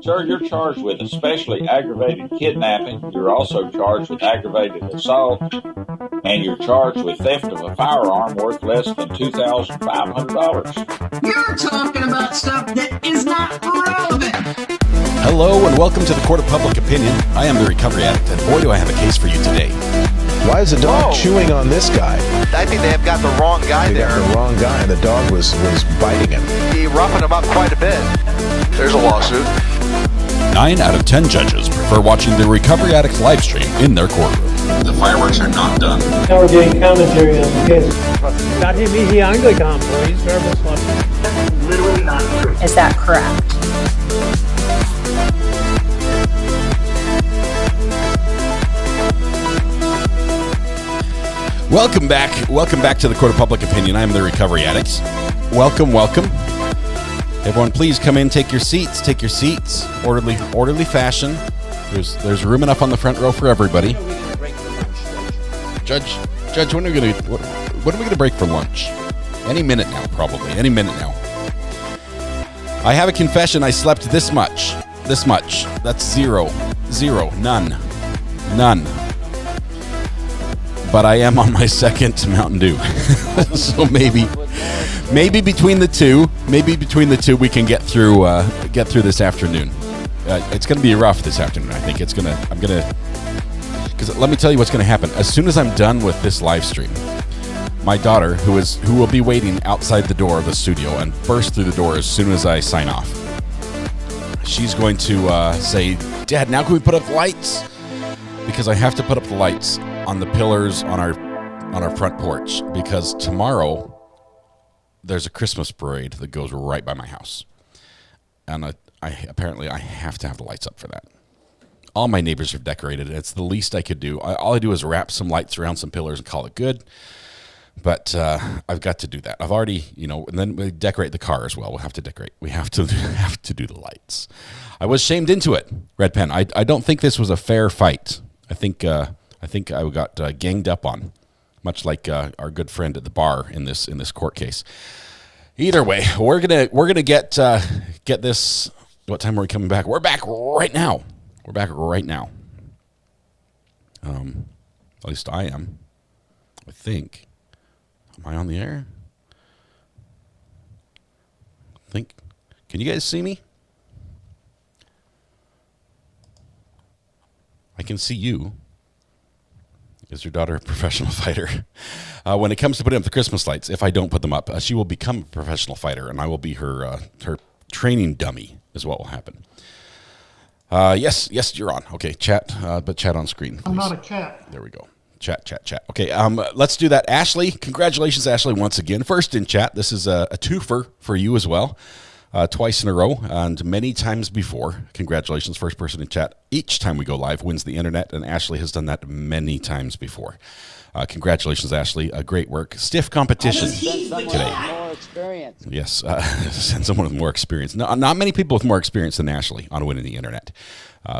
Sir, you're charged with especially aggravated kidnapping. You're also charged with aggravated assault. And you're charged with theft of a firearm worth less than $2,500. You're talking about stuff that is not relevant. Hello and welcome to the Court of Public Opinion. I am the Recovery Addict, and boy do I have a case for you today. Why is the dog chewing on this guy? I think they have got the wrong guy there. Got the wrong guy, and the dog was biting him. He roughing him up quite a bit. There's a lawsuit. 9 out of 10 judges prefer watching the Recovery Addict live stream in their courtroom. The fireworks are not done. Now we're getting commentary on the case. Dahil hindi Anglican po, he's verbal slaughter. That's literally not true. Is that correct? Welcome back. Welcome back to the Court of Public Opinion. I'm the Recovery Addict. Welcome, welcome. Everyone, please come in, take your seats. Take your seats. Orderly fashion. There's room enough on the front row for everybody. Judge, when are we gonna break for lunch? Any minute now, probably. Any minute now. I have a confession. I slept this much. That's zero, none. But I am on my second Mountain Dew, so maybe between the two, we can get through this afternoon. It's going to be rough this afternoon. I think because let me tell you what's going to happen. As soon as I'm done with this live stream, my daughter, who will be waiting outside the door of the studio and burst through the door as soon as I sign off, she's going to say, "Dad, now can we put up the lights?" Because I have to put up the lights on the pillars on our front porch, because tomorrow there's a Christmas parade that goes right by my house, and I apparently have to have the lights up for that. All my neighbors have decorated. It's the least I could do. All I do is wrap some lights around some pillars and call it good. But I've got to do that. I've already, and then we decorate the car as well. We'll have to decorate. We have to do the lights. I was shamed into it. Red Pen. I don't think this was a fair fight. I think I got ganged up on, much like our good friend at the bar in this court case. Either way, we're gonna get this. What time are we coming back? We're back right now. At least I am. I think. Am I on the air? Can you guys see me? I can see you. Is your daughter a professional fighter? When it comes to putting up the Christmas lights, if I don't put them up, she will become a professional fighter, and I will be her training dummy, is what will happen. Yes, you're on. Okay, chat, but chat on screen, please. I'm not a cat. There we go. Chat. Okay, let's do that. Ashley, congratulations, Ashley, once again. First in chat. This is a twofer for you as well. Twice in a row and many times before. Congratulations, first person in chat. Each time we go live wins the internet, and Ashley has done that many times before. Congratulations, Ashley. Great work. Stiff competition today. More experience. Yes, send someone with more experience. No, not many people with more experience than Ashley on winning the internet.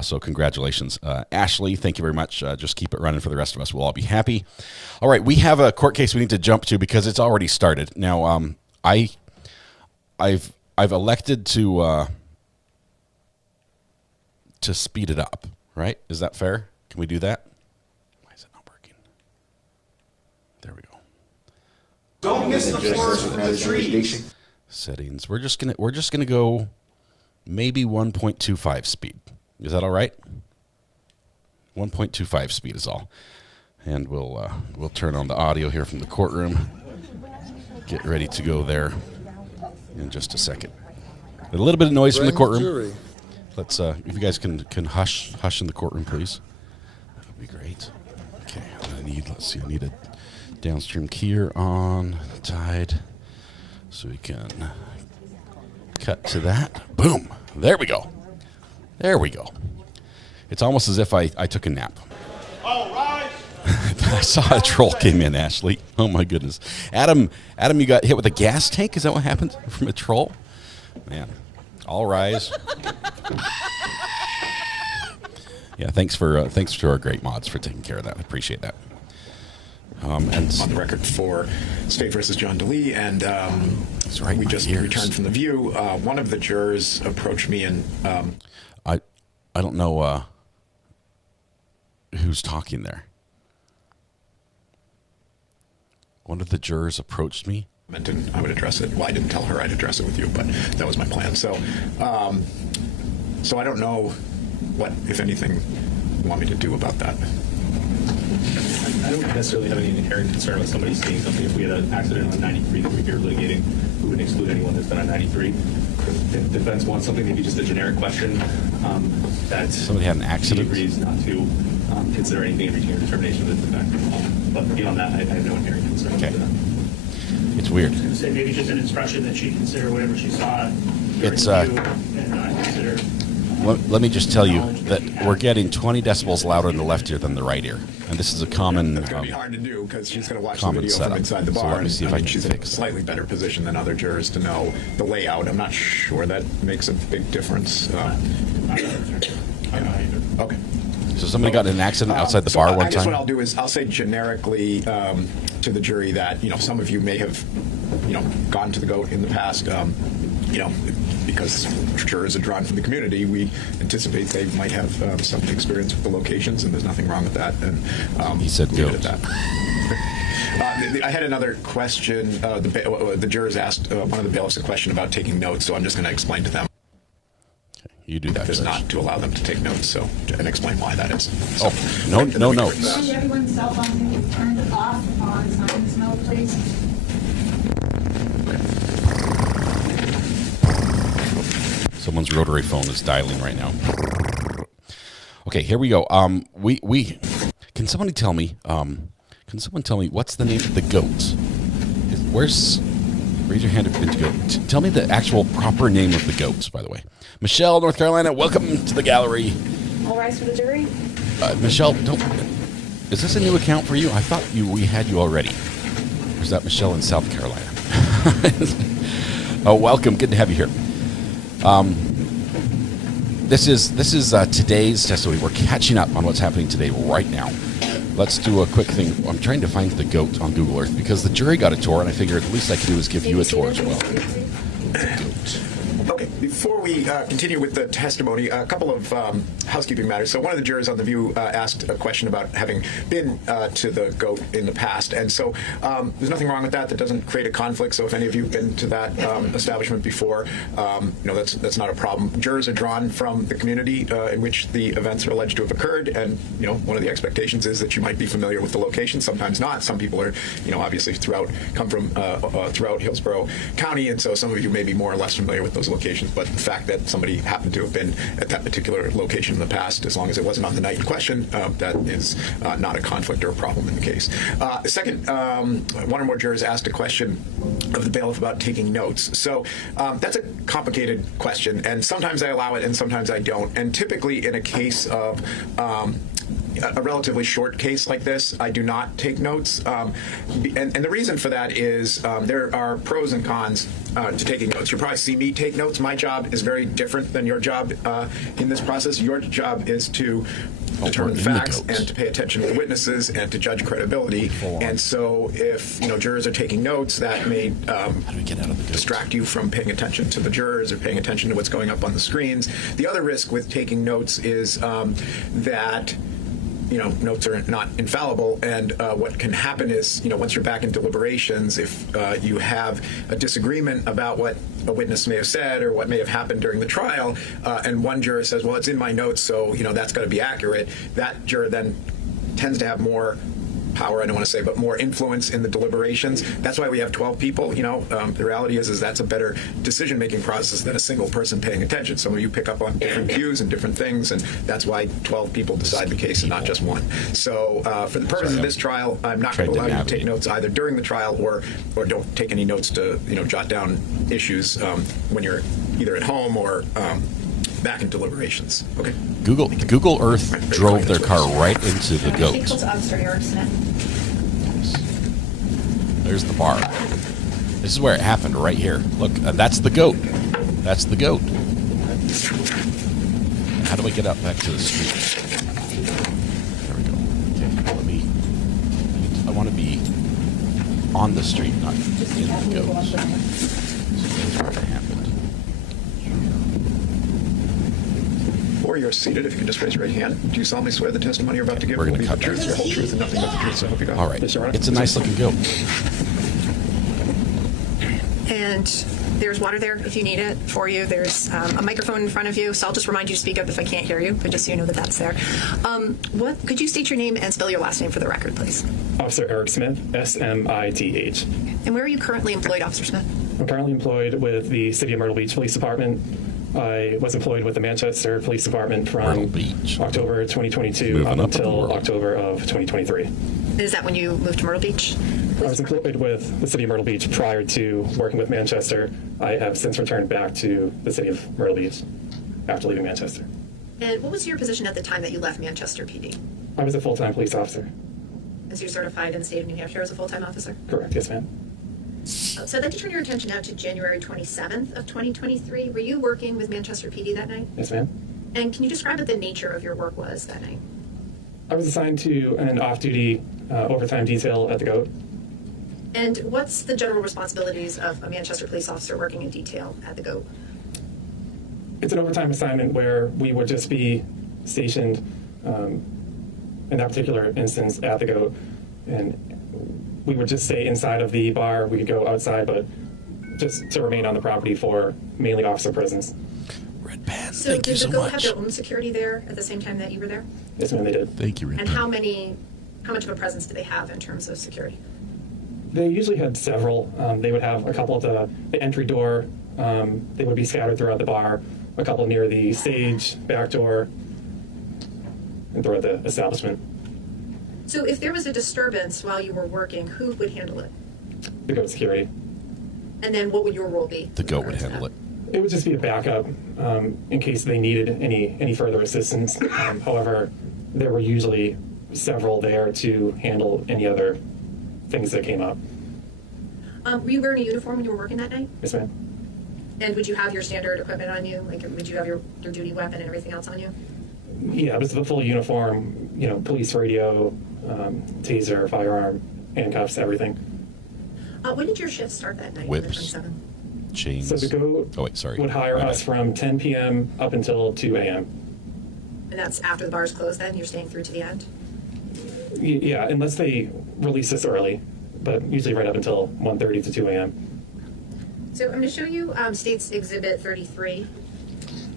So congratulations, Ashley. Thank you very much. Just keep it running for the rest of us. We'll all be happy. All right, we have a court case we need to jump to because it's already started. Now, I've elected to speed it up, right? Is that fair? Can we do that? Why is it not working? There we go. Don't miss the forest for the trees. Settings. We're just gonna go maybe 1.25 speed. Is that all right? 1.25 speed is all. And we'll turn on the audio here from the courtroom. Get ready to go there in just a second. A little bit of noise from the courtroom. Let's if you guys can hush in the courtroom, please. That would be great. Okay, I need a downstream keyer on tied so we can cut to that. Boom. There we go. It's almost as if I took a nap. All rise. I saw a troll came in, Ashley. Oh my goodness. Adam, you got hit with a gas tank? Is that what happened from a troll? Man. All rise. Yeah, thanks to our great mods for taking care of that. I appreciate that. And on the record for State versus John Delee, and right, we just ears. returned from the View. One of the jurors approached me and I don't know who's talking there. One of the jurors approached me. and I would address it. Well, I didn't tell her I'd address it with you, but that was my plan. So, so I don't know what, if anything, you want me to do about that. I don't necessarily have any inherent concern with somebody seeing something. If we had an accident on 93 that we're here litigating, we wouldn't exclude anyone that's been on 93. If defense wants something, maybe just a generic question that Somebody had an accident? he agrees not to consider anything in reaching a determination of the fact. But beyond that, I have no inherent concern Okay. with that. It's weird. Say maybe just an instruction that she consider whatever she saw during It's, the view and not consider. Let me just tell you that we're getting 20 decibels louder in the left ear than the right ear. And this is a common It's going to be hard to do because she's going to watch the common video setup. from inside the So bar. let me see if I can she's in a fix that. slightly better position than other jurors to know the layout. I'm not sure that makes a big difference. Okay. So somebody got in an accident outside the bar one I guess time? what I'll do is I'll say generically to the jury that, you know, some of you may have, you know, gone to the GOAT in the past, you know, because jurors are drawn from the community, we anticipate they might have some experience with the locations, and there's nothing wrong with that. And He said leave it GOAT. at that. I had another question. The jurors asked one of the bailiffs a question about taking notes, so I'm just going to explain to them. You do that, Is Judge. not to allow them to take notes, so and explain why that is. So, Oh, no notes. Can everyone's cell phone be turned off on signs mode, please? Someone's rotary phone is dialing right now. Okay, here we go. We can somebody tell me? Can someone tell me what's the name of the goat? Where's? Raise your hand if you've been to goat. Tell me the actual proper name of the goats, by the way. Michelle, North Carolina, welcome to the gallery. All rise for the jury. Michelle, don't. Is this a new account for you? I thought we had you already. Or is that Michelle in South Carolina? Oh, welcome. Good to have you here. This is today's testimony. We're catching up on what's happening today right now. Let's do a quick thing. I'm trying to find the goat on Google Earth because the jury got a tour, and I figured the least I could do is give you a tour as well. The goat. Okay, before we continue with the testimony, a couple of housekeeping matters. So one of the jurors on The View asked a question about having been to the GOAT in the past. And so there's nothing wrong with that. That doesn't create a conflict. So if any of you have been to that establishment before, you know, that's not a problem. Jurors are drawn from the community in which the events are alleged to have occurred. And, you know, one of the expectations is that you might be familiar with the location. Sometimes not. Some people are, you know, obviously come from throughout Hillsborough County. And so some of you may be more or less familiar with those locations. But the fact that somebody happened to have been at that particular location in the past, as long as it wasn't on the night in question, that is not a conflict or a problem in the case. Second, one or more jurors asked a question of the bailiff about taking notes. So that's a complicated question, and sometimes I allow it and sometimes I don't. And typically in a case of a relatively short case like this, I do not take notes. And the reason for that is there are pros and cons to taking notes. You'll probably see me take notes. My job is very different than your job in this process. Your job is to determine the facts and to pay attention to the witnesses and to judge credibility. And so if, you know, jurors are taking notes, that may distract you from paying attention to the jurors or paying attention to what's going up on the screens. The other risk with taking notes is that, you know, notes are not infallible, and what can happen is, you know, once you're back in deliberations, if you have a disagreement about what a witness may have said or what may have happened during the trial, and one juror says, well, it's in my notes, so, you know, that's got to be accurate, that juror then tends to have more power, I don't want to say, but more influence in the deliberations. That's why we have 12 people. You know, the reality is that's a better decision-making process than a single person paying attention. Some of you pick up on different views and different things, and that's why 12 people decide the case and not just one. So for the purpose of this trial, I'm not going to allow you to take notes either during the trial or don't take any notes to, you know, jot down issues when you're either at home or back in deliberations. Okay. Google Earth drove their car right into the goat. Pickles, Officer Erickson. There's the bar. This is where it happened, right here. Look, that's the goat. That's the goat. How do we get out back to the street? There we go. Okay, let me. want to be on the street, not in the goat. So that's where it happened. Or you're seated, if you can just raise your right hand. Do you solemnly swear the testimony you're about to give We're will gonna be the cut truth, this. the whole truth, and nothing but the truth? So I hope you got All right. this, Your Honor. It's a nice looking goat. And there's water there if you need it for you. There's a microphone in front of you, so I'll just remind you to speak up if I can't hear you, but just so you know that that's there. What could you state your name and spell your last name for the record, please? Officer Eric Smith, Smith. And where are you currently employed, Officer Smith? I'm currently employed with the City of Myrtle Beach Police Department. I was employed with the Manchester Police Department from October 2022 up until October of 2023. Is that when you moved to Myrtle Beach? I was employed with the City of Myrtle Beach prior to working with Manchester. I have since returned back to the City of Myrtle Beach after leaving Manchester. And what was your position at the time that you left Manchester PD? I was a full-time police officer. As you're certified in the state of New Hampshire as a full-time officer? Correct, yes, ma'am. So I'd like to turn your attention now to January 27th of 2023. Were you working with Manchester PD that night? Yes, ma'am. And can you describe what the nature of your work was that night? I was assigned to an off-duty overtime detail at the GOAT. And what's the general responsibilities of a Manchester police officer working in detail at the GOAT? It's an overtime assignment where we would just be stationed in that particular instance at the GOAT, and we would just stay inside of the bar. We could go outside, but just to remain on the property for mainly officer presence. Red Pen, So thank did you the so GOAT much. have their own security there at the same time that you were there? Yes, ma'am, they did. Thank you, Red And Pen. how much of a presence do they have in terms of security? They usually had several. They would have a couple at the entry door. They would be scattered throughout the bar, a couple near the stage, back door, and throughout the establishment. So if there was a disturbance while you were working, who would handle it? The GOAT security. And then what would your role be? The GOAT would handle it. It would just be a backup in case they needed any further assistance. However, there were usually several there to handle any other things that came up. Were you wearing a uniform when you were working that night? Yes, ma'am. And would you have your standard equipment on you? Like, would you have your duty weapon and everything else on you? Yeah, it was the full uniform, police radio, taser, firearm, handcuffs, everything. When did your shift start that night? Whips. On the 27th? Chains. So the GOAT would hire us from 10 p.m. up until 2 a.m. And that's after the bars closed then? You're staying through to the end? Yeah, unless they release us early, but usually right up until 1:30 to 2 a.m. So I'm going to show you State's Exhibit 33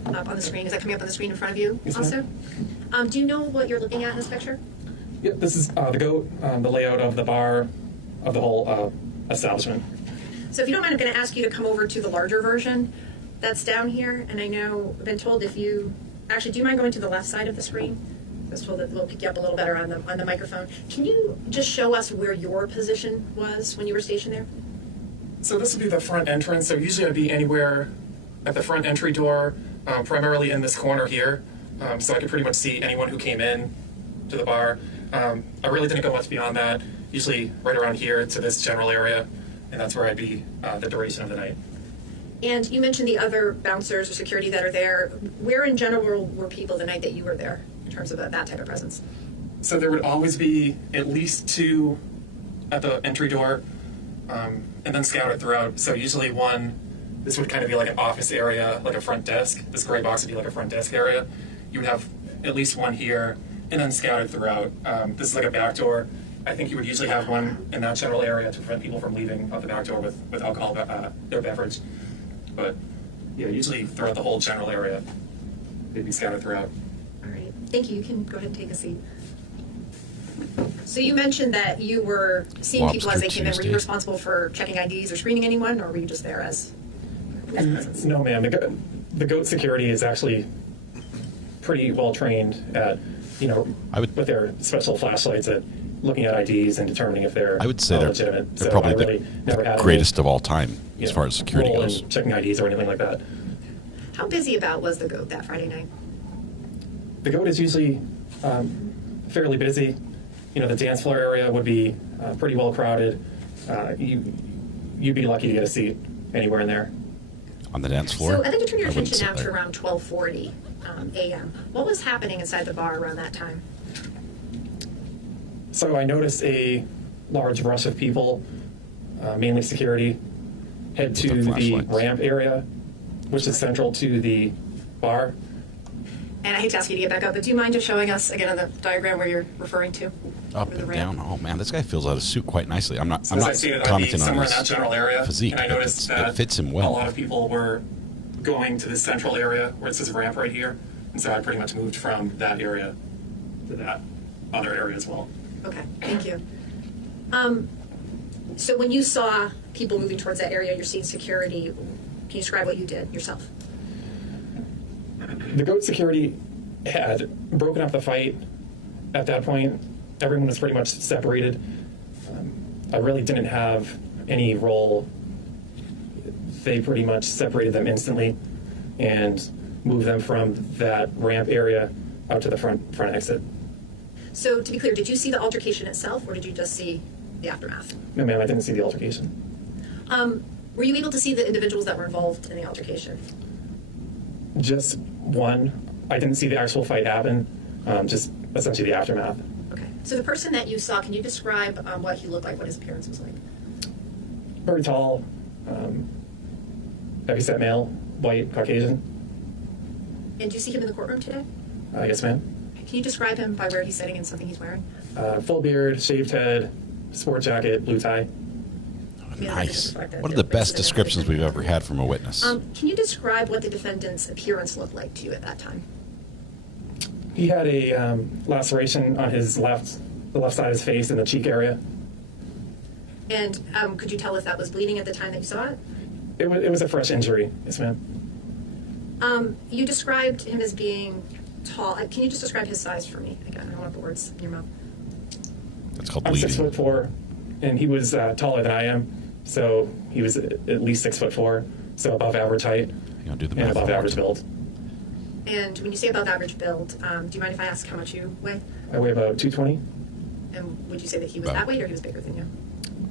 up on the screen. Is that coming up on the screen in front of you Yes, also? Do you know what you're looking at in this picture? Yep, this is the GOAT, the layout of the bar, of the whole establishment. So if you don't mind, I'm going to ask you to come over to the larger version that's down here. And I know I've been told if you... Actually, do you mind going to the left side of the screen? I was told that we'll pick you up a little better on the microphone. Can you just show us where your position was when you were stationed there? So this would be the front entrance. So usually I'd be anywhere at the front entry door, primarily in this corner here. So I could pretty much see anyone who came in to the bar. I really didn't go much beyond that. Usually right around here to this general area, and that's where I'd be the duration of the night. And you mentioned the other bouncers or security that are there. Where in general were people the night that you were there in terms of that type of presence? So there would always be at least 2 at the entry door, and then scattered throughout. So usually this would kind of be like an office area, like a front desk. This gray box would be like a front desk area. You would have at least 1 here, and then scattered throughout. This is like a back door. I think you would usually have 1 in that general area to prevent people from leaving out the back door with alcohol, their beverage. But yeah, usually throughout the whole general area, they'd be scattered throughout. All right. Thank you. You can go ahead and take a seat. So you mentioned that you were seeing people as they came in. Were you responsible for checking IDs or screening anyone, or were you just there as presence? No, ma'am. The GOAT security is actually pretty well trained at, with their special flashlights at looking at IDs and determining if they're legitimate. They're probably the greatest of all time as far as security goes. Checking IDs or anything like that. How busy about was the GOAT that Friday night? The GOAT is usually fairly busy. The dance floor area would be pretty well crowded. You'd be lucky to get a seat anywhere in there. On the dance floor? So I'd like to turn your attention now to around 12:40 a.m. What was happening inside the bar around that time? So I noticed a large rush of people, mainly security, head to the ramp area, which is central to the bar. And I hate to ask you to get back up, but do you mind just showing us again on the diagram where you're referring to? Up and down. Oh man, this guy fills out his suit quite nicely. I'm not. So I'm as not I see it, I'd be commenting on somewhere in his that general area, physique. and I noticed that it fits him well. a lot of people were going to the central area where it says ramp right here, and so I pretty much moved from that area to that other area as well. Okay, thank you. So when you saw people moving towards that area, you're seeing security. Can you describe what you did yourself? The GOAT security had broken up the fight at that point. Everyone was pretty much separated. I really didn't have any role. They pretty much separated them instantly and moved them from that ramp area out to the front exit. So to be clear, did you see the altercation itself, or did you just see the aftermath? No, ma'am, I didn't see the altercation. Were you able to see the individuals that were involved in the altercation? Just one. I didn't see the actual fight happen, just essentially the aftermath. Okay. So the person that you saw, can you describe what he looked like, what his appearance was like? Very tall, heavyset male, white, Caucasian. And do you see him in the courtroom today? Yes, ma'am. Can you describe him by where he's sitting and something he's wearing? Full beard, shaved head, sport jacket, blue tie. Nice. One of the best descriptions we've ever had from a witness. Can you describe what the defendant's appearance looked like to you at that time? He had a laceration on his the left side of his face in the cheek area. And could you tell if that was bleeding at the time that you saw it? It was a fresh injury, yes, ma'am. You described him as being tall. Can you just describe his size for me? Again, I don't want the words in your mouth. That's called I'm bleeding. 6'4", and he was taller than I am, so he was at least 6'4", so above average height do the and above average build. And when you say above average build, do you mind if I ask how much you weigh? I weigh about 220. And would you say that he was that weight, or he was bigger than you?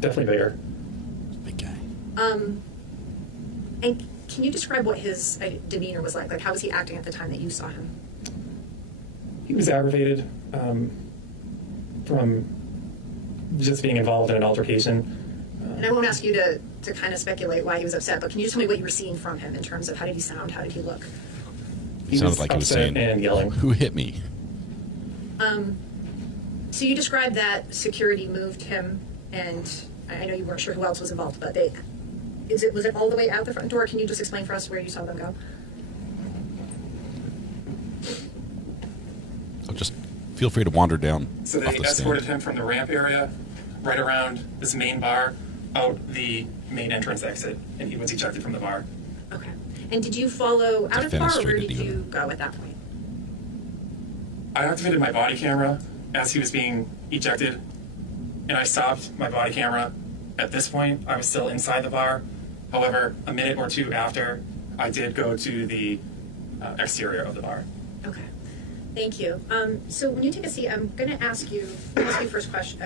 Definitely bigger. Big guy. And can you describe what his demeanor was like? Like, how was he acting at the time that you saw him? He was aggravated from just being involved in an altercation. And I won't ask you to kind of speculate why he was upset, but can you just tell me what you were seeing from him in terms of how did he sound, how did he look? He sounded like he was saying, and yelling. "Who hit me?" So you described that security moved him, and I know you weren't sure who else was involved, but was it all the way out the front door? Can you just explain for us where you saw them go? So just feel free to wander down. So off they the escorted stand. him from the ramp area, right around this main bar, out the main entrance exit, and he was ejected from the bar. Okay. And did you follow out of the bar, or where did you go at that point? I activated my body camera as he was being ejected, and I stopped my body camera. At this point, I was still inside the bar. However, a minute or two after, I did go to the exterior of the bar. Okay. Thank you. So when you take a seat, I'm going to ask you a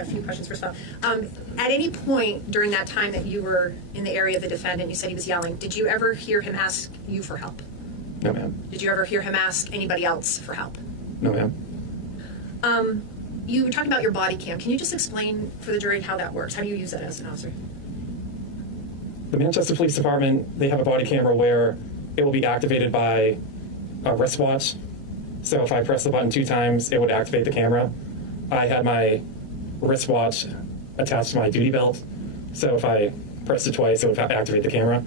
few questions first off. At any point during that time that you were in the area of the defendant, you said he was yelling, did you ever hear him ask you for help? No, ma'am. Did you ever hear him ask anybody else for help? No, ma'am. You talked about your body cam. Can you just explain for the jury how that works? How do you use that as an officer? The Manchester Police Department, they have a body camera where it will be activated by a wristwatch. So if I press the button 2 times, it would activate the camera. I had my wristwatch attached to my duty belt. So if I pressed it twice, it would activate the camera.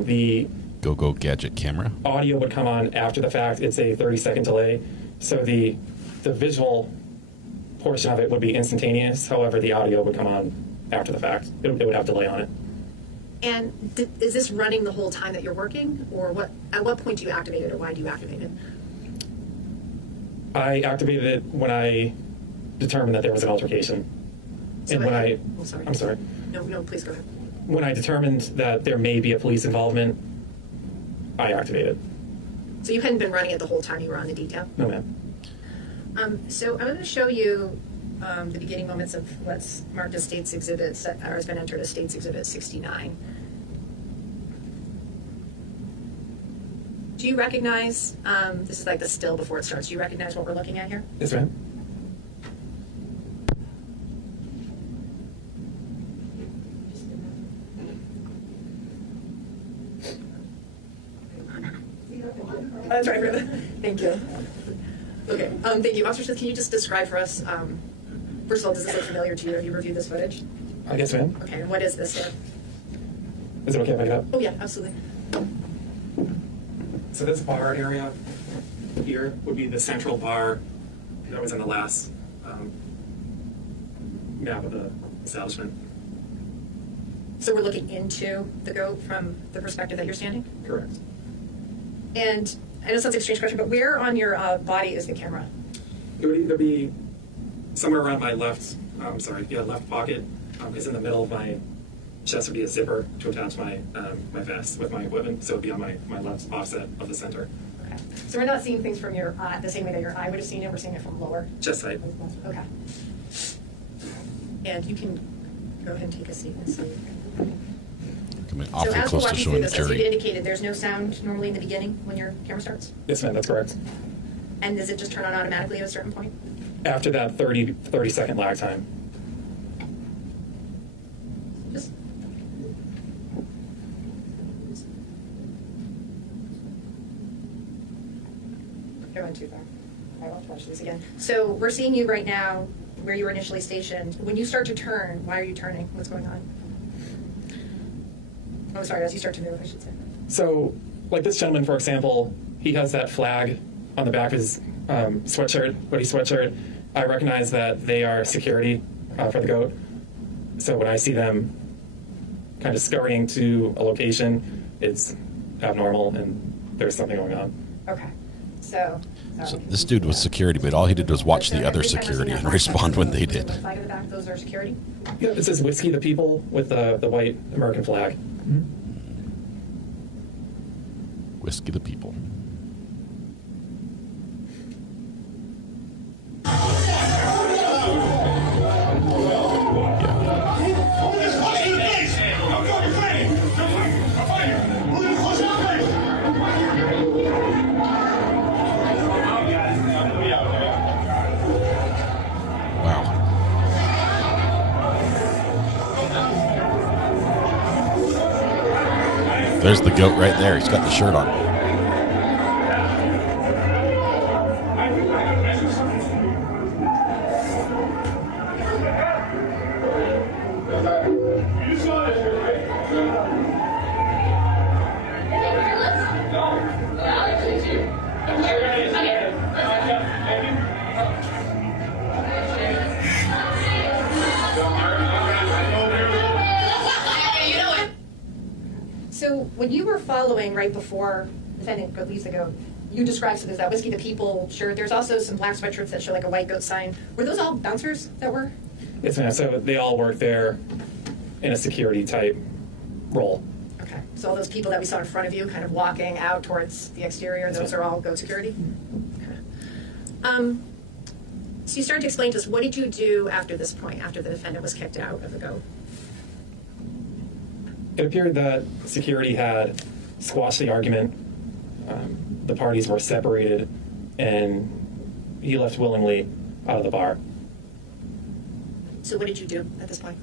The Go gadget camera. Audio would come on after the fact. It's a 30-second delay. So the visual portion of it would be instantaneous. However, the audio would come on after the fact. It would have delay on it. And is this running the whole time that you're working? Or what? At what point do you activate it, or why do you activate it? I activated it when I determined that there was an altercation. So and when I'm sorry. No, please go ahead. When I determined that there may be a police involvement, I activated. So you hadn't been running it the whole time you were on the detail? No, ma'am. So I'm going to show you the beginning moments of what's marked as State's Exhibit, or has been entered as State's Exhibit 69. Do you recognize, this is like the still before it starts, do you recognize what we're looking at here? Yes, ma'am. That's right. Thank you. Okay, thank you. Officer Smith, can you just describe for us, first of all, does this look familiar to you? Have you reviewed this footage? Yes, ma'am. Okay, and what is this here? Is it okay if I get up? Oh, yeah, absolutely. So this bar area here would be the central bar that was in the last map of the establishment. So we're looking into the goat from the perspective that you're standing? Correct. And I know it sounds like a strange question, but where on your body is the camera? It would either be somewhere around my left pocket. Because in the middle of my chest would be a zipper to attach my vest with my equipment, so it would be on my left offset of the center. Okay. So we're not seeing things from your eye the same way that your eye would have seen it. We're seeing it from lower. Chest height. Okay. And you can go ahead and take a seat and see. Coming So awfully as we're close to walking showing through the this, as you jury. indicated, there's no sound normally in the beginning when your camera starts? Yes, ma'am, that's correct. And does it just turn on automatically at a certain point? After that 30 second lag time. Just I went too far. I will have to watch these again. So we're seeing you right now where you were initially stationed. When you start to turn, why are you turning? What's going on? Oh, sorry, as you start to move, I should say. So, like this gentleman, for example, he has that flag on the back of his sweatshirt, hoodie sweatshirt. I recognize that they are security for the goat. So when I see them kind of scurrying to a location, it's abnormal and there's something going on. Okay. So This dude was security, but all he did was watch the other security and respond when they did. Flag in the back, those are security? Yeah, this is Whiskey the People with the white American flag. Whiskey the people. There's the goat right there. He's got the shirt on. So when you were following right before the defendant leaves the goat, you described, so there's that Whiskey the People shirt. There's also some black sweatshirts that show like a white goat sign. Were those all bouncers that were? Yes, ma'am. So they all work there in a security type role. Okay. So all those people that we saw in front of you kind of walking out towards the exterior, those are all goat security? Okay. So you started to explain to us, what did you do after this point, after the defendant was kicked out of the goat? It appeared that security had squashed the argument. The parties were separated, and he left willingly out of the bar. So what did you do at this point?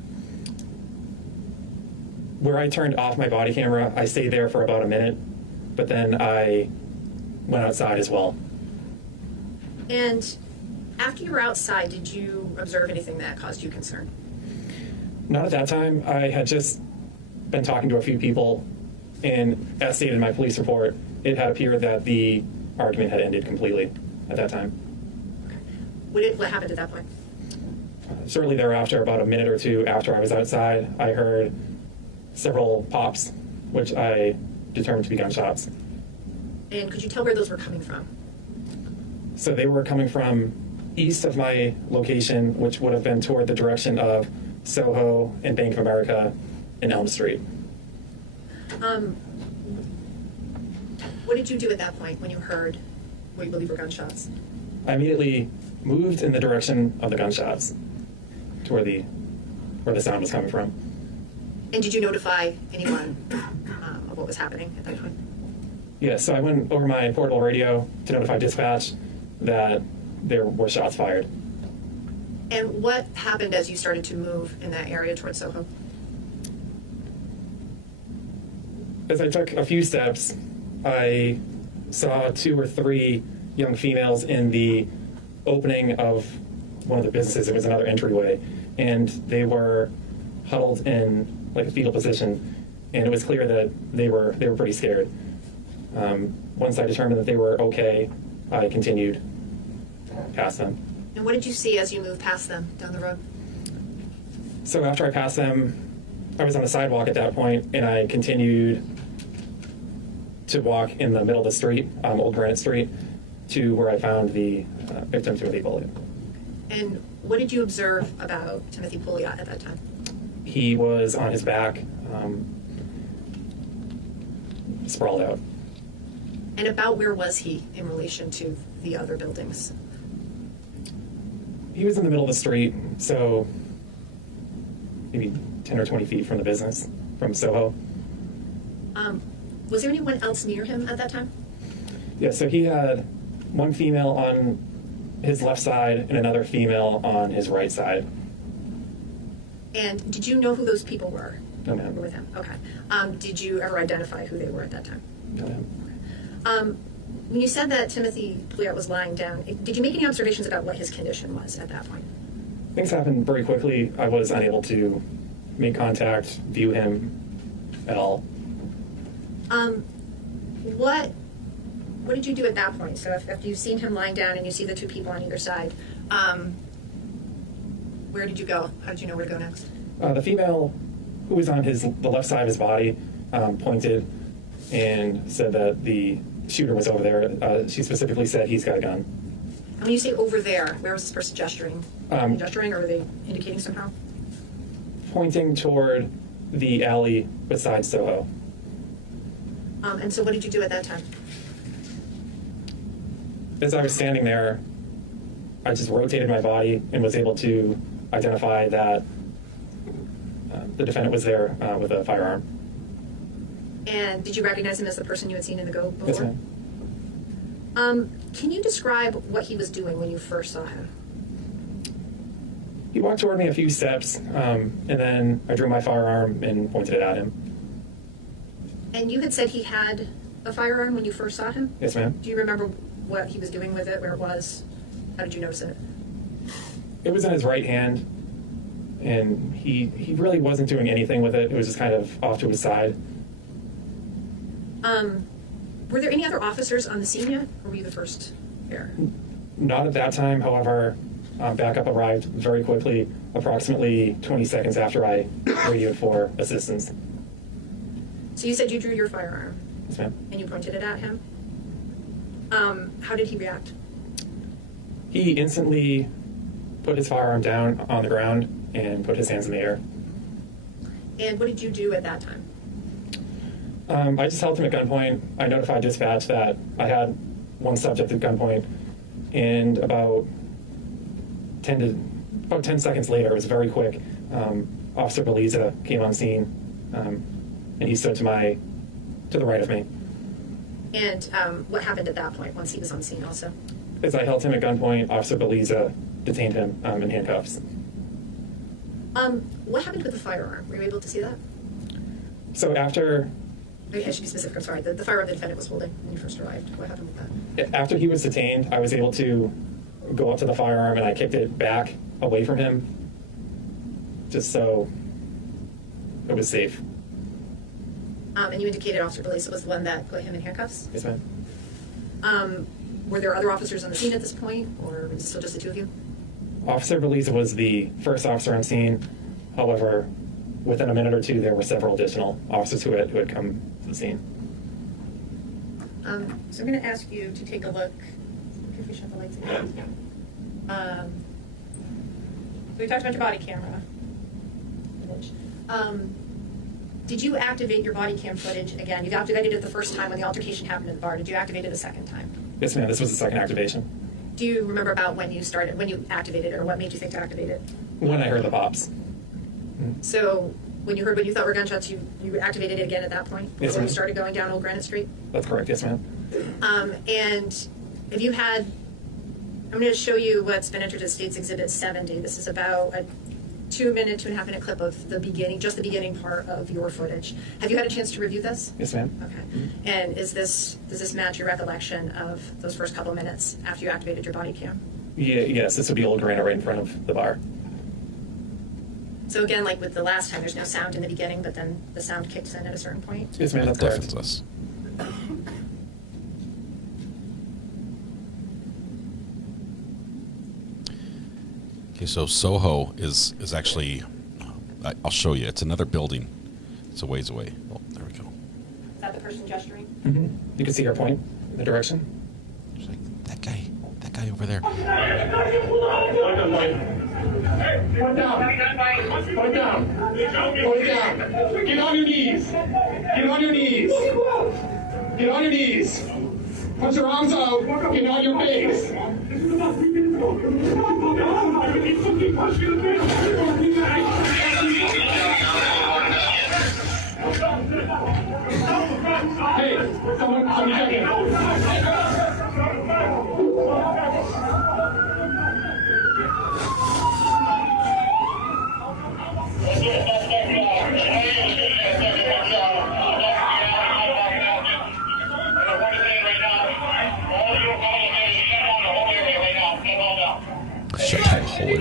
Where I turned off my body camera, I stayed there for about a minute, but then I went outside as well. And after you were outside, did you observe anything that caused you concern? Not at that time. I had just been talking to a few people, and as stated in my police report, it had appeared that the argument had ended completely at that time. What happened at that point? Shortly thereafter, about a minute or two after I was outside, I heard several pops, which I determined to be gunshots. And could you tell where those were coming from? So they were coming from east of my location, which would have been toward the direction of Soho and Bank of America and Elm Street. What did you do at that point when you heard what you believe were gunshots? I immediately moved in the direction of the gunshots to where the sound was coming from. And did you notify anyone of what was happening at that point? Yeah, so I went over my portable radio to notify dispatch that there were shots fired. And what happened as you started to move in that area towards Soho? As I took a few steps, I saw 2 or 3 young females in the opening of one of the businesses. It was another entryway, and they were huddled in like a fetal position, and it was clear that they were pretty scared. Once I determined that they were okay, I continued past them. And what did you see as you moved past them down the road? So after I passed them, I was on the sidewalk at that point, and I continued to walk in the middle of the street, Old Granite Street, to where I found the victim, Timothy Pouliot. And what did you observe about Timothy Pouliot at that time? He was on his back, sprawled out. And about where was he in relation to the other buildings? He was in the middle of the street, so maybe 10 or 20 feet from the business, from Soho. Was there anyone else near him at that time? Yeah, so he had one female on his left side and another female on his right side. And did you know who those people were? No, ma'am. Who were with him? Okay. Did you ever identify who they were at that time? No, ma'am. When you said that Timothy Pouliot was lying down, did you make any observations about what his condition was at that point? Things happened very quickly. I was unable to make contact, view him at all. What did you do at that point? So if you've seen him lying down and you see the 2 people on either side, where did you go? How did you know where to go next? The female who was on the left side of his body pointed and said that the shooter was over there. She specifically said he's got a gun. And when you say over there, where was this person gesturing? Gesturing, or are they indicating somehow? Pointing toward the alley beside Soho. And so what did you do at that time? As I was standing there, I just rotated my body and was able to identify that the defendant was there with a firearm. And did you recognize him as the person you had seen in the GO before? Yes, ma'am. Can you describe what he was doing when you first saw him? He walked toward me a few steps, and then I drew my firearm and pointed it at him. And you had said he had a firearm when you first saw him? Yes, ma'am. Do you remember what he was doing with it, where it was? How did you notice it? It was in his right hand, and he really wasn't doing anything with it. It was just kind of off to his side. Were there any other officers on the scene yet, or were you the first there? Not at that time. However, backup arrived very quickly, approximately 20 seconds after I radioed for assistance. So you said you drew your firearm. Yes, ma'am. And you pointed it at him. How did he react? He instantly put his firearm down on the ground and put his hands in the air. And what did you do at that time? I just held him at gunpoint. I notified dispatch that I had one subject at gunpoint, and about 10 seconds later, it was very quick, Officer Beliza came on scene, and he stood to the right of me. And what happened at that point once he was on scene also? As I held him at gunpoint, Officer Beliza detained him in handcuffs. What happened with the firearm? Were you able to see that? So after... I should be specific, I'm sorry. The firearm the defendant was holding when you first arrived. What happened with that? After he was detained, I was able to go up to the firearm and I kicked it back away from him, just so it was safe. And you indicated Officer Beliza was the one that put him in handcuffs? Yes, ma'am. Were there other officers on the scene at this point, or was it still just the 2 of you? Officer Beliza was the first officer on scene. However, within a minute or two, there were several additional officers who had come to the scene. So I'm going to ask you to take a look. If we shut the lights again. So we talked about your body camera footage. Did you activate your body cam footage again? You activated it the first time when the altercation happened in the bar. Did you activate it a second time? Yes, ma'am. This was the second activation. Do you remember about when you activated it, or what made you think to activate it? When I heard the pops. So when you heard what you thought were gunshots, you activated it again at that point? Yes, before ma'am. you started going down Old Granite Street? That's correct. Yes, ma'am. And if you had, I'm going to show you what's been entered as State's Exhibit 70. This is about a 2-minute, 2.5-minute clip of the beginning, just the beginning part of your footage. Have you had a chance to review this? Yes, ma'am. Okay. And does this match your recollection of those first couple of minutes after you activated your body cam? Yes, this would be old Lorena right in front of the bar. So again, like with the last time, there's no sound in the beginning, but then the sound kicks in at a certain point? Yes, ma'am, that's correct. Deafens us. Okay, so Soho is actually, I'll show you. It's another building. It's a ways away. Oh, there we go. Is that the person gesturing? Mm-hmm. You can see her point in the direction. She's like, that guy over there. Put down. Put down. Put down. Get on your knees. Get on your knees. Get on your knees. Put your arms out. Get on your face. Hey, someone check in. Shut that hole in.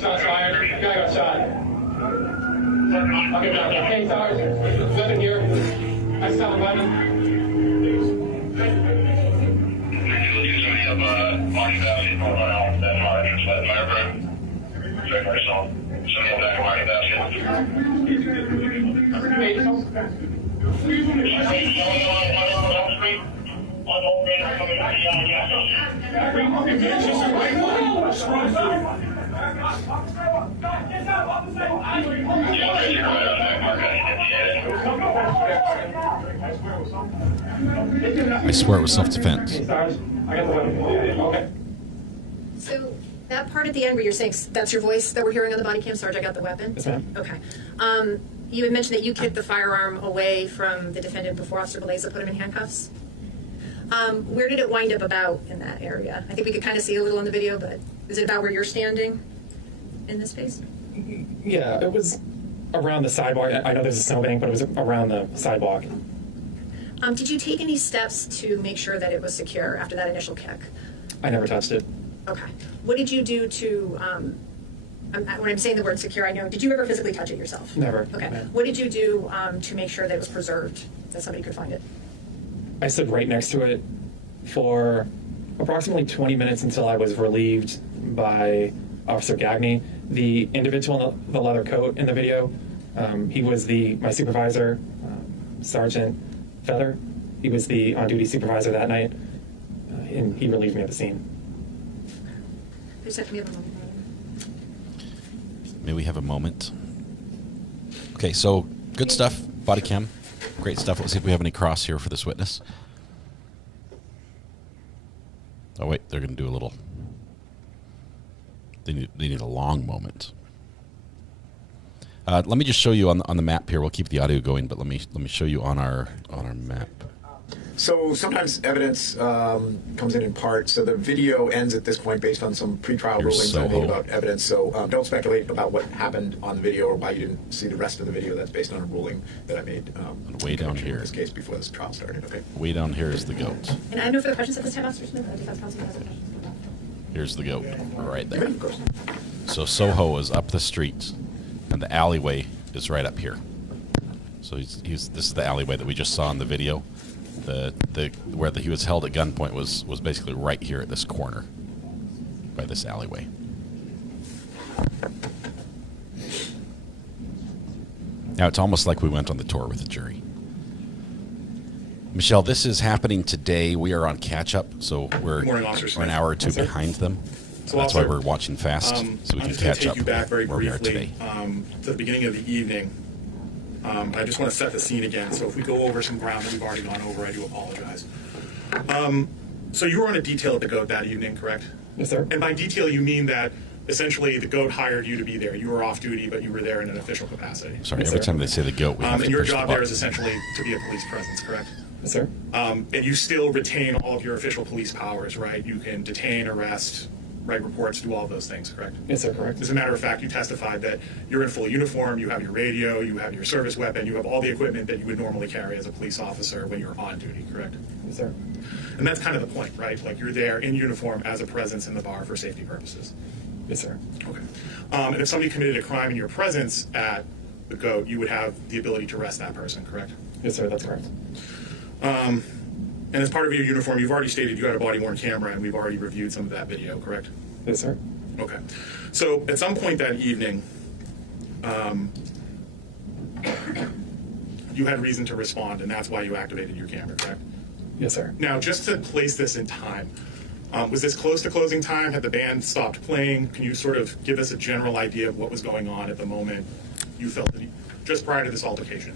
Shots fired. Guy got shot. Okay, down. Hey, Sarge. Weapon here. I saw a weapon. I swear it was self-defense. So that part at the end where you're saying that's your voice that we're hearing on the body cam, Sarge, I got the weapon? Yes, ma'am. Okay. You had mentioned that you kicked the firearm away from the defendant before Officer Beleza put him in handcuffs. Where did it wind up about in that area? I think we could kind of see a little in the video, but is it about where you're standing in this space? Yeah, it was around the sidewalk. I know there's a snowbank, but it was around the sidewalk. Did you take any steps to make sure that it was secure after that initial kick? I never touched it. Okay. What did you do to, when I'm saying the word secure, I know, did you ever physically touch it yourself? Never. Okay. No. What did you do to make sure that it was preserved, that somebody could find it? I stood right next to it for approximately 20 minutes until I was relieved by Officer Gagney. The individual in the leather coat in the video, he was my supervisor, Sergeant Feather. He was the on-duty supervisor that night, and he relieved me at the scene. May we have a moment? Okay, so good stuff. Body cam. Great stuff. Let's see if we have any cross here for this witness. Oh, wait. They're going to do a little... They need a long moment. Let me just show you on the map here. We'll keep the audio going, but let me show you on our map. So sometimes evidence comes in part. So the video ends at this point based on some pretrial rulings I made about evidence. So don't speculate about what happened on the video or why you didn't see the rest of the video. That's based on a ruling that I made way down here. In this case before this trial started. Okay. Way down here is the goat. And I know for the questions at this time, Officer Smith, the defense counsel has a question. Here's the goat right there. So Soho is up the street, and the alleyway is right up here. So this is the alleyway that we just saw in the video. Where he was held at gunpoint was basically right here at this corner by this alleyway. Now it's almost like we went on the tour with the jury. Michelle, this is happening today. We are on catch-up, so we're an hour or two behind them. So that's why we're watching fast, so we can catch up you back very where we are today. To the beginning of the evening. I just want to set the scene again. So if we go over some ground that we've already gone over, I do apologize. So you were on a detail at the GOAT that evening, correct? Yes, sir. And by detail, you mean that essentially the GOAT hired you to be there. You were off duty, but you were there in an official capacity. Sorry, every time they say the GOAT, we have to and your push the job there button. is essentially to be a police presence, correct? Yes, sir. And you still retain all of your official police powers, right? You can detain, arrest, write reports, do all of those things, correct? Yes, sir, correct. As a matter of fact, you testified that you're in full uniform, you have your radio, you have your service weapon, you have all the equipment that you would normally carry as a police officer when you're on duty, correct? Yes, sir. And that's kind of the point, right? Like you're there in uniform as a presence in the bar for safety purposes. Yes, sir. Okay. And if somebody committed a crime in your presence at the GOAT, you would have the ability to arrest that person, correct? Yes, sir, that's correct. And as part of your uniform, you've already stated you had a body-worn camera, and we've already reviewed some of that video, correct? Yes, sir. Okay. So at some point that evening, you had reason to respond, and that's why you activated your camera, correct? Yes, sir. Now, just to place this in time, was this close to closing time? Had the band stopped playing? Can you sort of give us a general idea of what was going on at the moment you felt that just prior to this altercation?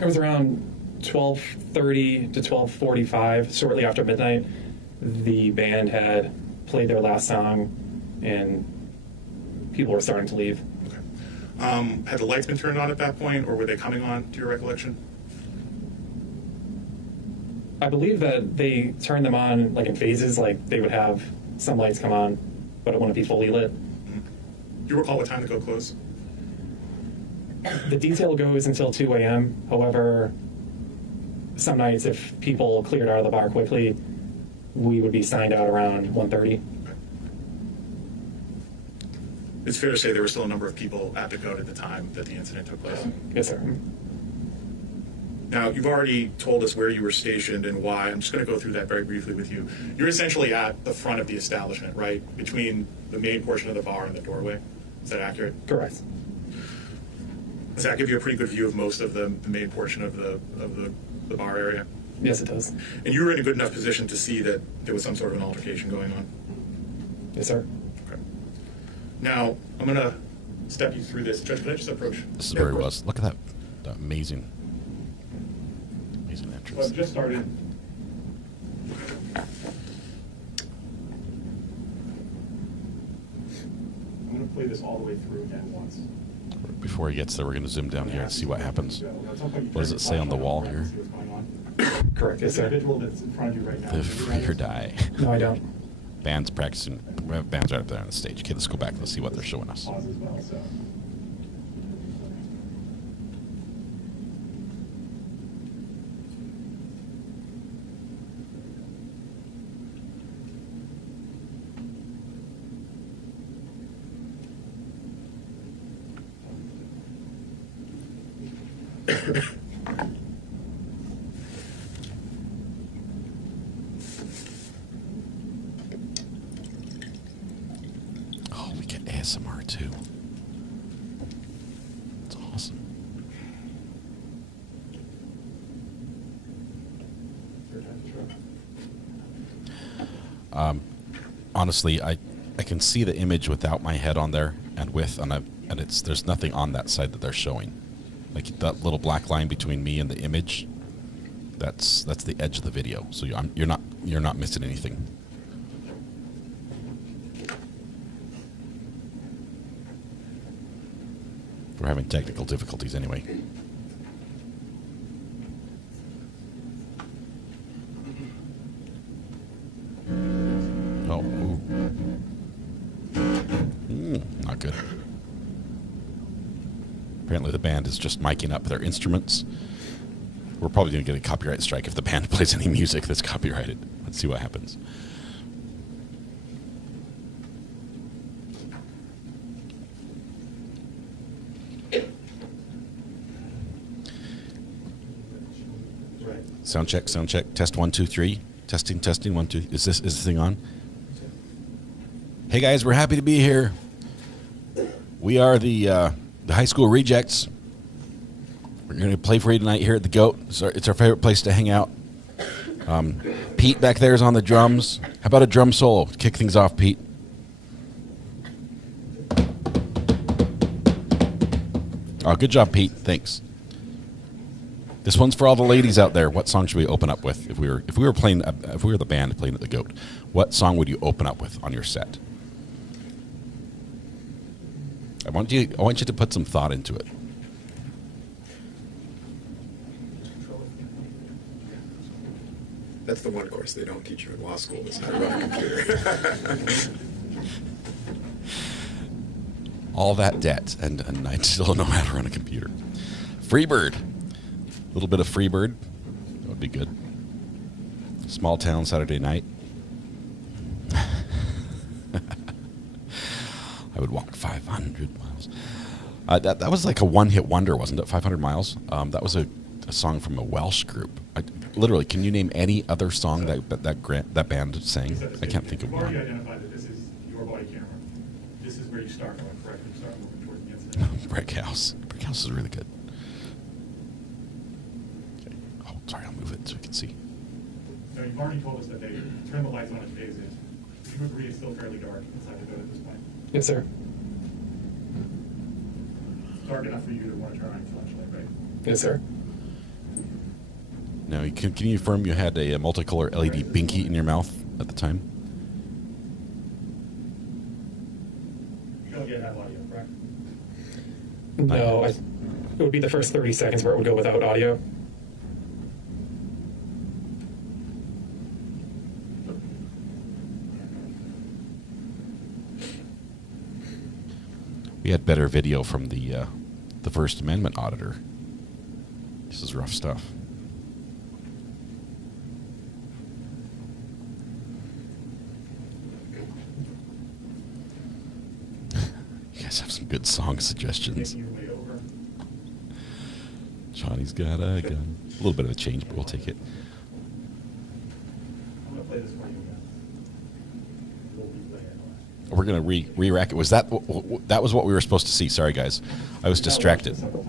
It was around 12:30 to 12:45, shortly after midnight. The band had played their last song, and people were starting to leave. Okay. Had the lights been turned on at that point, or were they coming on, to your recollection? I believe that they turned them on like in phases, like they would have some lights come on, but it wouldn't be fully lit. Do you recall what time the GOAT closed? The detail goes until 2 a.m. However, some nights, if people cleared out of the bar quickly, we would be signed out around 1:30. Okay. It's fair to say there were still a number of people at the GOAT at the time that the incident took place. Yes, sir. Now, you've already told us where you were stationed and why. I'm just going to go through that very briefly with you. You're essentially at the front of the establishment, right? Between the main portion of the bar and the doorway. Is that accurate? Correct. Does that give you a pretty good view of most of the main portion of the bar area? Yes, it does. And you were in a good enough position to see that there was some sort of an altercation going on? Yes, sir. Okay. Now, I'm going to step you through this. Judge, can I just approach? This is where he was. Look at that amazing entrance. Well, I've just started. I'm going to play this all the way through again once. Before he gets there, we're going to zoom down here and see what happens. What does it say on the wall here? Correct. Yes, sir. That's in front of you right now. Live free or die. No, I don't. Band's practicing. Band's right up there on the stage. Okay, let's go back. Let's see what they're showing us. Pause as well, so. Oh, we get ASMR too. It's awesome. Honestly, I can see the image without my head on there, and there's nothing on that side that they're showing. Like that little black line between me and the image, that's the edge of the video. So you're not missing anything. We're having technical difficulties anyway. Oh, not good. Apparently the band is just miking up their instruments. We're probably going to get a copyright strike if the band plays any music that's copyrighted. Let's see what happens. Sound check, sound check. Test 1, 2, 3. Testing 1, 2. Is this thing on? Hey guys, we're happy to be here. We are the high school rejects. We're going to play for you tonight here at the GOAT. It's our favorite place to hang out. Pete back there is on the drums. How about a drum solo? Kick things off, Pete. Oh, good job, Pete. Thanks. This one's for all the ladies out there. What song should we open up with if we were the band playing at the GOAT? What song would you open up with on your set? I want you to put some thought into it. That's the one course they don't teach you in law school, is how to run a computer. All that debt, and I still don't know how to run a computer. Freebird. A little bit of Freebird. That would be good. Small town Saturday night. I would walk 500 miles. That was like a one-hit wonder, wasn't it? 500 miles. That was a song from a Welsh group. Literally, can you name any other song that band sang? I can't think of You've already one. identified that this is your body camera. This is where you start going, correct? You start moving towards the incident. Brick House. Brick House is really good. Okay. Oh, sorry, I'll move it so we can see. Now, you've already told us that they turn the lights on at phases. Do you agree it's still fairly dark inside the boat at this point? Yes, sir. It's dark enough for you to want to turn on your flashlight, right? Yes, sir. Now, can you affirm you had a multicolor LED binky in your mouth at the time? You don't yet have audio, correct? No, it would be the first 30 seconds where it would go without audio. We had better video from the First Amendment auditor. This is rough stuff. You guys have some good song suggestions. Johnny's got a gun. A little bit of a change, but we'll take it. I'm going to play this for you again. We're gonna re-rack it. Was that was what we were supposed to see? Sorry, guys, I was distracted. We're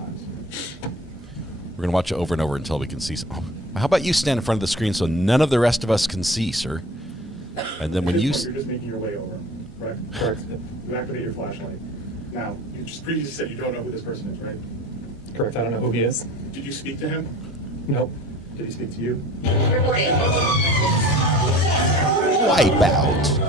gonna watch it over and over until we can see. How about you stand in front of the screen so none of the rest of us can see, sir? And then when you you're just making your way over, correct? Correct. You activate your flashlight. Now, you just previously said you don't know who this person is, right? Correct. I don't know who he is. Did you speak to him? Nope. Did he speak to you? Wipeout.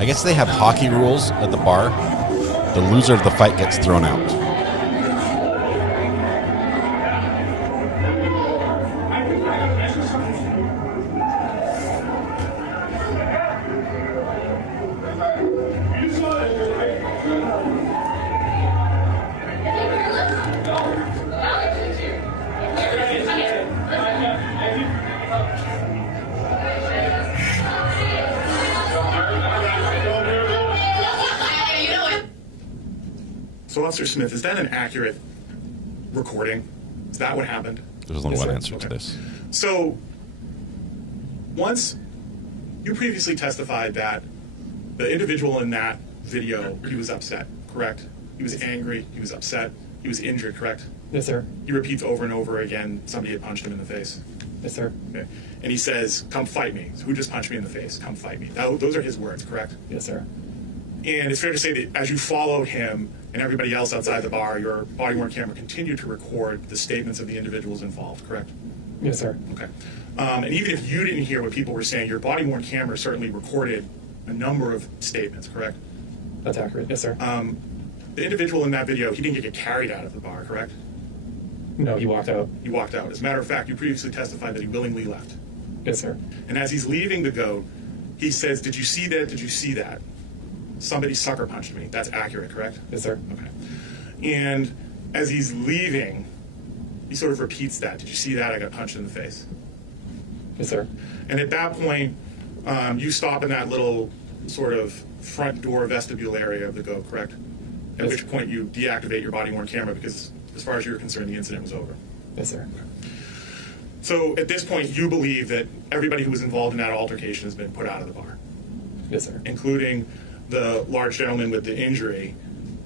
I guess they have hockey rules at the bar. The loser of the fight gets thrown out. So, Officer Smith, is that an accurate recording? Is that what happened? There's only one answer to this. So, once you previously testified that the individual in that video, he was upset, correct? He was angry, he was upset, he was injured, correct? Yes, sir. He repeats over and over again, somebody had punched him in the face. Yes, sir. Okay. And he says, come fight me. So who just punched me in the face? Come fight me. Those are his words, correct? Yes, sir. And it's fair to say that as you followed him and everybody else outside the bar, your body-worn camera continued to record the statements of the individuals involved, correct? Yes, sir. Okay. And even if you didn't hear what people were saying, your body-worn camera certainly recorded a number of statements, correct? That's accurate. Yes, sir. The individual in that video, he didn't get carried out of the bar, correct? No, he walked out. He walked out. As a matter of fact, you previously testified that he willingly left. Yes, sir. And as he's leaving the goat, he says, did you see that? Did you see that? Somebody sucker punched me. That's accurate, correct? Yes, sir. Okay. And as he's leaving, he sort of repeats that. Did you see that? I got punched in the face. Yes, sir. And at that point, you stop in that little sort of front door vestibule area of the goat, correct? At Yes. which point you deactivate your body-worn camera because, as far as you're concerned, the incident was over. Yes, sir. So at this point, you believe that everybody who was involved in that altercation has been put out of the bar. Yes, sir. Including the large gentleman with the injury,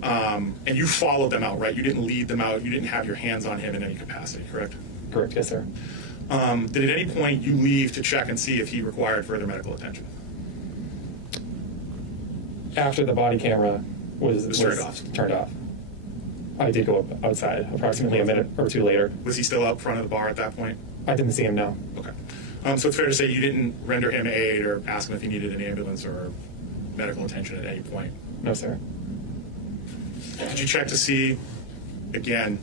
and you followed them out, right? You didn't lead them out. You didn't have your hands on him in any capacity, correct? Correct. Yes, sir. Did at any point you leave to check and see if he required further medical attention? After the body camera was turned off. I did go up outside approximately a minute or two later. Was he still out front of the bar at that point? I didn't see him, no. Okay. So it's fair to say you didn't render him aid or ask him if he needed an ambulance or medical attention at any point? No, sir. Did you check to see, again,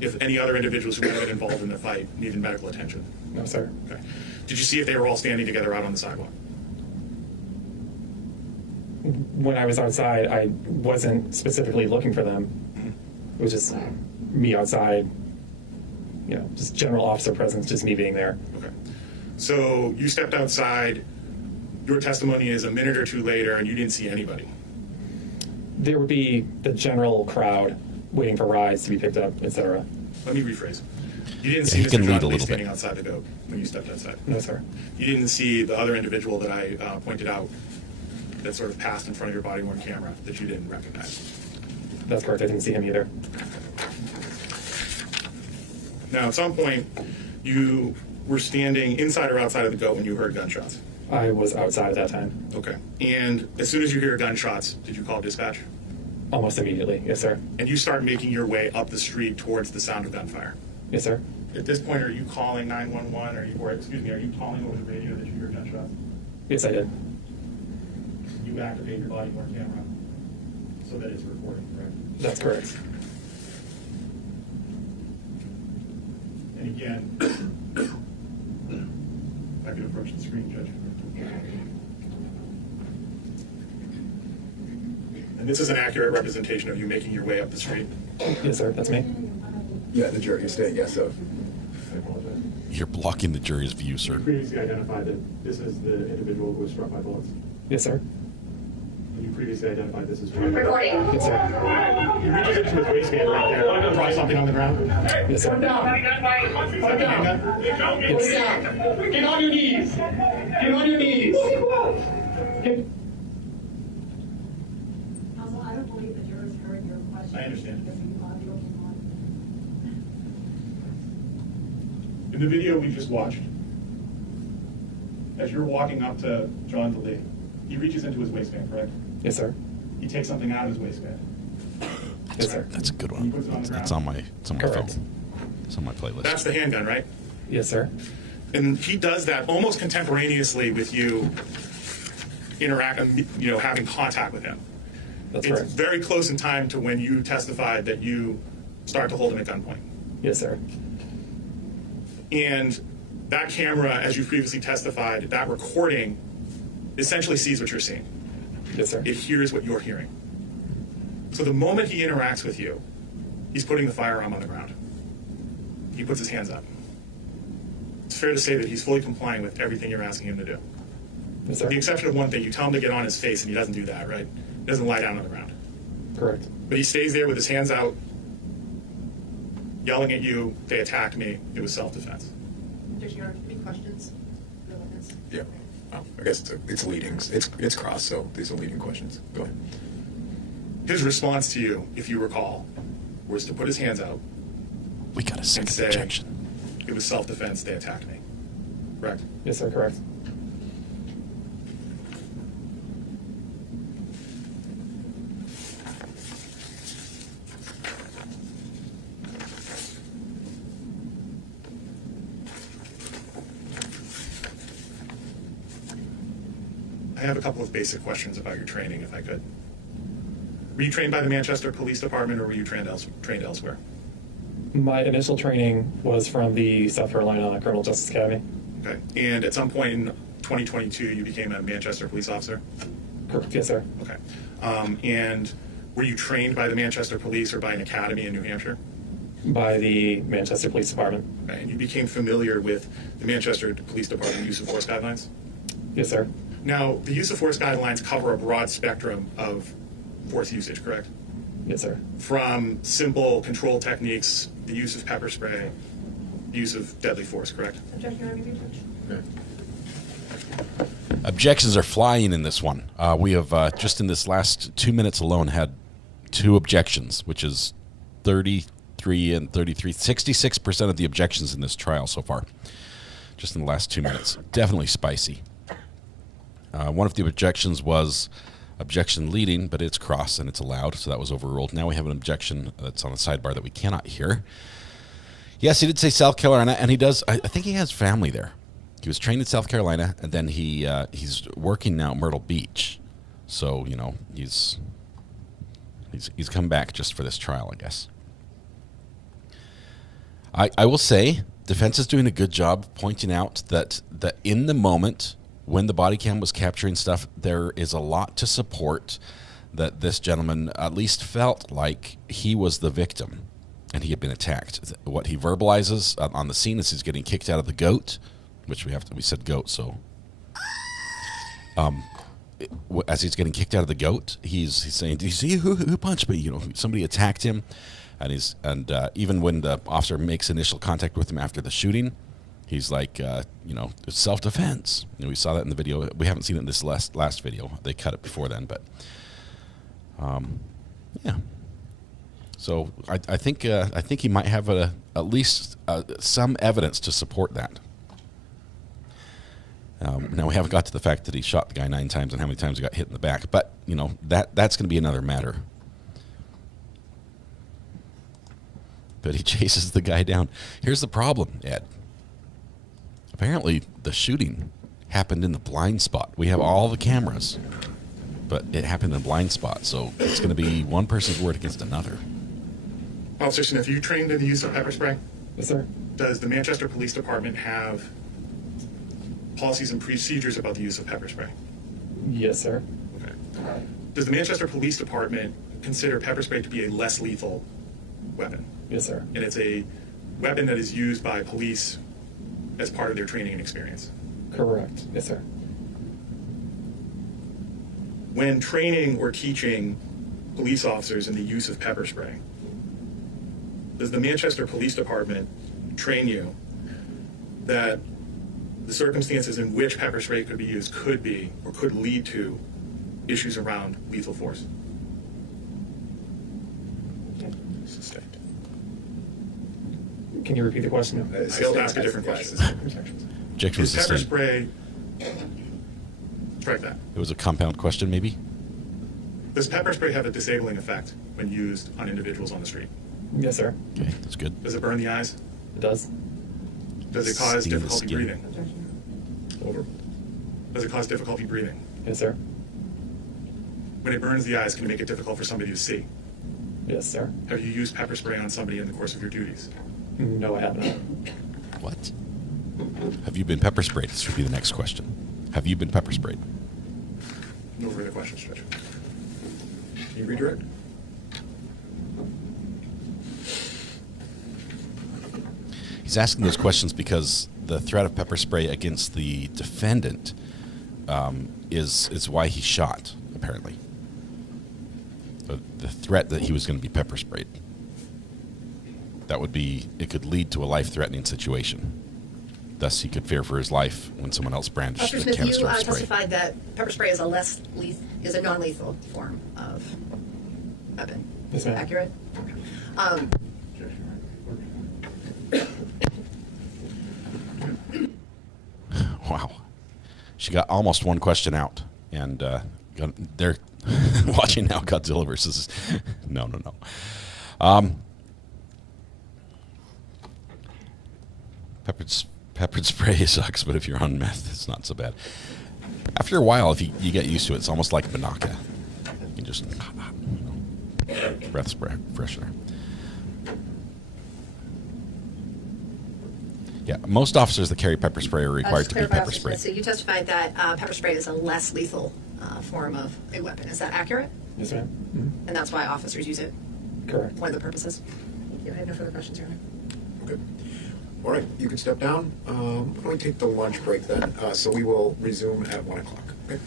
if any other individuals who might have been involved in the fight needed medical attention? No, sir. Okay. Did you see if they were all standing together out on the sidewalk? When I was outside, I wasn't specifically looking for them. It was just me outside, just general officer presence, just me being there. Okay. So you stepped outside. Your testimony is a minute or two later, and you didn't see anybody. There would be the general crowd waiting for rides to be picked up, etc. Let me rephrase. You didn't see he can Mr. lead a John Delee little standing bit. outside the goat when you stepped outside? No, sir. You didn't see the other individual that I pointed out that sort of passed in front of your body-worn camera that you didn't recognize? That's correct. I didn't see him either. Now, at some point, you were standing inside or outside of the goat when you heard gunshots? I was outside at that time. Okay. And as soon as you hear gunshots, did you call dispatch? Almost immediately. Yes, sir. And you start making your way up the street towards the sound of gunfire? Yes, sir. At this point, are you calling 911, are you calling over the radio that you hear gunshots? Yes, I did. You activate your body-worn camera so that it's recording, correct? That's correct. And again, I could approach the screen, Judge. And this is an accurate representation of you making your way up the street? Yes, sir. That's me. Yeah, the jury is saying yes, so. I apologize. You're blocking the jury's view, You sir. previously identified that this is the individual who was struck by bullets. Yes, sir. And you previously identified this as Recording. Yes, sir. He reaches into his waistband right there. Try something on the ground. Yes, sir. Put down. Put down. Get down. Get on your knees. Get on your knees. Counsel, I don't believe the jurors heard your question. I understand. Because the audio came on. In the video we just watched, as you're walking up to John Delee, he reaches into his waistband, correct? Yes, sir. He takes something out of his waistband. Yes, sir. That's a good He puts it on one. the ground. It's on my phone. Correct. It's on my playlist. That's the handgun, right? Yes, sir. And he does that almost contemporaneously with you interacting, having contact with him. That's It's correct. very close in time to when you testified that you start to hold him at gunpoint. Yes, sir. And that camera, as you previously testified, that recording essentially sees what you're seeing. Yes, sir. It hears what you're hearing. So the moment he interacts with you, he's putting the firearm on the ground. He puts his hands up. It's fair to say that he's fully complying with everything you're asking him to do. Yes, sir. With the exception of one thing, you tell him to get on his face and he doesn't do that, right? He doesn't lie down on the ground. Correct. But he stays there with his hands out, yelling at you, they attacked me, it was self-defense. Judge York, any questions? No witness. Yeah. I guess it's leading. It's cross, so these are leading questions. Go ahead. His response to you, if you recall, was to put his hands out We got a and second say, objection. it was self-defense, they attacked me. Correct? Yes, sir. Correct. I have a couple of basic questions about your training, if I could. Were you trained by the Manchester Police Department or were you trained elsewhere? My initial training was from the South Carolina Criminal Justice Academy. Okay. And at some point in 2022, you became a Manchester police officer? Correct. Yes, sir. Okay. And were you trained by the Manchester Police or by an academy in New Hampshire? By the Manchester Police Department. Okay. And you became familiar with the Manchester Police Department use of force guidelines? Yes, sir. Now, the use of force guidelines cover a broad spectrum of force usage, correct? Yes, sir. From simple control techniques, the use of pepper spray, the use of deadly force, correct? Judge York, you Judge. Objections are flying in this one. We have just in this last 2 minutes alone had 2 objections, which is 33 and 33. 66% of the objections in this trial so far, just in the last 2 minutes. Definitely spicy. One of the objections was objection leading, but it's cross and it's allowed, so that was overruled. Now we have an objection that's on the sidebar that we cannot hear. Yes, he did say South Carolina, and he does. I think he has family there. He was trained in South Carolina, and then he's working now at Myrtle Beach. So, you know, he's come back just for this trial, I guess. I will say, defense is doing a good job pointing out that in the moment when the body cam was capturing stuff, there is a lot to support that this gentleman at least felt like he was the victim and he had been attacked. What he verbalizes on the scene is he's getting kicked out of the goat, which we said goat, so as he's getting kicked out of the goat, he's saying, "Do you see who punched me? You know, somebody attacked him." And even when the officer makes initial contact with him after the shooting, he's like, you know, it's self-defense. You know, we saw that in the video. We haven't seen it in this last video. They cut it before then, but yeah. So I think he might have at least some evidence to support that. Now we haven't got to the fact that he shot the guy 9 times and how many times he got hit in the back, but you know that's going to be another matter. But he chases the guy down. Here's the problem, Ed. Apparently, the shooting happened in the blind spot. We have all the cameras, but it happened in a blind spot, so it's going to be one person's word against another. Officer Smith, are you trained in the use of pepper spray? Yes, sir. Does the Manchester Police Department have policies and procedures about the use of pepper spray? Yes, sir. Okay. Does the Manchester Police Department consider pepper spray to be a less lethal weapon? Yes, sir. And it's a weapon that is used by police as part of their training and experience? Correct. Yes, sir. When training or teaching police officers in the use of pepper spray, does the Manchester Police Department train you that the circumstances in which pepper spray could be used could be or could lead to issues around lethal force? Sustained. Can you repeat the question? I failed to ask a different question. Objection Is pepper sustained. spray... Strike that. It was a compound question, maybe? Does pepper spray have a disabling effect when used on individuals on the street? Yes, sir. Okay, that's good. Does it burn the eyes? It does. Does it cause Sting the difficulty skin. breathing? Over. Does it cause difficulty breathing? Yes, sir. When it burns the eyes, can it make it difficult for somebody to see? Yes, sir. Have you used pepper spray on somebody in the course of your duties? No, I have not. What? Have you been pepper sprayed? This would be the next question. Have you been pepper sprayed? No further questions, Judge. Can you redirect? He's asking those questions because the threat of pepper spray against the defendant is why he shot, apparently. The threat that he was going to be pepper sprayed. It could lead to a life-threatening situation. Thus, he could fear for his life when someone else brandished Officer a Smith, you canister of spray. testified that pepper spray is a non-lethal form of weapon. Yes, ma'am. Accurate? Wow. She got almost one question out. And they're watching now Godzilla versus... No. Peppered spray sucks, but if you're on meth, it's not so bad. After a while, if you get used to it, it's almost like Banaka. You just... breath spray, freshener. Yeah, most officers that carry pepper spray are required to be pepper sprayed. So you testified that pepper spray is a less lethal form of a weapon. Is that accurate? Yes, ma'am. Mm-hmm. And that's why officers use it? Correct. One of the purposes? Thank you. I have no further questions, Your Honor. Okay. All right, you can step down. Why don't we take the lunch break then? So we will resume at 1 o'clock. Okay.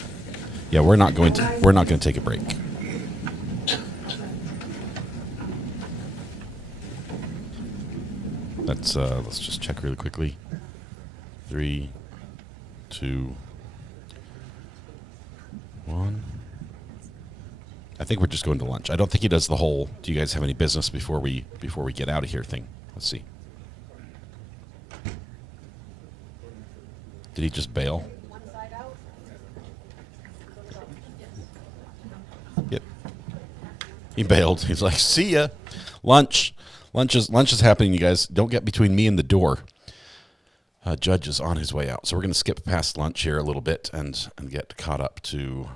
Yeah, we're not going to take a break. Let's just check really quickly. 3, 2, 1. I think we're just going to lunch. I don't think he does the whole "do you guys have any business before we get out of here" thing. Let's see. Did he just bail? Yep. He bailed. He's like, "See ya. Lunch is happening, you guys. Don't get between me and the door." Judge is on his way out. So we're going to skip past lunch here a little bit and get caught up to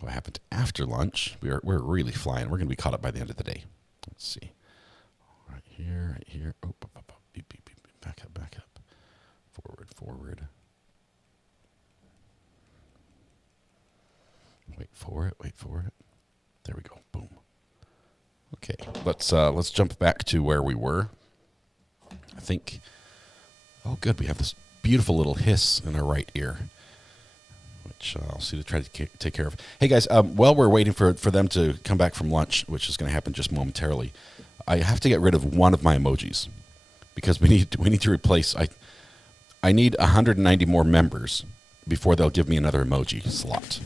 what happened after lunch. We're really flying. We're going to be caught up by the end of the day. Let's see. Right here. Oh, beep, beep, beep. Back up. Forward. Wait for it. There we go. Boom. Okay, let's jump back to where we were. I think. Oh, good. We have this beautiful little hiss in our right ear, which I'll see to try to take care of. Hey guys, while we're waiting for them to come back from lunch, which is going to happen just momentarily, I have to get rid of one of my emojis because we need to replace. I need 190 more members before they'll give me another emoji slot.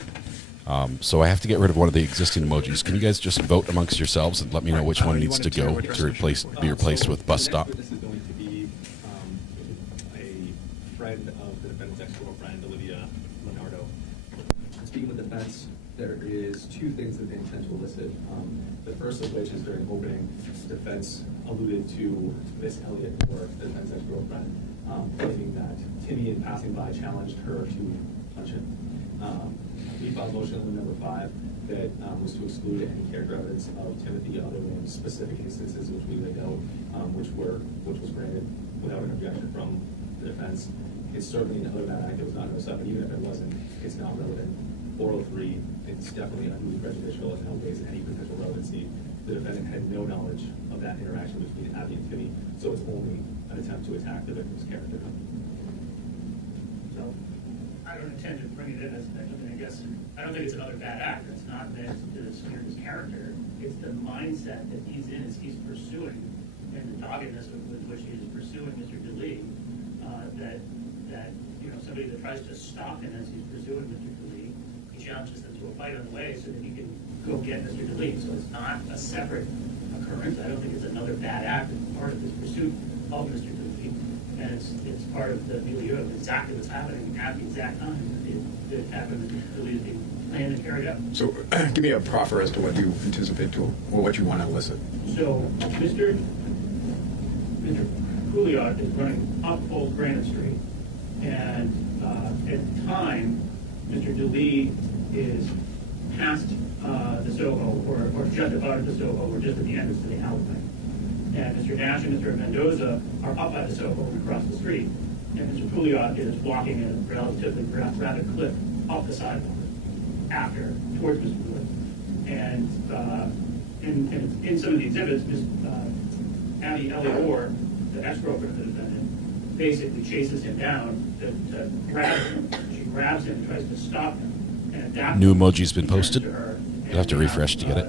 So I have to get rid of one of the existing emojis. Can you guys just vote amongst yourselves and let me know which one needs to go to be replaced with bus stop? This is going to be a friend of the defendant's ex-girlfriend, Olivia Leonardo. Speaking with the defense, there is two things that they intend to elicit. The first of which is during opening, defense alluded to Miss Elliott, or the defendant's ex-girlfriend, claiming that Timmy, in passing by, challenged her to punch him. We filed motion on number 5 that was to exclude any character evidence of Timothy other than specific instances which we laid out, which was granted without an objection from the defense. It's certainly an other bad act that was not noticed up, and even if it wasn't, it's not relevant. 403, it's definitely unduly prejudicial and outweighs any potential relevancy. The defendant had no knowledge of that interaction between Abby and Timmy, so it's only an attempt to attack the victim's character. So, I don't intend to bring it in as something, I guess, I don't think it's another bad act. It's not meant to smear his character. It's the mindset that he's in as he's pursuing, and the doggedness with which he is pursuing Mr. Delee, that somebody that tries to stop him as he's pursuing Mr. Delee, he challenges them to a fight on the way so that he can go get Mr. Delee. So it's not a separate occurrence. I don't think it's another bad act. It's part of his pursuit of Mr. Delee, and it's part of the milieu of exactly what's happening at the exact time that it happened. Mr. Delee is being planned and carried out. So give me a proffer as to what you anticipate to, or what you want to elicit. So Mr. Pouliot is running up Old Granite Street, and at the time, Mr. Delee is past the Soho, or just about at the Soho, or just at the entrance to the alleyway. And Mr. Nash and Mr. Mendoza are up by the Soho and across the street, and Mr. Pouliot is walking in a relatively rapid clip up the sidewalk towards Mr. Pouliot. And in some of the exhibits, Abby Elliott, the ex-girlfriend of the defendant, basically chases him down to grab him. She grabs him and tries to stop him. And at that New point, emoji's been posted. You'll have to refresh to get it.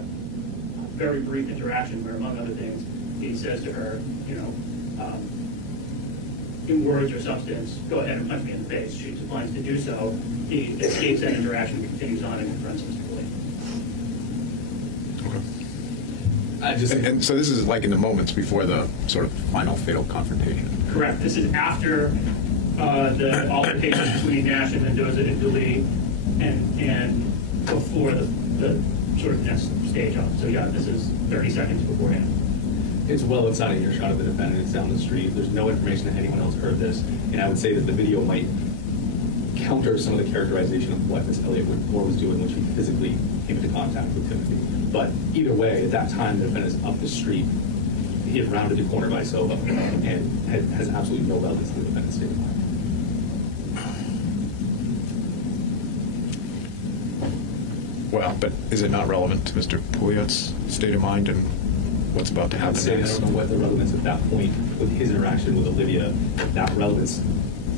Very brief interaction where, among other things, he says to her, in words or substance, go ahead and punch me in the face. She declines to do so. He escapes that interaction and continues on and confronts Mr. Delee. And so this is like in the moments before the sort of final fatal confrontation. Correct. This is after the altercation between Nash and Mendoza and Delee, and before the sort of next stage up. So yeah, this is 30 seconds beforehand. It's well outside of earshot of the defendant. It's down the street. There's no information that anyone else heard this, and I would say that the video might counter some of the characterization of what Miss Elliott was doing when she physically came into contact with Timothy. But either way, at that time, the defendant is up the street. He had rounded the corner by Soho and has absolutely no relevance to the defendant's state of mind. Well, but is it not relevant to Mr. Pouliot's state of mind and what's about to happen next? I don't know what the relevance at that point with his interaction with Olivia, that relevance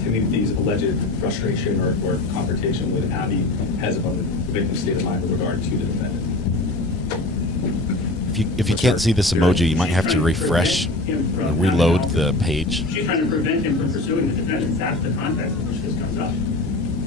Timothy's alleged frustration or confrontation with Abby has on the victim's state of mind with regard to the defendant. If you can't see this emoji, you might have to refresh and reload the page. She's trying to prevent him from pursuing the defendant. That's the context in which this comes up.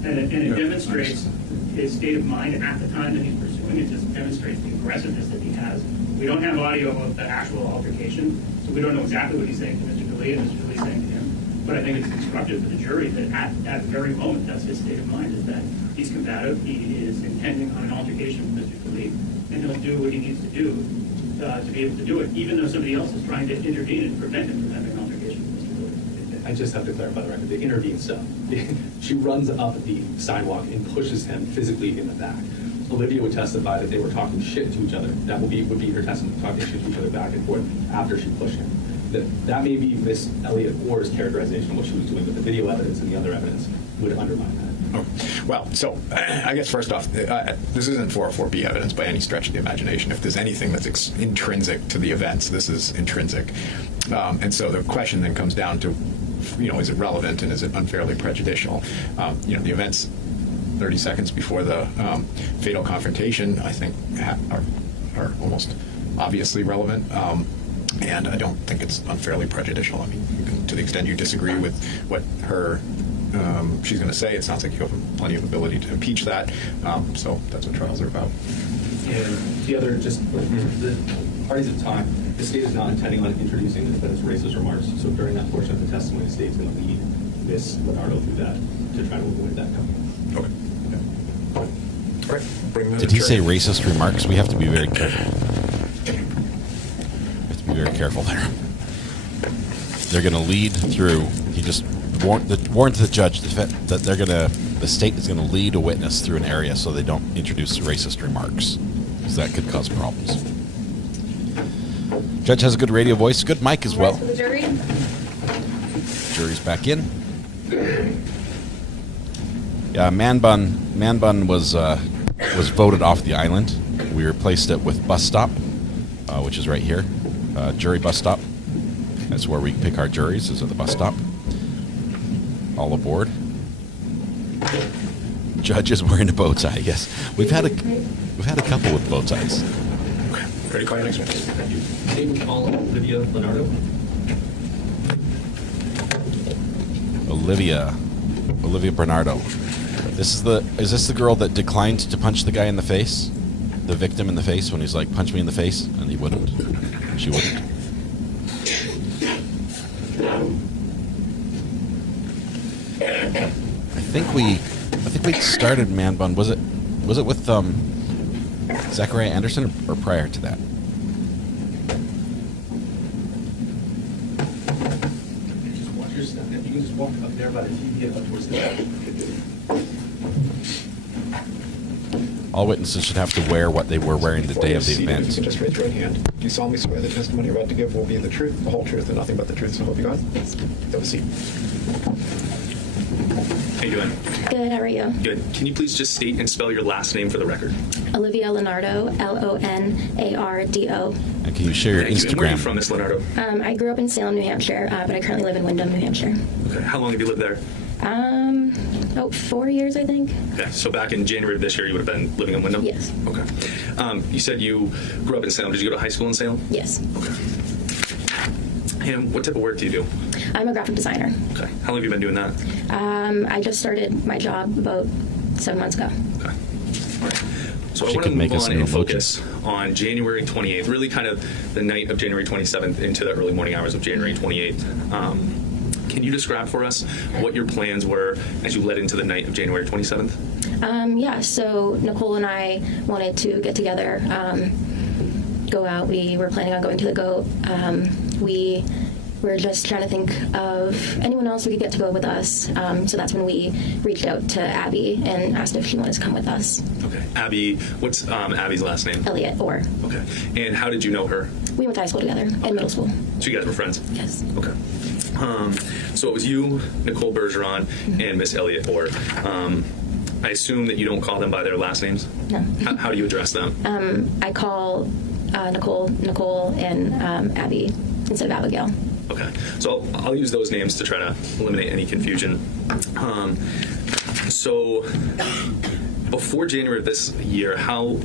And it demonstrates his state of mind at the time that he's pursuing. It just demonstrates the aggressiveness that he has. We don't have audio of the actual altercation, so we don't know exactly what he's saying to Mr. Delee and Mr. Delee saying to him. But I think it's instructive for the jury that at that very moment, that's his state of mind, is that he's combative, he is intending on an altercation with Mr. Delee, and he'll do what he needs to do to be able to do it, even though somebody else is trying to intervene and prevent him from having an altercation with Mr. Delee. I just have to clarify the record. The intervene stuff. She runs up the sidewalk and pushes him physically in the back. Olivia would testify that they were talking shit to each other. That would be her testimony, talking shit to each other back and forth after she pushed him. That may be Miss Elliott Orr's characterization of what she was doing, but the video evidence and the other evidence would undermine that. Oh. Well, so I guess first off, this isn't 404B evidence by any stretch of the imagination. If there's anything that's intrinsic to the events, this is intrinsic. And so the question then comes down to, is it relevant and is it unfairly prejudicial? The events 30 seconds before the fatal confrontation, I think, are almost obviously relevant. And I don't think it's unfairly prejudicial. I mean, to the extent you disagree with what she's going to say, it sounds like you have plenty of ability to impeach that. So that's what trials are about. And the other, the parties of time, the state is not intending on introducing the defendant's racist remarks. So during that portion of the testimony, the state's going to lead Ms. Leonardo through that to try to avoid that coming. Okay. All right. Did he say racist remarks? We have to be very careful. Be very careful there. They're going to lead through. He just warned the judge that the state is going to lead a witness through an area so they don't introduce racist remarks, because that could cause problems. Judge has a good radio voice, good mic as well. For the jury. Jury's back in. Yeah, Man Bun was voted off the island. We replaced it with Bus Stop, which is right here. Jury bus stop. That's where we pick our juries, is at the bus stop. All aboard. Judge is wearing a bow tie. Yes, we've had a couple with bow ties. Okay, ready to call your next one. Thank you. Name and call Olivia Leonardo. Olivia Bernardo. Is this the girl that declined to punch the guy in the face? The victim in the face, when he's like, punch me in the face, and he wouldn't. She wouldn't. I think we started Man Bun. Was it with Zachariah Anderson or prior to that? Just watch your step. You can just walk up there, but if you get up towards the back. All witnesses should have to wear what they were wearing the day of the event. You can just raise your right hand. Do you solemnly swear the testimony you're about to give will be the truth, the whole truth, and nothing but the truth, so help you God? Yes. Have a seat. How you doing? Good, how are you? Good. Can you please just state and spell your last name for the record? Olivia Leonardo, Lonardo. And can you share your Instagram? Where are you from, Miss Leonardo? I grew up in Salem, New Hampshire, but I currently live in Windham, New Hampshire. Okay. How long have you lived there? About 4 years, I think. Okay. So back in January of this year, you would have been living in Windham? Yes. Okay. You said you grew up in Salem. Did you go to high school in Salem? Yes. Okay. And what type of work do you do? I'm a graphic designer. Okay. How long have you been doing that? I just started my job about 7 months ago. Okay. All right. So I want to move on and focus on January 28th, really kind of the night of January 27th into the early morning hours of January 28th. Can you describe for us what your plans were as you led into the night of January 27th? Yeah, so Nicole and I wanted to get together, go out. We were planning on going to the GOAT. We were just trying to think of anyone else we could get to go with us. So that's when we reached out to Abby and asked if she wanted to come with us. Okay. Abby, what's Abby's last name? Elliott Orr. Okay. And how did you know her? We went to high school together, in middle school. So you guys were friends? Yes. Okay. So it was you, Nicole Bergeron, and Miss Elliott Orr. I assume that you don't call them by their last names? No. How do you address them? I call Nicole, and Abby instead of Abigail. Okay. So I'll use those names to try to eliminate any confusion. So before January of this year, how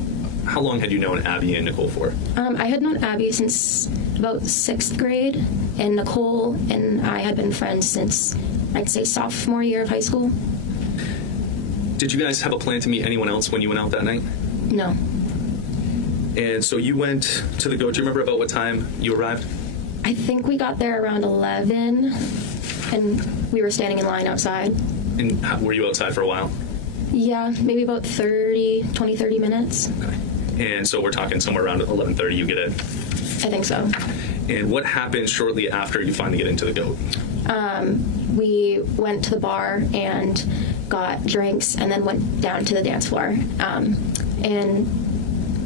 long had you known Abby and Nicole for? I had known Abby since about 6th grade, and Nicole and I had been friends since, I'd say, sophomore year of high school. Did you guys have a plan to meet anyone else when you went out that night? No. And so you went to the GOAT. Do you remember about what time you arrived? I think we got there around 11, and we were standing in line outside. And were you outside for a while? Yeah, maybe about 30 minutes. Okay. And so we're talking somewhere around 11:30 you get in? I think so. And what happened shortly after you finally get into the GOAT? We went to the bar and got drinks and then went down to the dance floor. And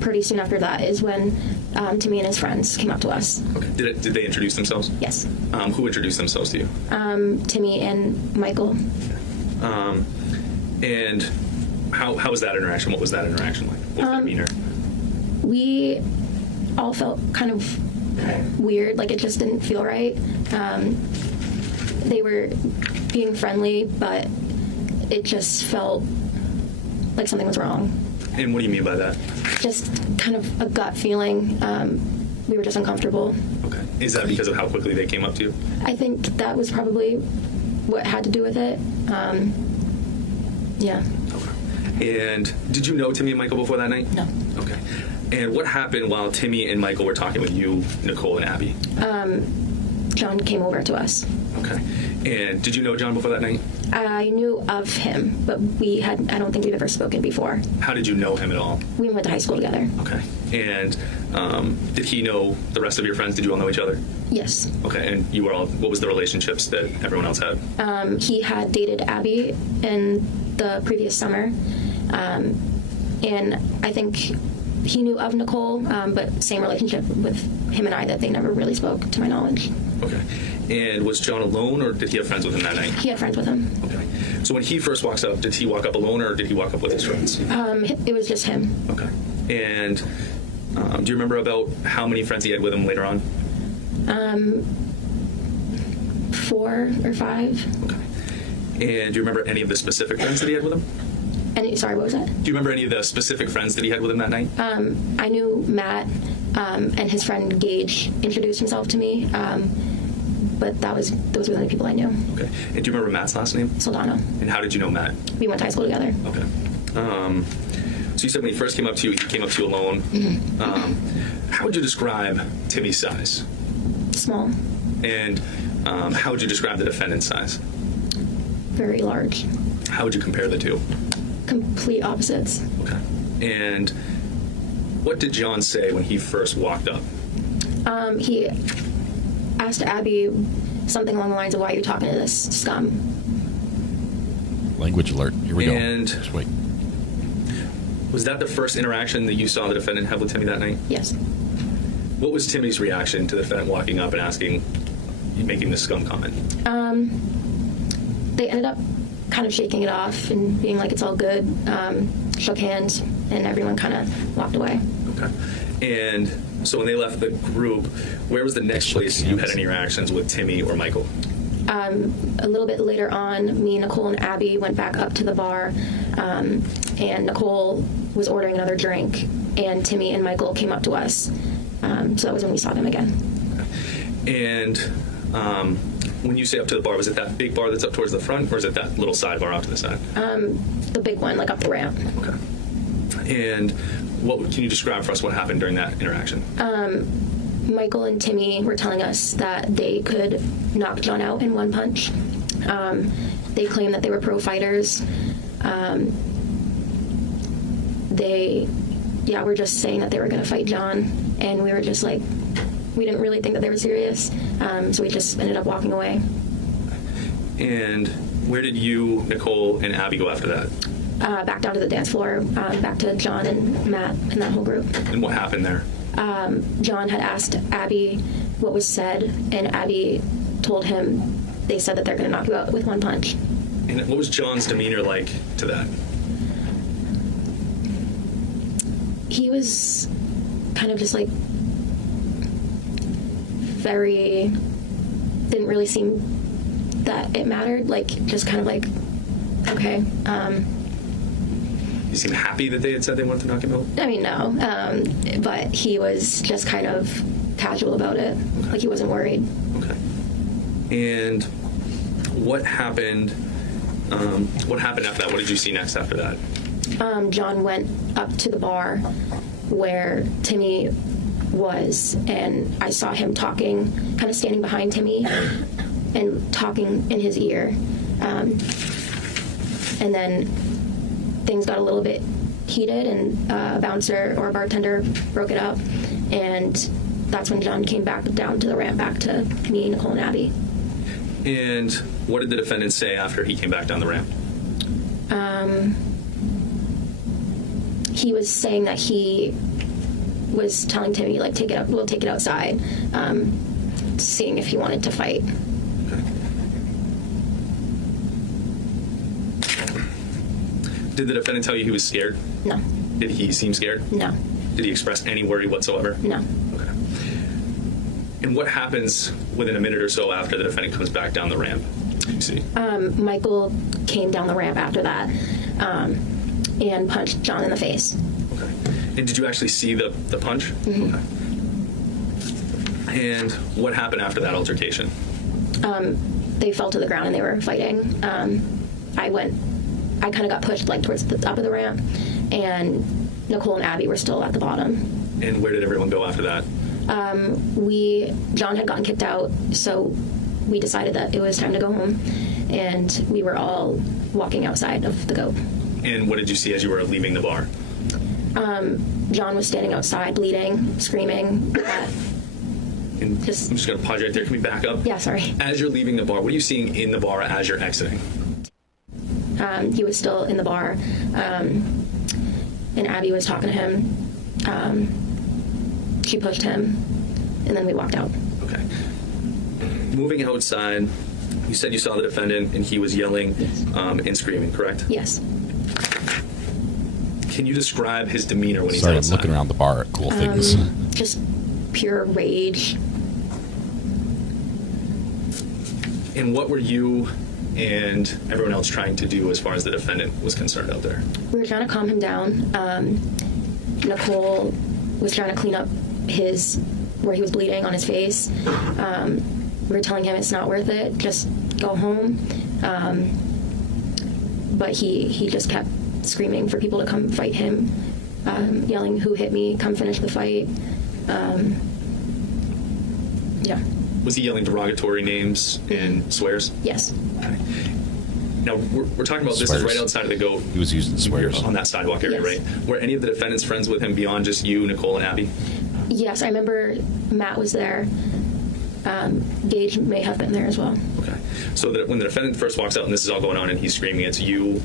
pretty soon after that is when Timmy and his friends came up to us. Okay. Did they introduce themselves? Yes. Who introduced themselves to you? Timmy and Michael. And how was that interaction? What was that interaction like? What was the demeanor? We all felt kind of weird, like it just didn't feel right. They were being friendly, but it just felt like something was wrong. And what do you mean by that? Just kind of a gut feeling. We were just uncomfortable. Okay. Is that because of how quickly they came up to you? I think that was probably what had to do with it. Yeah. Okay. And did you know Timmy and Michael before that night? No. Okay. And what happened while Timmy and Michael were talking with you, Nicole, and Abby? John came over to us. Okay. And did you know John before that night? I knew of him, but I don't think we've ever spoken before. How did you know him at all? We went to high school together. Okay. And did he know the rest of your friends? Did you all know each other? Yes. Okay. And you were all, what was the relationships that everyone else had? He had dated Abby in the previous summer. And I think he knew of Nicole, but same relationship with him and I, that they never really spoke, to my knowledge. Okay. And was John alone, or did he have friends with him that night? He had friends with him. Okay. So when he first walks up, did he walk up alone, or did he walk up with his friends? It was just him. Okay. And do you remember about how many friends he had with him later on? 4 or 5. Okay. And do you remember any of the specific friends that he had with him? Sorry, what was that? Do you remember any of the specific friends that he had with him that night? I knew Matt and his friend Gage introduced himself to me, but those were the only people I knew. Okay. And do you remember Matt's last name? Soldano. And how did you know Matt? We went to high school together. Okay. So you said when he first came up to you, he came up to you alone. Mm-hmm. How would you describe Timmy's size? Small. And how would you describe the defendant's size? Very large. How would you compare the two? Complete opposites. Okay. And what did John say when he first walked up? He asked Abby something along the lines of, "Why are you talking to this scum?" Language alert. Here we go. And just wait. Was that the first interaction that you saw the defendant have with Timmy that night? Yes. What was Timmy's reaction to the defendant walking up and making this scum comment? They ended up kind of shaking it off and being like, "It's all good," shook hands, and everyone kind of walked away. Okay. And so when they left the group, where was the next place you had any interactions with Timmy or Michael? A little bit later on, me, Nicole, and Abby went back up to the bar, and Nicole was ordering another drink, and Timmy and Michael came up to us. So that was when we saw them again. Okay. And when you say up to the bar, was it that big bar that's up towards the front, or is it that little side bar off to the side? The big one, like up the ramp. Okay. And can you describe for us what happened during that interaction? Michael and Timmy were telling us that they could knock John out in one punch. They claimed that they were pro fighters. They were just saying that they were going to fight John, and we were just like, we didn't really think that they were serious, so we just ended up walking away. And where did you, Nicole, and Abby go after that? Back down to the dance floor, back to John and Matt and that whole group. And what happened there? John had asked Abby what was said, and Abby told him they said that they're going to knock you out with one punch. And what was John's demeanor like to that? He was kind of just like didn't really seem that it mattered, like just kind of like, okay. You seem happy that they had said they wanted to knock him out? I mean, no, but he was just kind of casual about it, okay. Like he wasn't worried. Okay. And what happened? What happened after that? What did you see next after that? John went up to the bar where Timmy was, and I saw him talking, kind of standing behind Timmy and talking in his ear. And then things got a little bit heated, and a bouncer or a bartender broke it up, and that's when John came back down to the ramp back to me, Nicole, and Abby. And what did the defendant say after he came back down the ramp? He was saying that he was telling Timmy, like, we'll take it outside, seeing if he wanted to fight. Okay. Did the defendant tell you he was scared? No. Did he seem scared? No. Did he express any worry whatsoever? No. Okay. And what happens within a minute or so after the defendant comes back down the ramp? You see? Michael came down the ramp after that and punched John in the face. Okay. And did you actually see the punch? Mm-hmm. Okay. And what happened after that altercation? They fell to the ground and they were fighting. I kind of got pushed like towards the top of the ramp, and Nicole and Abby were still at the bottom. And where did everyone go after that? John had gotten kicked out, so we decided that it was time to go home, and we were all walking outside of the goat. And what did you see as you were leaving the bar? John was standing outside, bleeding, screaming. I'm just going to pause right there. Can we back up? Yeah, sorry. As you're leaving the bar, what are you seeing in the bar as you're exiting? He was still in the bar, and Abby was talking to him. She pushed him, and then we walked out. Okay. Moving outside, you said you saw the defendant, and he was yelling and screaming, correct? Yes. Can you describe his demeanor when he's Sorry, outside? I'm looking around the bar at cool things. Just pure rage. And what were you and everyone else trying to do as far as the defendant was concerned out there? We were trying to calm him down. Nicole was trying to clean up where he was bleeding on his face. We were telling him it's not worth it, just go home. But he just kept screaming for people to come fight him, yelling, "Who hit me? Come finish the fight." Yeah. Was he yelling derogatory names and swears? Yes. Okay. Now, we're talking about this is right outside of the goat. He was using swears. On that sidewalk area, Yes. right? Were any of the defendants friends with him beyond just you, Nicole, and Abby? Yes, I remember Matt was there. Gage may have been there as well. Okay. So that when the defendant first walks out and this is all going on and he's screaming, it's you,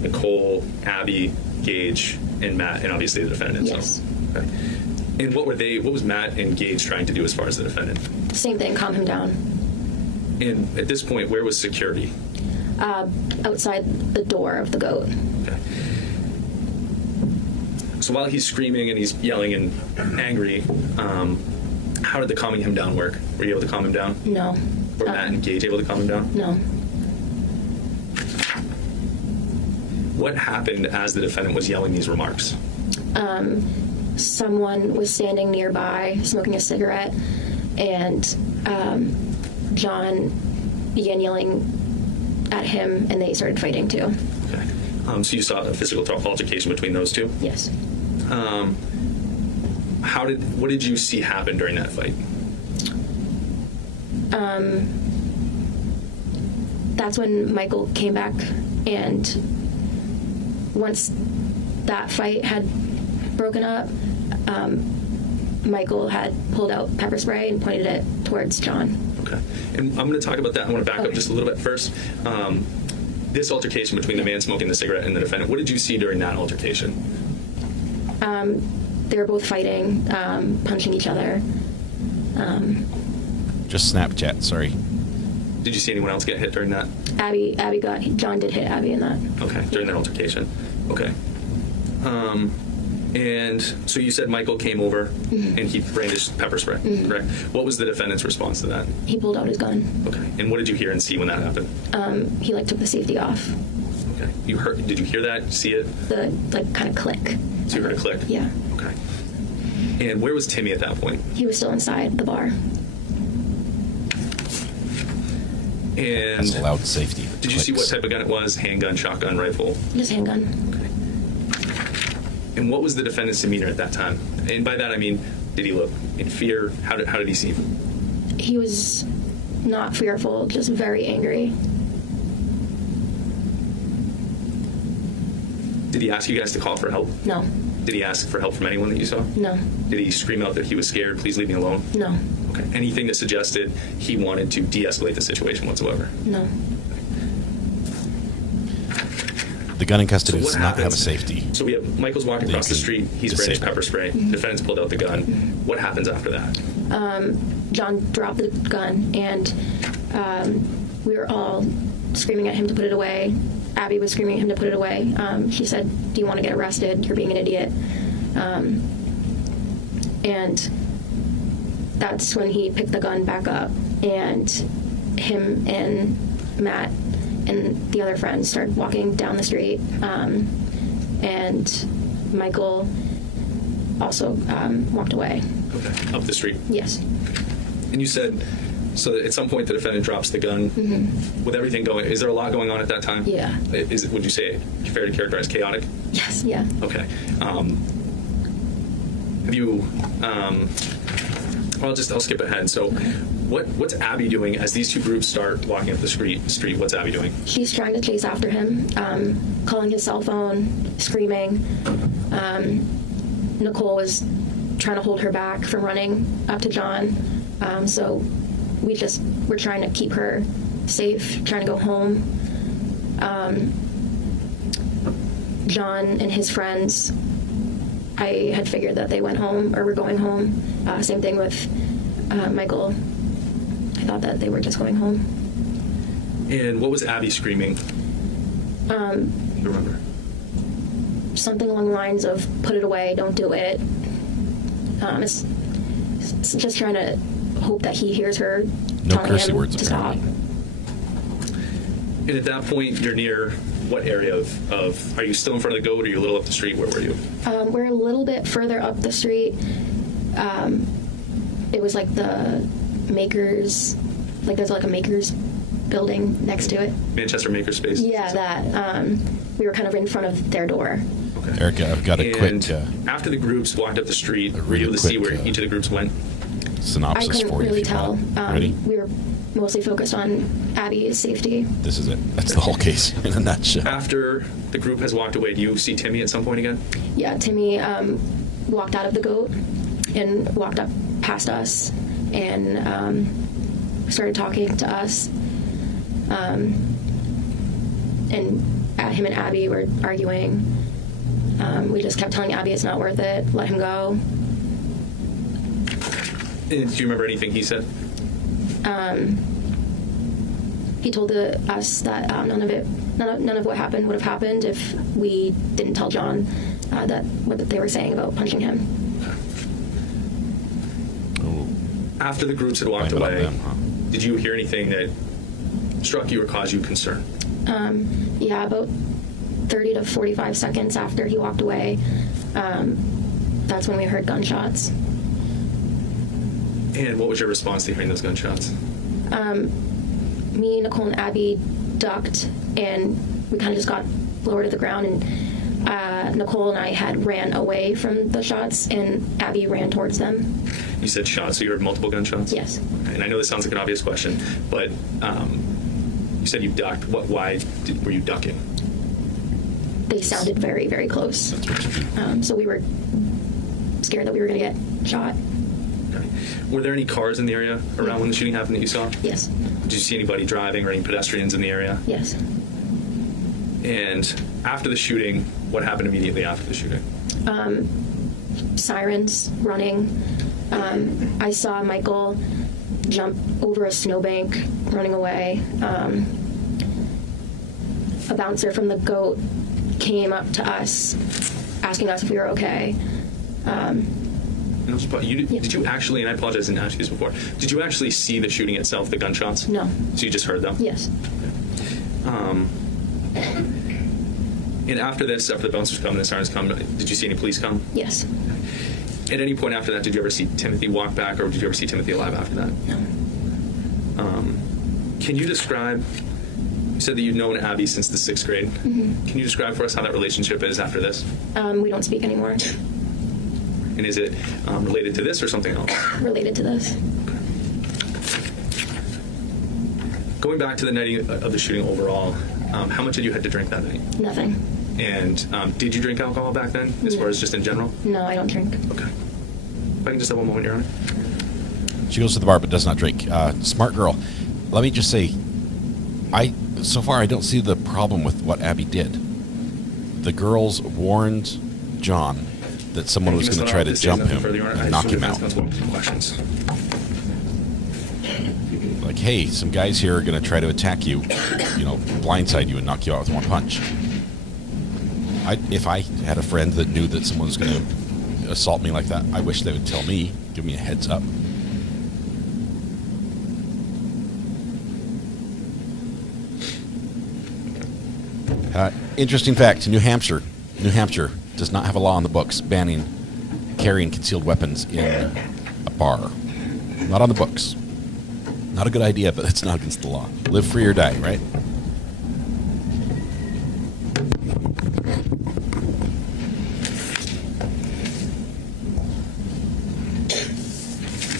Nicole, Abby, Gage, and Matt, and obviously the defendant. Yes. So, okay. And what was Matt and Gage trying to do as far as the defendant? Same thing, calm him down. And at this point, where was security? Outside the door of the goat. Okay. So while he's screaming and he's yelling and angry, how did the calming him down work? Were you able to calm him down? No. Were Matt and Gage able to calm him down? No. What happened as the defendant was yelling these remarks? Someone was standing nearby smoking a cigarette, and John began yelling at him, and they started fighting too. Okay. So you saw a physical altercation between those two? Yes. What did you see happen during that fight? That's when Michael came back, and once that fight had broken up, Michael had pulled out pepper spray and pointed it towards John. Okay. And I'm going to talk about that. I want to back up just a little bit first. This altercation between the man smoking the cigarette and the defendant, what did you see during that altercation? They were both fighting, punching each other. Just Snapchat, sorry. Did you see anyone else get hit during that? John did hit Abby in that. Okay, during that altercation. Okay. And so you said Michael came over and he brandished pepper spray, correct? What was the defendant's response to that? He pulled out his gun. Okay. And what did you hear and see when that happened? He took the safety off. Okay. Did you hear that? See it? The kind of click. So you heard a click? Yeah. Okay. And where was Timmy at that point? He was still inside the bar. And that's a loud safety. Did you see what type of gun it was? Handgun, shotgun, rifle? Just handgun. Okay. And what was the defendant's demeanor at that time? And by that I mean, did he look in fear? How did he seem? He was not fearful, just very angry. Did he ask you guys to call for help? No. Did he ask for help from anyone that you saw? No. Did he scream out that he was scared, please leave me alone? No. Okay. Anything that suggested he wanted to de-escalate the situation whatsoever? No. The gun in custody So does what not have a happens? safety. So we have Michael's walking They across the can street. He's disable. brandished pepper spray. Defendant's pulled out the gun. What happens after that? John dropped the gun, and we were all screaming at him to put it away. Abby was screaming at him to put it away. She said, "Do you want to get arrested? You're being an idiot." And that's when he picked the gun back up, and him and Matt and the other friends started walking down the street. And Michael also walked away. Okay. Up the street. Yes. And you said, so at some point the defendant drops the gun. Mm-hmm. With everything going, is there a lot going on at that time? Yeah. Is it, would you say, fair to characterize chaotic? Yes. Yeah. Okay. Have you? I'll skip ahead. So, what's Abby doing as these two groups start walking up the street? What's Abby doing? She's trying to chase after him, calling his cell phone, screaming. Nicole was trying to hold her back from running up to John. So we're trying to keep her safe, trying to go home. John and his friends, I had figured that they went home or were going home. Same thing with Michael. I thought that they were just going home. And what was Abby screaming? You remember? Something along the lines of "put it away, don't do it." It's just trying to hope that he hears her. No telling cursey him words, to stop. And at that point, you're near what area of? Are you still in front of the goat, or are you a little up the street? Where were you? We're a little bit further up the street. It was like the Makers, like there's like a Makers building next to it. Manchester Makerspace. Yeah, that. We were kind of in front of their door. Okay. Erica, I've got a And quick after the groups walked up the street, were really you able to see quick, where each of the groups went? synopsis I couldn't for you. really if you tell. want. Ready? We were mostly focused on Abby's safety. This is it. That's the whole case in a nutshell. After the group has walked away, do you see Timmy at some point again? Yeah, Timmy walked out of the goat and walked up past us and started talking to us. And him and Abby were arguing. We just kept telling Abby it's not worth it. Let him go. And do you remember anything he said? He told us that none of what happened would have happened if we didn't tell John that what they were saying about punching him. After the groups had walked away, did you hear anything that struck you or caused you concern? Yeah, about 30 to 45 seconds after he walked away, that's when we heard gunshots. And what was your response to hearing those gunshots? Me, Nicole, and Abby ducked, and we kind of just got lower to the ground, and Nicole and I had ran away from the shots, and Abby ran towards them. You said shots, so you heard multiple gunshots? Yes. And I know this sounds like an obvious question, but you said you ducked. Why were you ducking? They sounded very, very close. So we were scared that we were going to get shot. Okay. Were there any cars in the area around when the shooting happened that you saw? Yes. Did you see anybody driving or any pedestrians in the area? Yes. And after the shooting, what happened immediately after the shooting? Sirens, running. I saw Michael jump over a snowbank, running away. A bouncer from the goat came up to us, asking us if we were okay. Did you actually, and I apologize, I didn't ask you this before, did you actually see the shooting itself, the gunshots? No. So you just heard them? Yes. And after this, after the bouncers come and the sirens come, did you see any police come? Yes. At any point after that, did you ever see Timothy walk back, or did you ever see Timothy alive after that? No. Can you describe, you said that you've known Abby since the 6th grade. Mm-hmm. Can you describe for us how that relationship is after this? We don't speak anymore. And is it related to this or something else? Related to this. Going back to the night of the shooting overall, how much had you had to drink that night? Nothing. And did you drink alcohol back then, as far as just in general? No, I don't drink. Okay. If I can just have one moment, Your Honor. She goes to the bar but does not drink. Smart girl. Let me just say, so far I don't see the problem with what Abby did. The girls warned John that someone was going to try to jump him and knock him out. Like, hey, some guys here are going to try to attack you, blindside you and knock you out with one punch. If I had a friend that knew that someone was going to assault me like that, I wish they would tell me, give me a heads up. Interesting fact, New Hampshire does not have a law on the books banning carrying concealed weapons in a bar. Not on the books. Not a good idea, but it's not against the law. Live free or die, right?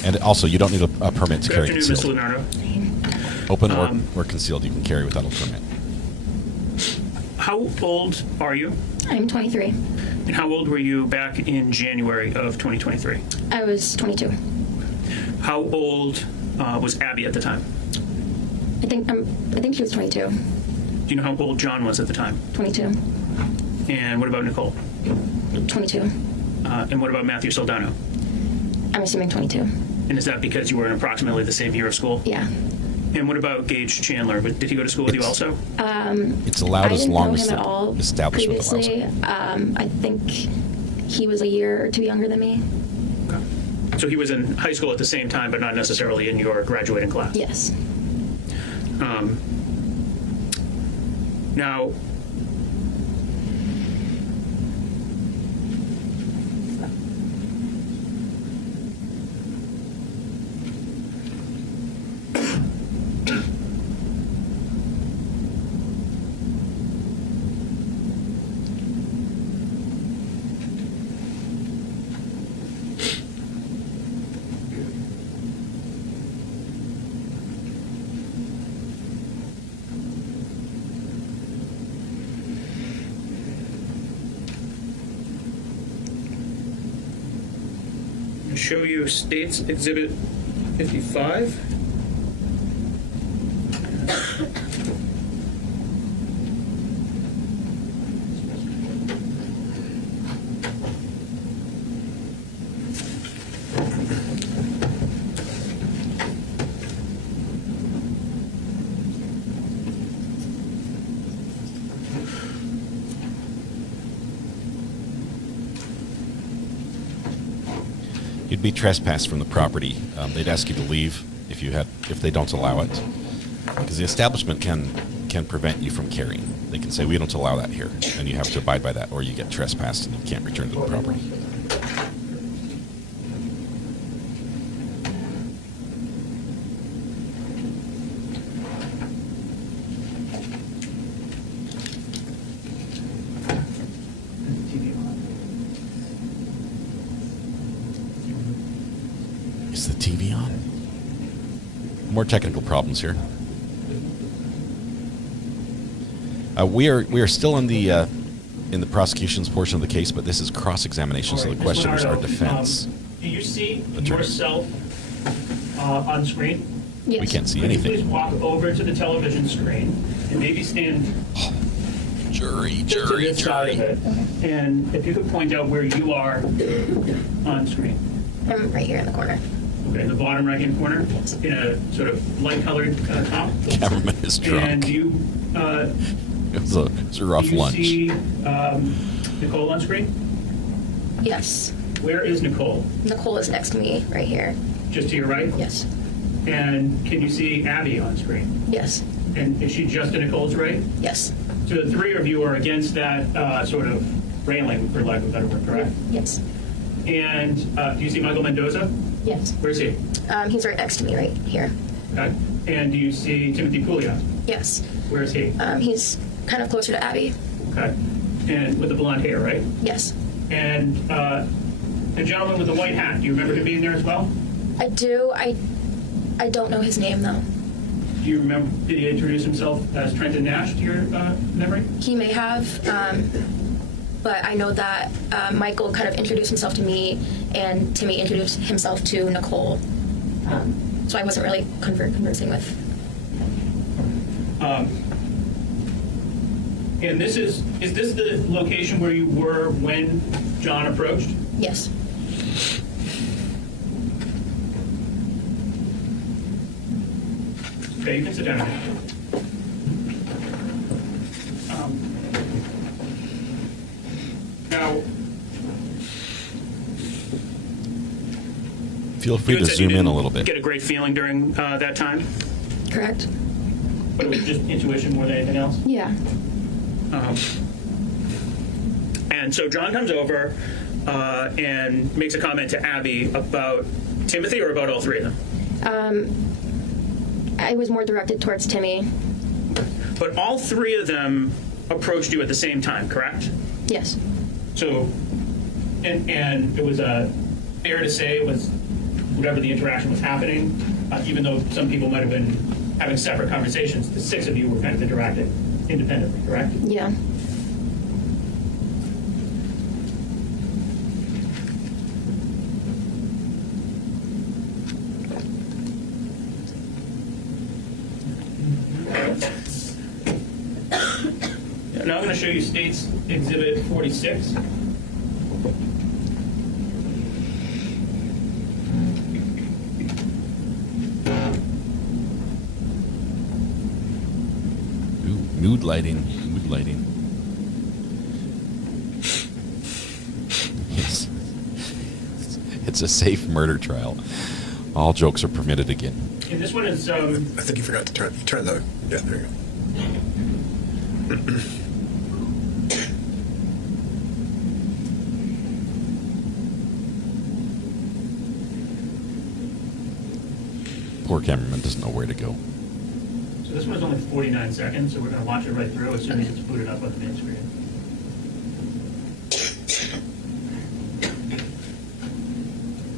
And also, you don't need a permit to carry concealed. Open or concealed, you can carry without a permit. How old are you? I'm 23. And how old were you back in January of 2023? I was 22. How old was Abby at the time? I think she was 22. Do you know how old John was at the time? 22. And what about Nicole? 22. And what about Matthew Soldano? I'm assuming 22. And is that because you were in approximately the same year of school? Yeah. And what about Gage Chandler? Did he go to school with you also? It's allowed as long as the establishment allows previously. I think he was a year or two younger than me. Okay. So he was in high school at the same time, but not necessarily in your graduating class? Yes. Now, show you States Exhibit 55. You'd be trespassed from the property. They'd ask you to leave if they don't allow it, because the establishment can prevent you from carrying. They can say, we don't allow that here, and you have to abide by that, or you get trespassed and you can't return to the property. Is the TV on? More technical problems here. We are still in the prosecution's portion of the case, but this is cross-examination, so the questioners are defense. Do you see yourself on screen? Yes. We can't see Could anything. you please walk over to the television screen and maybe stand Jury. to this side of it. And if you could point out where you are on screen. I'm right here in the corner. Okay, in the bottom right-hand corner, in a sort of light-colored top. Cameraman is drunk. And you, It was a rough do you lunch. see Nicole on screen? Yes. Where is Nicole? Nicole is next to me right here. Just to your right? Yes. And can you see Abby on screen? Yes. And is she just to Nicole's right? Yes. So the three of you are against that sort of railing, for lack of a better word, correct? Yes. And do you see Michael Mendoza? Yes. Where's he? He's right next to me right here. Okay. And do you see Timothy Pouliot? Yes. Where's he? He's kind of closer to Abby. Okay. And with the blonde hair, right? Yes. And the gentleman with the white hat, do you remember him being there as well? I do. I don't know his name, though. Do you remember, did he introduce himself as Trenton Nash to your memory? He may have, but I know that Michael kind of introduced himself to me, and Timmy introduced himself to Nicole. So I wasn't really conversing with. And this is this the location where you were when John approached? Yes. Okay, you can sit down. Now, Feel free to zoom in a little bit. Get a great feeling during that time? Correct. But it was just intuition more than anything else? Yeah. And so John comes over and makes a comment to Abby about Timothy or about all three of them? I was more directed towards Timmy. But all three of them approached you at the same time, correct? Yes. So, and it was fair to say it was whatever the interaction was happening, even though some people might have been having separate conversations, the six of you were kind of interacting independently, correct? Yeah. Now I'm going to show you State's Exhibit 46. Mood lighting. Yes. It's a safe murder trial. All jokes are permitted again. And this one is... I think you forgot to turn the... Yeah, there you go. Poor cameraman doesn't know where to go. So this one is only 49 seconds, so we're going to watch it right through as soon as it's booted up on the main screen.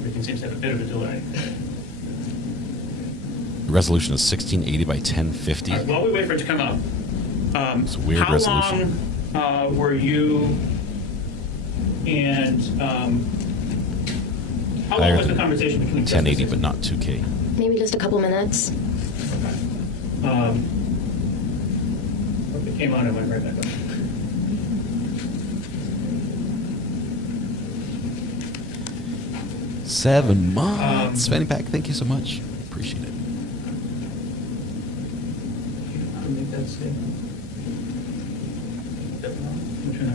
Everything seems to have a bit of a delay. The resolution is 1680 by 1050. All right, while we wait for it to come up, It's a weird how resolution. long were you and how long was the conversation between 1080, but not 2K. Maybe just a couple minutes. It came on and went right back up. Seven months. Fanny Pack, thank you so much. Appreciate it. How to make that statement? Which one?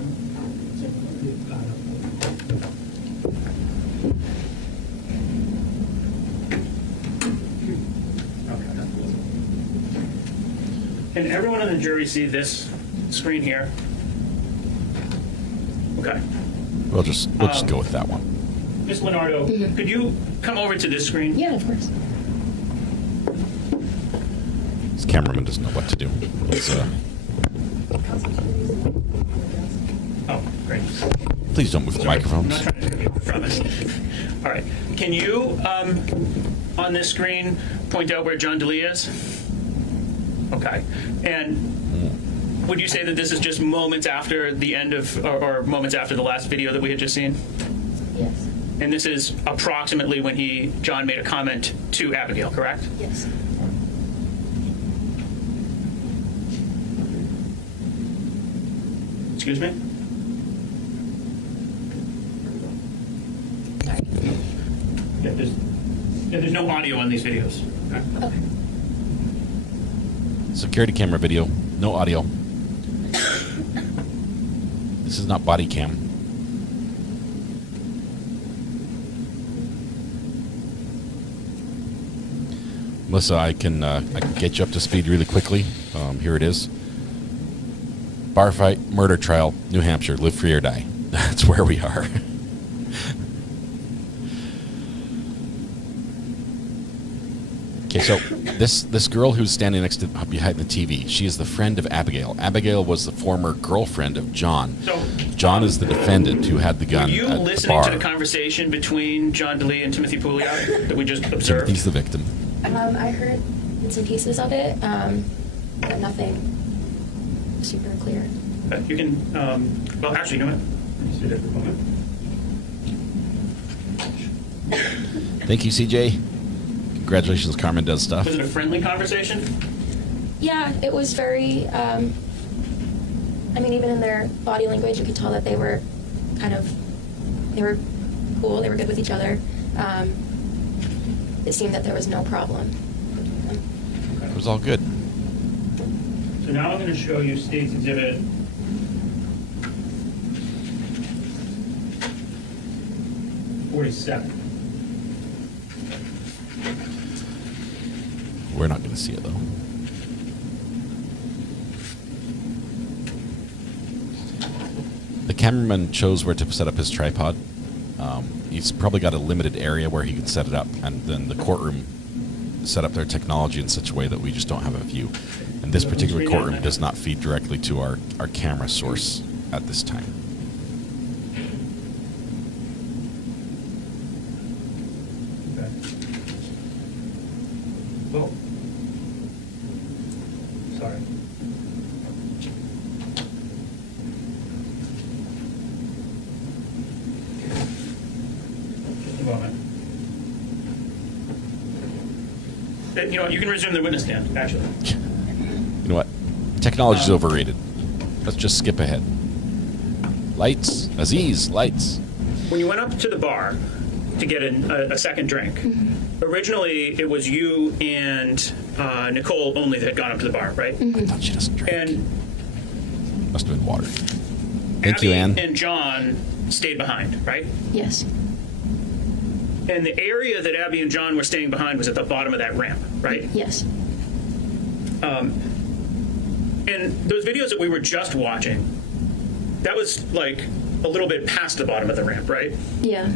Can everyone on the jury see this screen here? Okay. We'll just go with that one. Ms. Leonardo, could you come over to this screen? Yeah, of course. This cameraman doesn't know what to do. Let's, Oh, great. please don't move the microphones. I'm not trying to be from it. All right. Can you, on this screen, point out where John Delee is? Okay. And would you say that this is just moments after the end of, or moments after the last video that we had just seen? Yes. And this is approximately when John made a comment to Abigail, correct? Yes. Excuse me? Yeah, there's no audio on these videos. Okay. Security camera video, no audio. This is not body cam. Melissa, I can get you up to speed really quickly. Here it is. Bar fight, murder trial, New Hampshire, live free or die. That's where we are. Okay, so this girl who's standing next to behind the TV, she is the friend of Abigail. Abigail was the former girlfriend of John. So, John is the defendant who had the gun Were you at the listening bar. to the conversation between John Delee and Timothy Pouliot that we just observed? Timothy's the victim. I heard bits and pieces of it, but nothing super clear. You can, well, actually, you know what? Let me sit there for a moment. Thank you, CJ. Congratulations, Carmen does stuff. Was it a friendly conversation? Yeah, it was very, I mean, even in their body language, you could tell that they were they were cool, they were good with each other. It seemed that there was no problem. It was all good. So now I'm going to show you State's Exhibit 47. We're not going to see it, though. The cameraman chose where to set up his tripod. He's probably got a limited area where he can set it up, and then the courtroom set up their technology in such a way that we just don't have a view. And this particular courtroom does not feed directly to our camera source at this time. Okay. Oh. Sorry. Just a moment. You know what? You can resume the witness stand, actually. You know what? Technology's overrated. Let's just skip ahead. Lights. Aziz, lights. When you went up to the bar to get a second drink, originally it was you and Nicole only that had gone up to the bar, right? I thought she doesn't drink. And must have been water. Thank Abby you, Anne. and John stayed behind, right? Yes. And the area that Abby and John were staying behind was at the bottom of that ramp, right? Yes. And those videos that we were just watching, that was like a little bit past the bottom of the ramp, right? Yeah.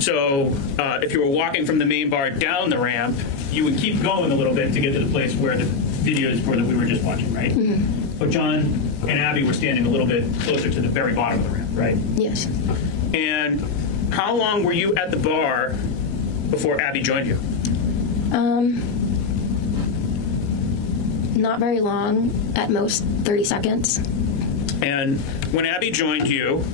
So if you were walking from the main bar down the ramp, you would keep going a little bit to get to the place where the videos were that we were just watching, right? Mm-hmm. But John and Abby were standing a little bit closer to the very bottom of the ramp, right? Yes. And how long were you at the bar before Abby joined you? Not very long, at most 30 seconds. And when Abby joined you,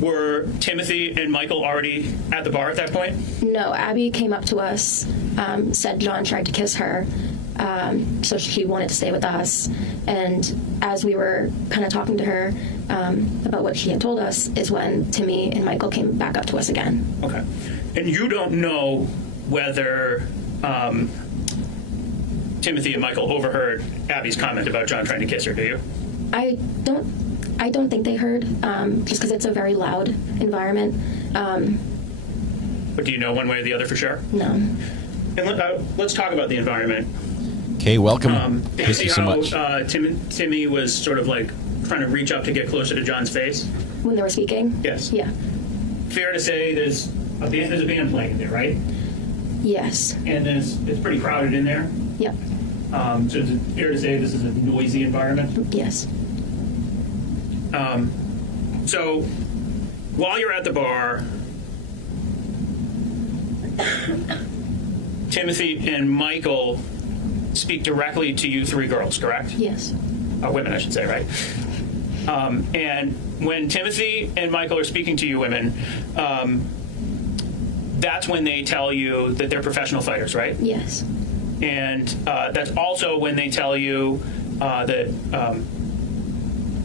were Timothy and Michael already at the bar at that point? No, Abby came up to us, said John tried to kiss her, so she wanted to stay with us. And as we were kind of talking to her about what she had told us is when Timmy and Michael came back up to us again. Okay. And you don't know whether Timothy and Michael overheard Abby's comment about John trying to kiss her, do you? I don't think they heard, just because it's a very loud environment. But do you know one way or the other for sure? No. And let's talk about the environment. Okay, welcome. Thank you so much. Timmy was sort of like trying to reach up to get closer to John's face? When they were speaking? Yes. Yeah. Fair to say there's a band playing in there, right? Yes. And then it's pretty crowded in there? Yep. So is it fair to say this is a noisy environment? Yes. So while you're at the bar, Timothy and Michael speak directly to you three girls, correct? Yes. Women, I should say, right? And when Timothy and Michael are speaking to you women, that's when they tell you that they're professional fighters, right? Yes. And that's also when they tell you that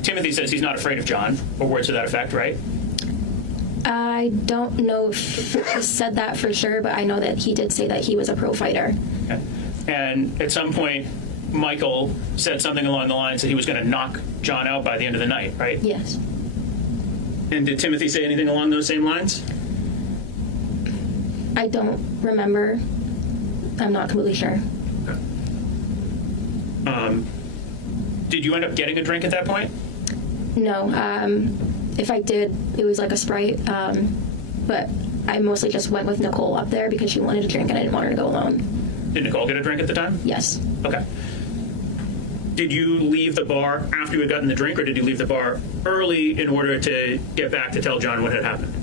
Timothy says he's not afraid of John, or words to that effect, right? I don't know if he said that for sure, but I know that he did say that he was a pro fighter. Okay. And at some point, Michael said something along the lines that he was going to knock John out by the end of the night, right? Yes. And did Timothy say anything along those same lines? I don't remember. I'm not completely sure. Okay. Did you end up getting a drink at that point? No. If I did, it was like a Sprite. But I mostly just went with Nicole up there because she wanted a drink and I didn't want her to go alone. Did Nicole get a drink at the time? Yes. Okay. Did you leave the bar after you had gotten the drink, or did you leave the bar early in order to get back to tell John what had happened?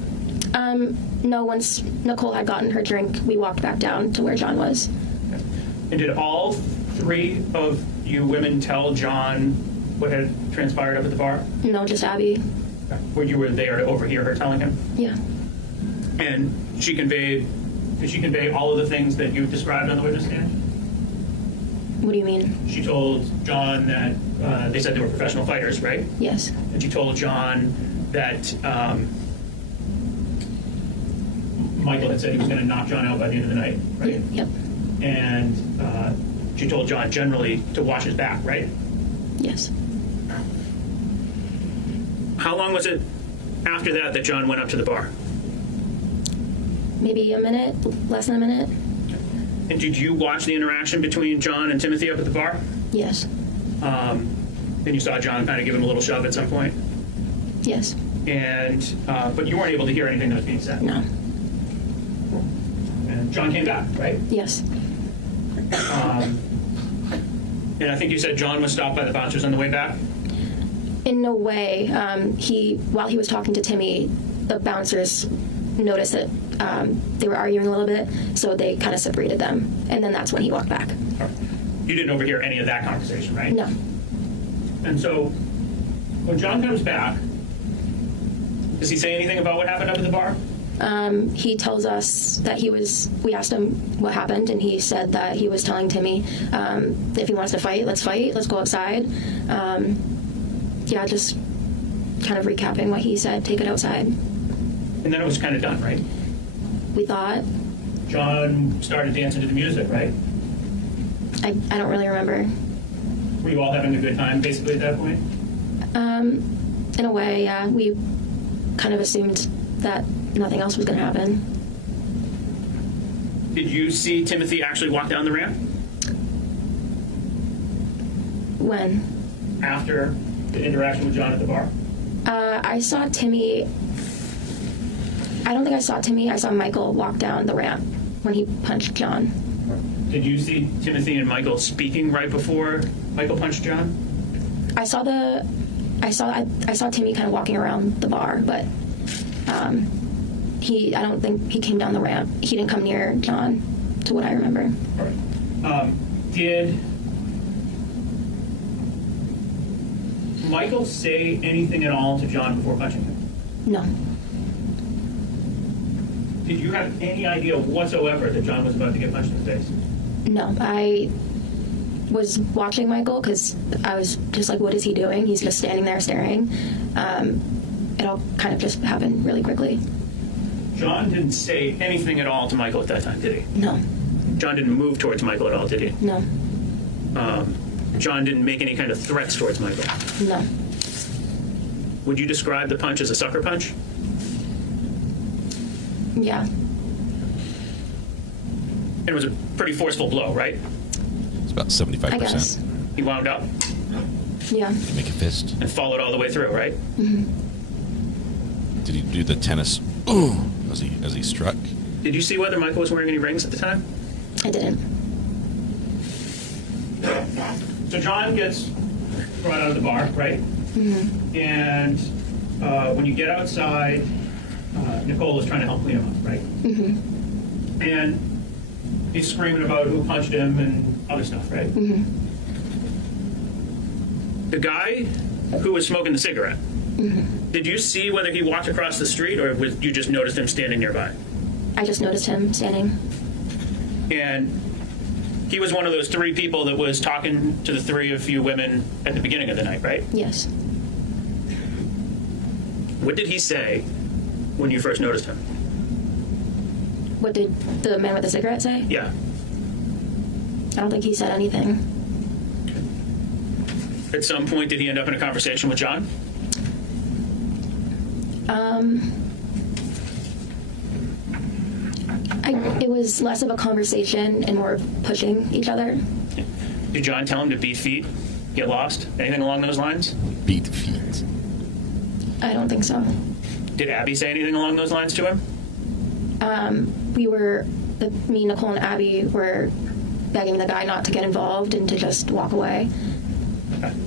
No, once Nicole had gotten her drink, we walked back down to where John was. Okay. And did all three of you women tell John what had transpired up at the bar? No, just Abby. Okay. Where you were there to overhear her telling him? Yeah. And she conveyed Did she convey all of the things that you described on the witness stand? What do you mean? She told John that they said they were professional fighters, right? Yes. And she told John that Michael had said he was going to knock John out by the end of the night, right? Yep. And she told John generally to watch his back, right? Yes. How long was it after that that John went up to the bar? Maybe a minute, less than a minute. And did you watch the interaction between John and Timothy up at the bar? Yes. Then you saw John kind of give him a little shove at some point? Yes. And but you weren't able to hear anything that was being said? No. And John came back, right? Yes. And I think you said John was stopped by the bouncers on the way back? In no way. While he was talking to Timmy, the bouncers noticed that they were arguing a little bit, so they kind of separated them. And then that's when he walked back. You didn't overhear any of that conversation, right? No. And so when John comes back, does he say anything about what happened up at the bar? He tells us that we asked him what happened, and he said that he was telling Timmy, if he wants to fight, let's go outside. Yeah, just kind of recapping what he said, take it outside. And then it was kind of done, right? We thought. John started dancing to the music, right? I don't really remember. Were you all having a good time, basically, at that point? In a way, yeah. We kind of assumed that nothing else was going to happen. Did you see Timothy actually walk down the ramp? When? After the interaction with John at the bar? I saw Timmy. I don't think I saw Timmy. I saw Michael walk down the ramp when he punched John. Did you see Timothy and Michael speaking right before Michael punched John? I saw Timmy kind of walking around the bar, but I don't think he came down the ramp. He didn't come near John, to what I remember. All right. Did Michael say anything at all to John before punching him? No. Did you have any idea whatsoever that John was about to get punched in the face? No. I was watching Michael because I was just like, what is he doing? He's just standing there staring. It all kind of just happened really quickly. John didn't say anything at all to Michael at that time, did he? No. John didn't move towards Michael at all, did he? No. John didn't make any kind of threats towards Michael? No. Would you describe the punch as a sucker punch? Yeah. And it was a pretty forceful blow, right? It's about 75%. I guess. He wound up? Yeah. Did he make a fist? And followed all the way through, right? Mm-hmm. Did he do the tennis ooh, as he struck? Did you see whether Michael was wearing any rings at the time? I didn't. So John gets brought out of the bar, right? Mm-hmm. And when you get outside, Nicole is trying to help clean him up, right? Mm-hmm. And he's screaming about who punched him and other stuff, right? Mm-hmm. The guy who was smoking the cigarette, mm-hmm. Did you see whether he walked across the street or you just noticed him standing nearby? I just noticed him standing. And he was one of those three people that was talking to the three of you women at the beginning of the night, right? Yes. What did he say when you first noticed him? What did the man with the cigarette say? Yeah. I don't think he said anything. At some point, did he end up in a conversation with John? It was less of a conversation and more of pushing each other. Did John tell him to beat feet, get lost, anything along those lines? Beat feet. I don't think so. Did Abby say anything along those lines to him? Me, Nicole, and Abby were begging the guy not to get involved and to just walk away.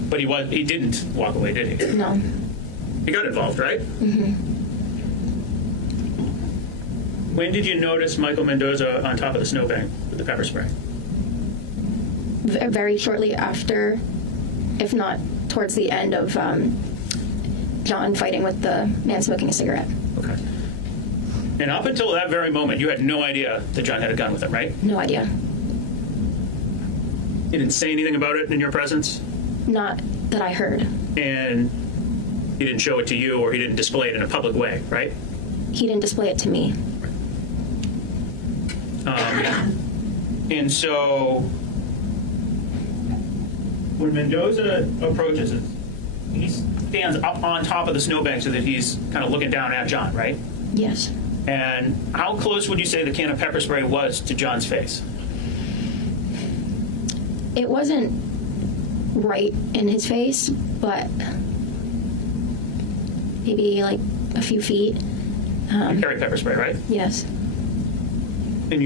But he didn't walk away, did he? No. He got involved, right? Mm-hmm. When did you notice Michael Mendoza on top of the snowbank with the pepper spray? Very shortly after, if not towards the end of John fighting with the man smoking a cigarette. Okay. And up until that very moment, you had no idea that John had a gun with him, right? No idea. He didn't say anything about it in your presence? Not that I heard. And he didn't show it to you, or he didn't display it in a public way, right? He didn't display it to me. And so when Mendoza approaches it, he stands up on top of the snowbank so that he's kind of looking down at John, right? Yes. And how close would you say the can of pepper spray was to John's face? It wasn't right in his face, but maybe like a few feet. You carry pepper spray, right? Yes. And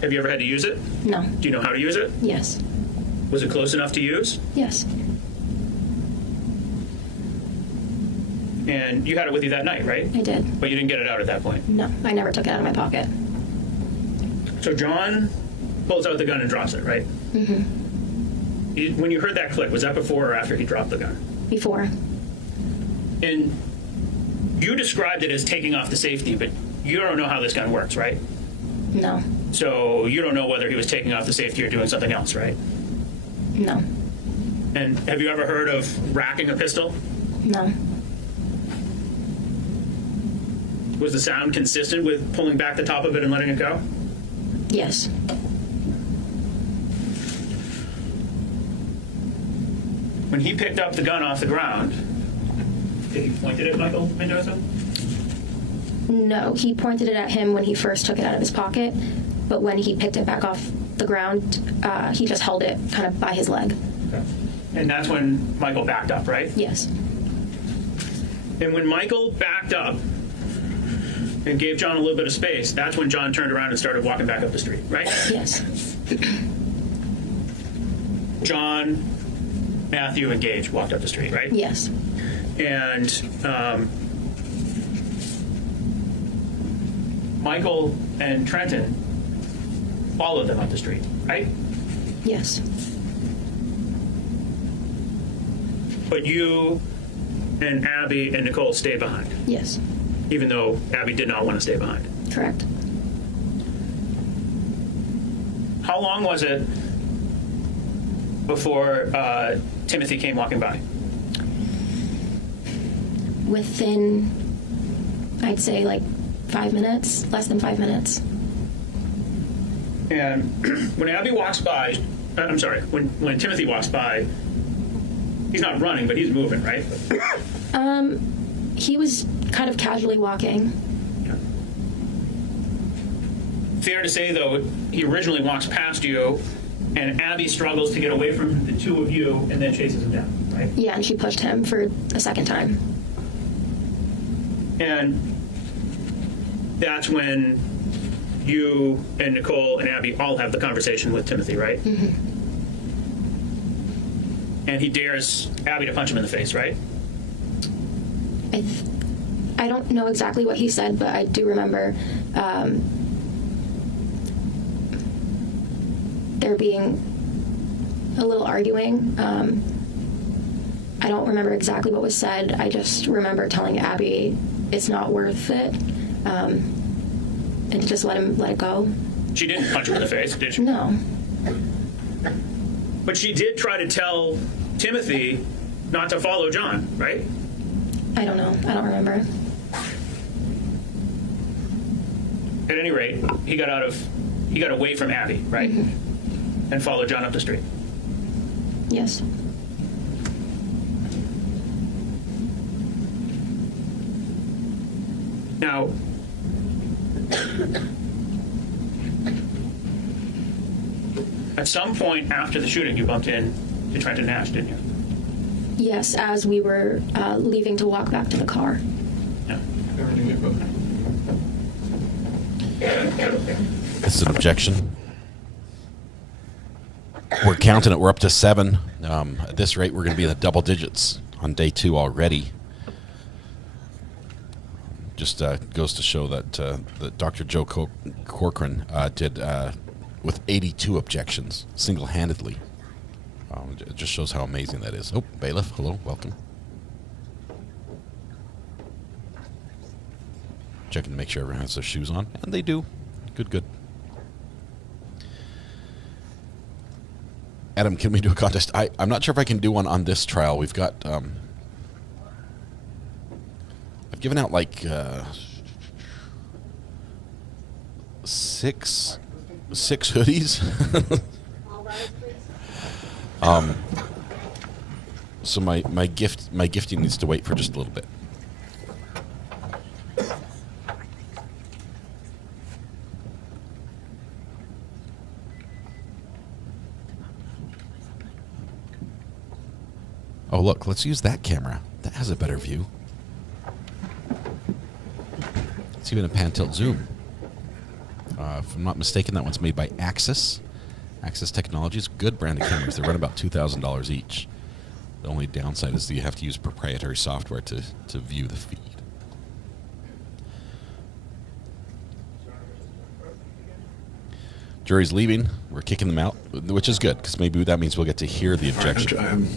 have you ever had to use it? No. Do you know how to use it? Yes. Was it close enough to use? Yes. And you had it with you that night, right? I did. But you didn't get it out at that point? No, I never took it out of my pocket. So John pulls out the gun and drops it, right? Mm-hmm. When you heard that click, was that before or after he dropped the gun? Before. And you described it as taking off the safety, but you don't know how this gun works, right? No. So you don't know whether he was taking off the safety or doing something else, right? No. And have you ever heard of racking a pistol? No. Was the sound consistent with pulling back the top of it and letting it go? Yes. When he picked up the gun off the ground, did he point it at Michael Mendoza? No, he pointed it at him when he first took it out of his pocket, but when he picked it back off the ground, he just held it kind of by his leg. Okay. And that's when Michael backed up, right? Yes. And when Michael backed up and gave John a little bit of space, that's when John turned around and started walking back up the street, right? Yes. John, Matthew, and Gage walked up the street, right? Yes. And Michael and Trenton followed them up the street, right? Yes. But you and Abby and Nicole stayed behind. Yes. Even though Abby did not want to stay behind. Correct. How long was it before Timothy came walking by? Within, I'd say, like 5 minutes, less than 5 minutes. And when Abby walks by, I'm sorry, when Timothy walks by, he's not running, but he's moving, right? He was kind of casually walking. Yeah. Fair to say, though, he originally walks past you, and Abby struggles to get away from the two of you and then chases him down, right? Yeah, and she pushed him for a second time. And that's when you and Nicole and Abby all have the conversation with Timothy, right? Mm-hmm. And he dares Abby to punch him in the face, right? I don't know exactly what he said, but I do remember there being a little arguing. I don't remember exactly what was said. I just remember telling Abby it's not worth it, and to just let it go. She didn't punch him in the face, did she? No. But she did try to tell Timothy not to follow John, right? I don't know. I don't remember. At any rate, he got away from Abby, right? Mm-hmm. And followed John up the street. Yes. Now, at some point after the shooting, you bumped into Trenton Nash, didn't you? Yes, as we were leaving to walk back to the car. Yeah. This is an objection. We're counting it. We're up to 7. At this rate, we're going to be in the double digits on day 2 already. Just goes to show that that Dr. Joe Corcoran did with 82 objections single-handedly. It just shows how amazing that is. Oh, bailiff, hello, welcome. Checking to make sure everyone has their shoes on, and they do. Good. Adam, can we do a contest? I'm not sure if I can do one on this trial. We've got I've given out like 6 hoodies. So my gifting needs to wait for just a little bit. Oh, look, let's use that camera. That has a better view. It's even a pan-tilt zoom. If I'm not mistaken, that one's made by Axis. Axis Technologies. Good brand of cameras. They run about $2,000 each. The only downside is that you have to use proprietary software to view the feed. Jury's leaving. We're kicking them out, which is good, because maybe that means we'll get to hear the objection.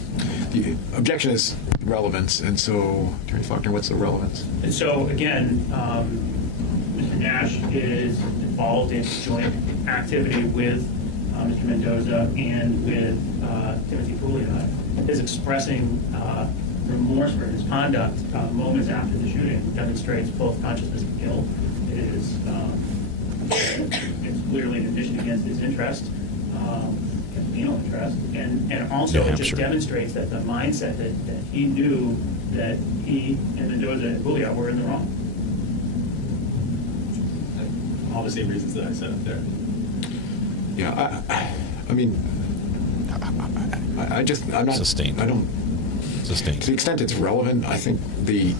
The objection is relevance, and so, Attorney Faulkner, what's the relevance? And so, again, Mr. Nash is involved in joint activity with Mr. Mendoza and with Timothy Puglia. His expressing remorse for his conduct moments after the shooting demonstrates both consciousness of guilt. It is it's clearly an addition against his interest, penal interest, and also it just demonstrates that the mindset that he knew that he and Mendoza and Puglia were in the wrong. All the same reasons that I said up there. Yeah, I mean, I'm not sustained. I don't sustained. To the extent it's relevant, I think the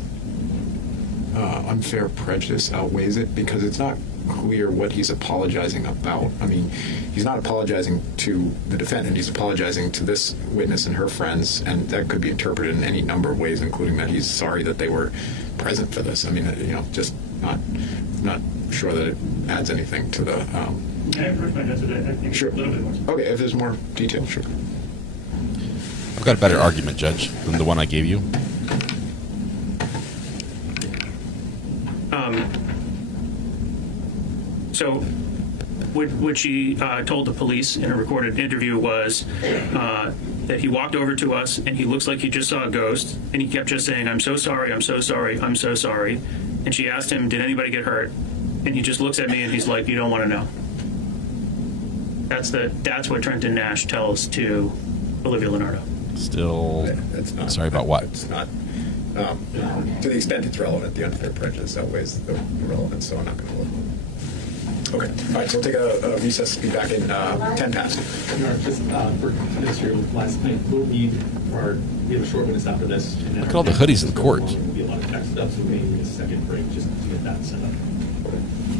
unfair prejudice outweighs it, because it's not clear what he's apologizing about. I mean, he's not apologizing to the defendant, he's apologizing to this witness and her friends, and that could be interpreted in any number of ways, including that he's sorry that they were present for this. I mean, just not sure that it adds anything to the sure. Okay, if there's more detail, sure. I've got a better argument, Judge, than the one I gave you. So, what she told the police in a recorded interview was that he walked over to us and he looks like he just saw a ghost, and he kept just saying, "I'm so sorry, I'm so sorry, I'm so sorry." And she asked him, "Did anybody get hurt?" And he just looks at me and he's like, "You don't want to know." That's what Trenton Nash tells to Olivia Leonardo. Still, that's not, sorry about what? It's not. To the extent it's relevant, the unfair prejudice outweighs the irrelevance, so I'm not going to look. Okay. All right, so we'll take a recess. Be back in 10 past. Just for Mr. last night, we have a short witness after this. Look at all the hoodies in the court. There'll be a lot of tech stuff, so we may need a second break just to get that set up.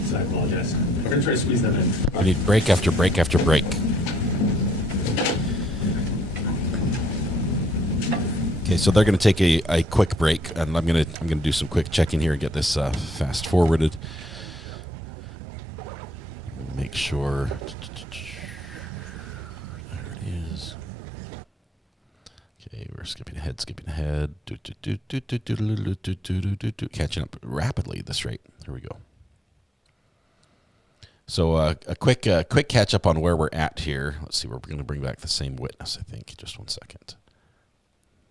So I apologize. We're going to try to squeeze them in. We need break after break after break. Okay, so they're going to take a quick break, and I'm going to do some quick checking here and get this fast forwarded. Make sure. There it is. Okay, we're skipping ahead. Catching up rapidly at this rate. Here we go. So a quick catch up on where we're at here. Let's see. We're going to bring back the same witness, I think. Just 1 second.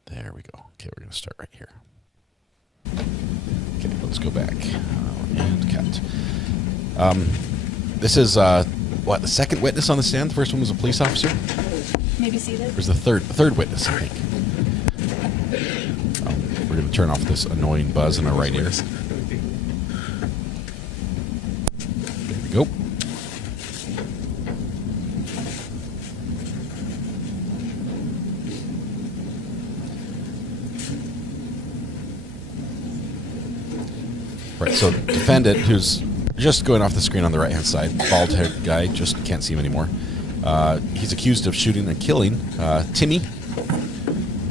There we go. Okay, we're going to start right here. Okay, let's go back and cut. This is the second witness on the stand. The first one was a police officer. Maybe seated. There's the third witness, I think. We're going to turn off this annoying buzz in our right ear. There we go. Right, so defendant, who's just going off the screen on the right-hand side, bald-haired guy, just can't see him anymore. He's accused of shooting and killing Timmy,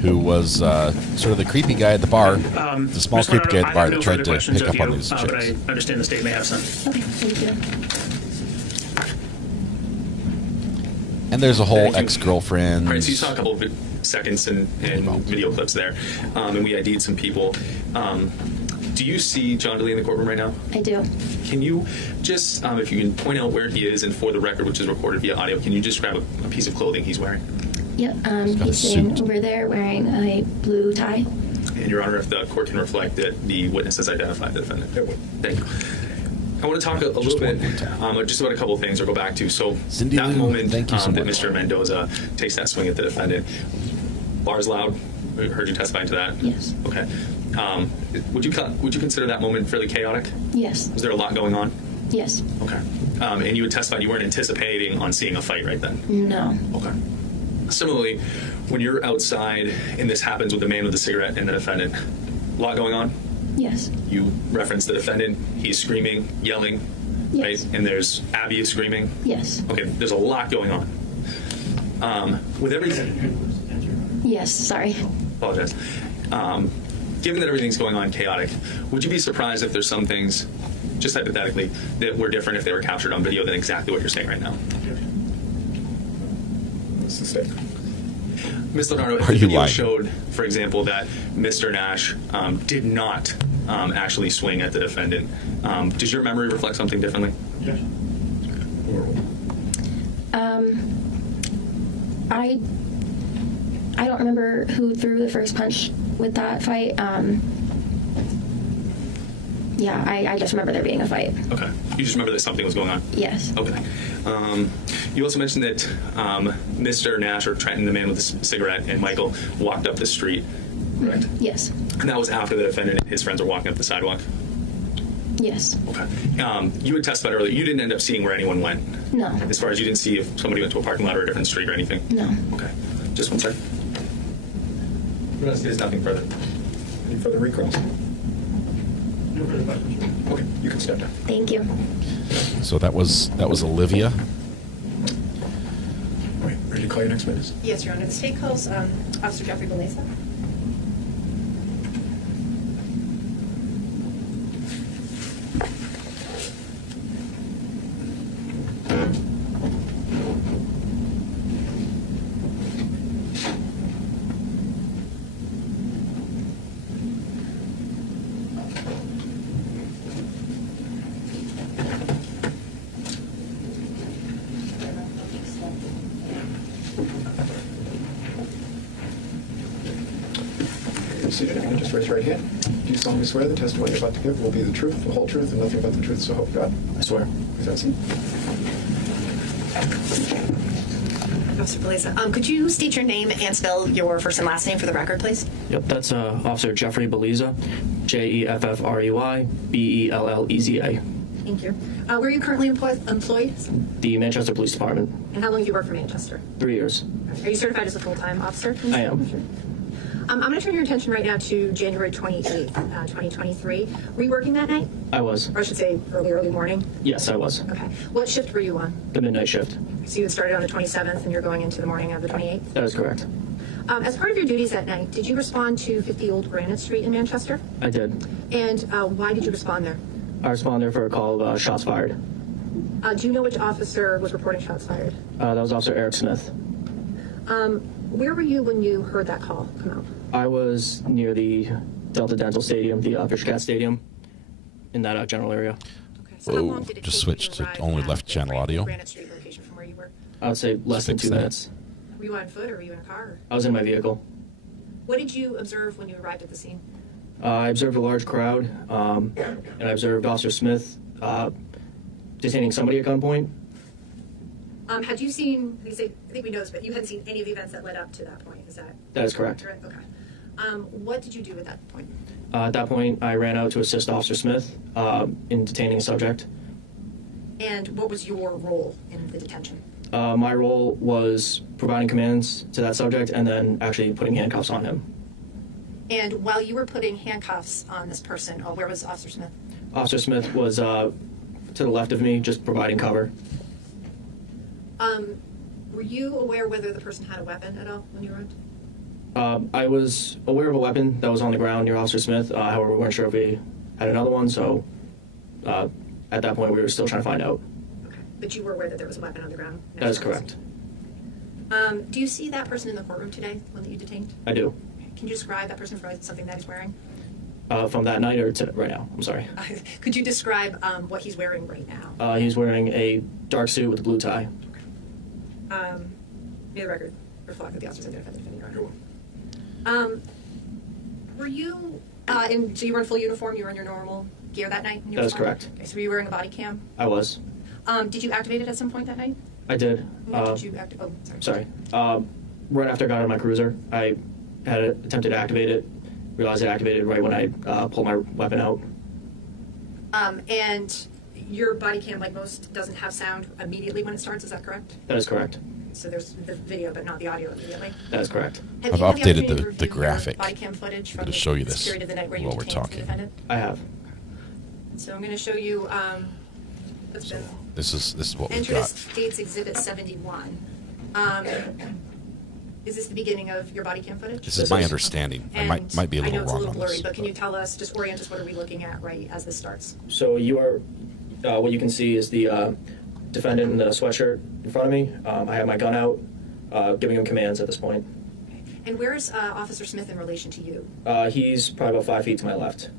who was sort of the creepy guy at the bar, the small creepy guy at the bar that tried to pick up on these chicks. But I understand the state may have some. Okay, thank you. And there's a whole ex-girlfriend. Right, so you saw a couple of seconds and video clips there, and we ID'd some people. Do you see John Delee in the courtroom right now? I do. Can you just, if you can point out where he is, and for the record, which is recorded via audio, can you just grab a piece of clothing he's wearing? Yep. He's sitting over there wearing a blue tie. And, Your Honor, if the court can reflect that the witness has identified the defendant. It would. Thank you. I want to talk a little bit just about a couple of things or go back to. So Cindy that Lou, moment thank you so that much. Mr. Mendoza takes that swing at the defendant, bar's loud. I heard you testifying to that. Yes. Okay. Would you consider that moment fairly chaotic? Yes. Was there a lot going on? Yes. Okay. And you had testified you weren't anticipating on seeing a fight right then? No. Okay. Similarly, when you're outside and this happens with the man with the cigarette and the defendant, a lot going on? Yes. You reference the defendant, he's screaming, yelling, yes. right? And there's Abby is screaming? Yes. Okay, there's a lot going on. With everything... Yes, sorry. Apologize. Given that everything's going on chaotic, would you be surprised if there's some things, just hypothetically, that were different if they were captured on video than exactly what you're saying right now? What's the statement? Ms. Leonardo, if Are the you video lying? showed, for example, that Mr. Nash did not actually swing at the defendant, does your memory reflect something differently? Yes. I don't remember who threw the first punch with that fight. Yeah, I just remember there being a fight. Okay. You just remember that something was going on? Yes. Okay. You also mentioned that Mr. Nash, or Trenton, the man with the cigarette, and Michael walked up the street, correct? Yes. And that was after the defendant and his friends were walking up the sidewalk? Yes. Okay. You had testified earlier, you didn't end up seeing where anyone went? No. As far as you didn't see if somebody went to a parking lot or a different street or anything? No. Okay. Just one second. There's nothing further. Any further recalls? No further questions. Okay, you can step down. Thank you. So that was Olivia. Wait, ready to call your next witness? Yes, Your Honor. The state calls Officer Jeffrey Beleza. Seated again, just raise your right hand. Do you solemnly swear the testimony you're about to give will be the truth, the whole truth, and nothing but the truth, so help God? I swear. Is that seat? Officer Beleza, could you state your name and spell your first and last name for the record, please? Yep, that's Officer Jeffrey Beleza, Jeffrey Belleza. Thank you. Where are you currently employed? The Manchester Police Department. And how long have you worked for Manchester? 3 years. Are you certified as a full-time officer? I am. I'm going to turn your attention right now to January 28th, 2023. Were you working that night? I was. Or I should say early morning? Yes, I was. Okay. What shift were you on? The midnight shift. So you had started on the 27th and you're going into the morning of the 28th? That is correct. As part of your duties that night, did you respond to 50 Old Granite Street in Manchester? I did. And why did you respond there? I responded for a call of shots fired. Do you know which officer was reporting shots fired? That was Officer Eric Smith. Where were you when you heard that call come out? I was near the Delta Dental Stadium, the Fisher Stadium, in that general area. Okay. So how long did it Just take switched you to to only arrive left at the channel audio. Granite Street location from where you were? I would say less than Fix 2 that. minutes. Were you on foot or were you in a car? Or? I was in my vehicle. What did you observe when you arrived at the scene? I observed a large crowd, and I observed Officer Smith detaining somebody at gunpoint. Had you seen, I think we know this, but you hadn't seen any of the events that led up to that point, is that? That is correct. Okay. What did you do at that point? At that point, I ran out to assist Officer Smith in detaining a subject. And what was your role in the detention? My role was providing commands to that subject and then actually putting handcuffs on him. And while you were putting handcuffs on this person, where was Officer Smith? Officer Smith was to the left of me, just providing cover. Were you aware whether the person had a weapon at all when you arrived? I was aware of a weapon that was on the ground near Officer Smith. However, we weren't sure if he had another one, so at that point we were still trying to find out. Okay. But you were aware that there was a weapon on the ground? That is correct. Do you see that person in the courtroom today, the one that you detained? I do. Can you describe that person for something that he's wearing? From that night or to right now? I'm sorry. Could you describe what he's wearing right now? He's wearing a dark suit with a blue tie. May the record reflect that the officers identified the defendant, Your Honor. Were you, so you were in full uniform, you were in your normal gear that night? That is correct. Okay, so were you wearing a body cam? I was. Did you activate it at some point that night? I did. When did you activate? Oh, sorry. Right after I got out of my cruiser, I had attempted to activate it, realized it activated right when I pulled my weapon out. And your body cam, like most, doesn't have sound immediately when it starts, is that correct? That is correct. So there's the video, but not the audio immediately? That is correct. I've updated the graphic. Body cam footage I'm from going to show you this period of the night where you while we're detained the talking. defendant? I have. So I'm going to show you what's been This is what we've entered got. as States Exhibit 71. Is this the beginning of your body cam footage? This is my understanding. I might be a I little know it's wrong a little on blurry, this. but can you tell us, just orient us, what are we looking at right as this starts? So you are, what you can see is the defendant in the sweatshirt in front of me. I have my gun out, giving him commands at this point. And where's Officer Smith in relation to you? He's probably about 5 feet to my left.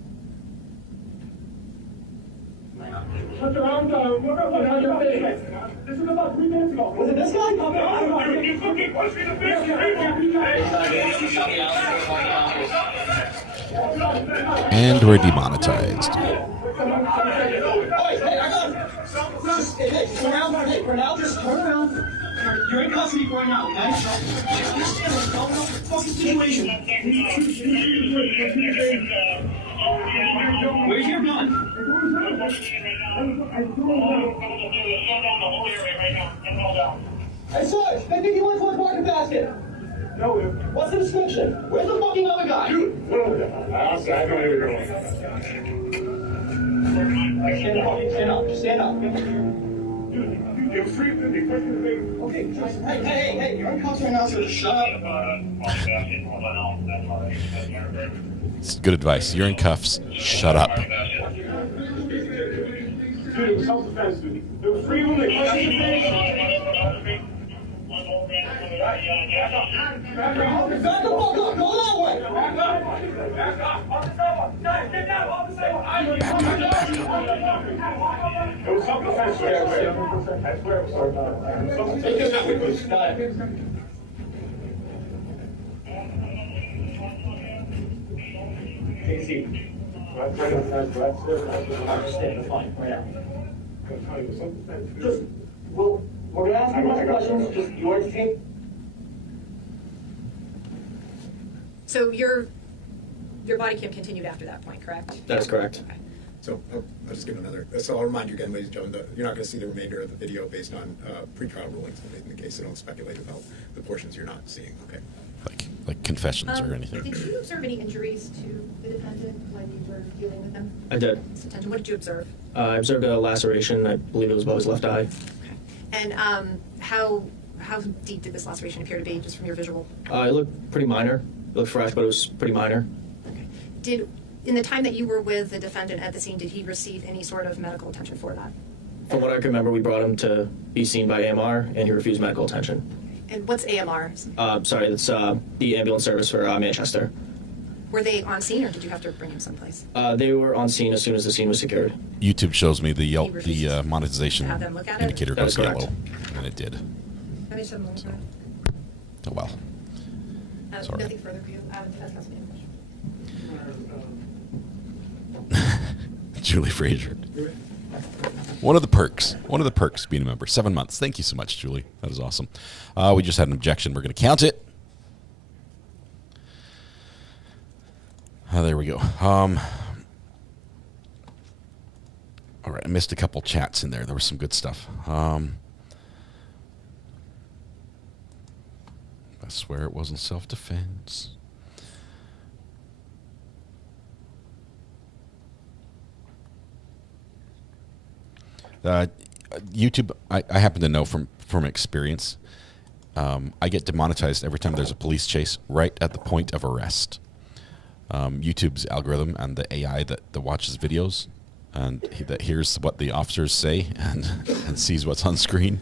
Put your arms out. Look up on your face. This was about 3 minutes ago. Was it this guy? He's looking. Punch me in the face. And we're demonetized. Hey, for now, just turn around. You're in custody right now, okay? Understand what's going on? Fucking situation. Where's your gun? Hey, Sarge, they think you went to a market basket. No. What's the description? Where's the fucking other guy? Dude, outside. Stand up. Just stand up. You're free to be okay. Hey, you're in cuffs right now, so just shut up. It's good advice. You're in cuffs. Shut up. Dude, it was self-defense, dude. It was free when they punched you in the face. Back the fuck up! Go that way! Back up! Guys, get down! Back up! It was self-defense, I swear it was self-defense. Take this out with us. Take a seat. I understand. That's fine. Right now. Just, we're going to ask you a bunch of questions. Just, you entertain. So your body cam continued after that point, correct? That is correct. Okay. So I'll just give another. So I'll remind you again, ladies and gentlemen, you're not going to see the remainder of the video based on pretrial rulings made in the case. So don't speculate about the portions you're not seeing. Okay. Like confessions or anything. Did you observe any injuries to the defendant when you were dealing with him? I did. Detention. What did you observe? I observed a laceration. I believe it was above his left eye. And how deep did this laceration appear to be, just from your visual? It looked pretty minor. It looked fresh, but it was pretty minor. Okay. In the time that you were with the defendant at the scene, did he receive any sort of medical attention for that? From what I can remember, we brought him to be seen by AMR, and he refused medical attention. And what's AMR? Sorry, that's the ambulance service for Manchester. Were they on scene, or did you have to bring him someplace? They were on scene as soon as the scene was secured. YouTube shows me the monetization have them look at it? indicator That goes is correct. yellow, and it did. Let me just have them look at it. Oh well. Sorry. Nothing further for you. That's Councilman. Julie Frazier. One of the perks being a member. 7 months. Thank you so much, Julie. That is awesome. We just had an objection. We're going to count it. There we go. All right, I missed a couple chats in there. There was some good stuff. I swear it wasn't self-defense. YouTube, I happen to know from experience, I get demonetized every time there's a police chase right at the point of arrest. YouTube's algorithm and the AI that watches videos that hears what the officers say and sees what's on screen.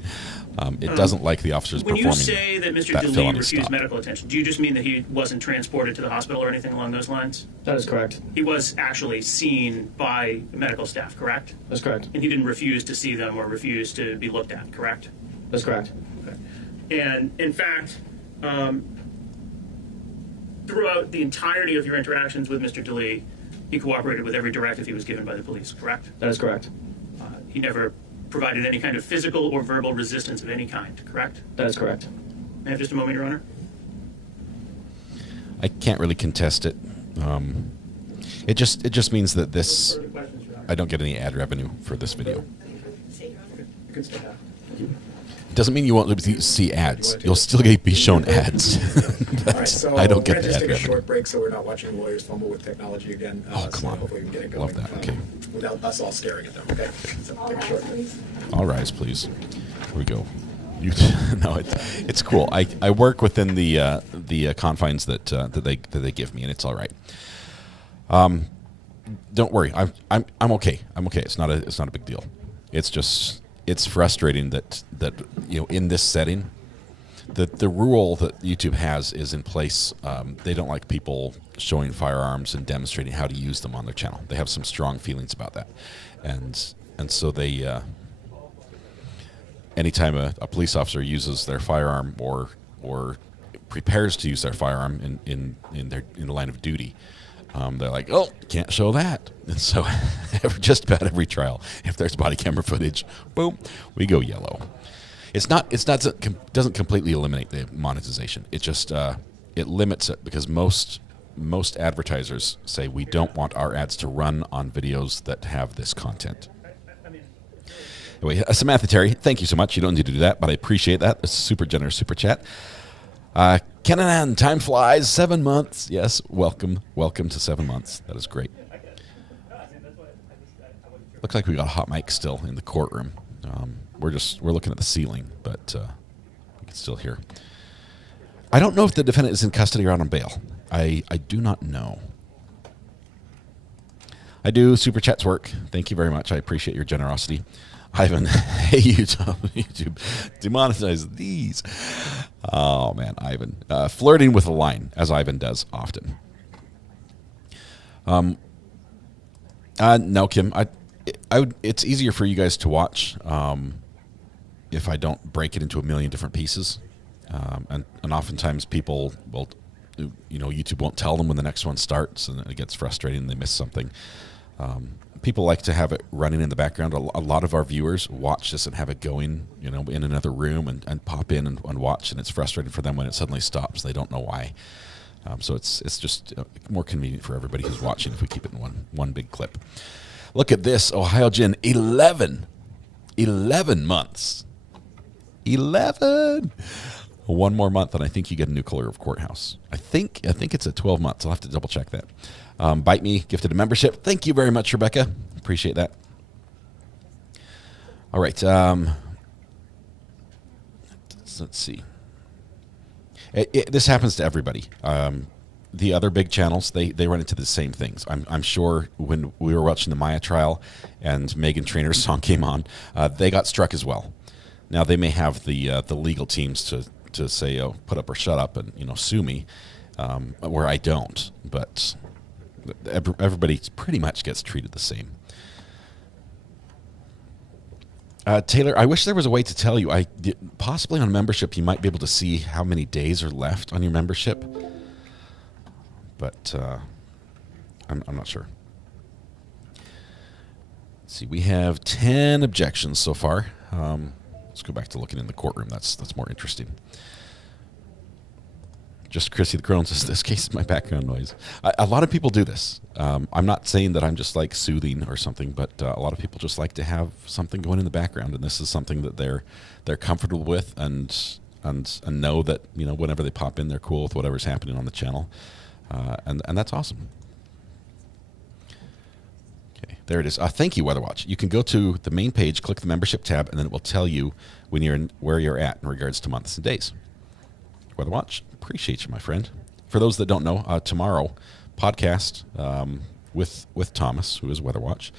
It doesn't like the officers when performing. When you say that Mr. Delee refused medical attention, do you just mean that he wasn't transported to the hospital or anything along those lines? That is correct. He was actually seen by medical staff, correct? That's correct. And he didn't refuse to see them or refuse to be looked at, correct? That's correct. Okay. And in fact, throughout the entirety of your interactions with Mr. Delee, he cooperated with every directive he was given by the police, correct? That is correct. He never provided any kind of physical or verbal resistance of any kind, correct? That is correct. May I have just a moment, Your Honor? I can't really contest it. It just means that this, I don't get any ad revenue for this video. It doesn't mean you won't see ads. You'll still be shown ads. All right, so I don't get we're the going to just ad take a revenue. short break so we're not watching lawyers fumble with technology again. Oh, come on. Hopefully we can get it going. Love that. Okay. Without us all staring at them. Okay. So take a short break. All rise, please. Here we go. No, it's cool. I work within the confines that they give me, and it's all right. Don't worry. I'm okay. I'm okay. It's not a big deal. It's frustrating that in this setting, the rule that YouTube has is in place. They don't like people showing firearms and demonstrating how to use them on their channel. They have some strong feelings about that, and so they. Anytime a police officer uses their firearm or prepares to use their firearm in the line of duty, they're like, oh, can't show that. And so just about every trial, if there's body camera footage, boom, we go yellow. It doesn't completely eliminate the monetization. It just it limits it because most advertisers say we don't want our ads to run on videos that have this content. Anyway, Samantha Terry, thank you so much. You don't need to do that, but I appreciate that. It's a super generous super chat. Kenanan, time flies. 7 months. Yes, welcome to 7 months. That is great. Looks like we got a hot mic still in the courtroom. We're looking at the ceiling, but we can still hear. I don't know if the defendant is in custody or out on bail. I do not know. I do. Super chats work. Thank you very much. I appreciate your generosity. Ivan, hey, YouTube, demonetize these. Oh, man, Ivan. Flirting with a line, as Ivan does often. No, Kim, it's easier for you guys to watch if I don't break it into a million different pieces. And oftentimes people will, YouTube won't tell them when the next one starts, and it gets frustrating and they miss something. People like to have it running in the background. A lot of our viewers watch this and have it going, in another room and pop in and watch, and it's frustrating for them when it suddenly stops. They don't know why. So it's just more convenient for everybody who's watching if we keep it in one big clip. Look at this, Ohio Gin, 11 months. 11. One more month, and I think you get a new color of courthouse. I think it's at 12 months. I'll have to double check that. Bite Me gifted a membership. Thank you very much, Rebecca. Appreciate that. All right. Let's see. This happens to everybody. The other big channels, they run into the same things. I'm sure when we were watching the Maya trial and Meghan Trainor's song came on, they got struck as well. Now they may have the legal teams to say, oh, put up or shut up and sue me, where I don't. But everybody pretty much gets treated the same. Taylor, I wish there was a way to tell you. Possibly on membership, you might be able to see how many days are left on your membership. But I'm not sure. Let's see. We have 10 objections so far. Let's go back to looking in the courtroom. That's more interesting. Just Chrissy the Crone says, this case is my background noise. A lot of people do this. I'm not saying that I'm just like soothing or something, but a lot of people just like to have something going in the background, and this is something that they're comfortable with and know that whenever they pop in, they're cool with whatever's happening on the channel, and that's awesome. Okay, there it is. Thank you, WeatherWatch. You can go to the main page, click the membership tab, and then it will tell you where you're at in regards to months and days. WeatherWatch, appreciate you, my friend. For those that don't know, tomorrow, podcast with Thomas, who is WeatherWatch.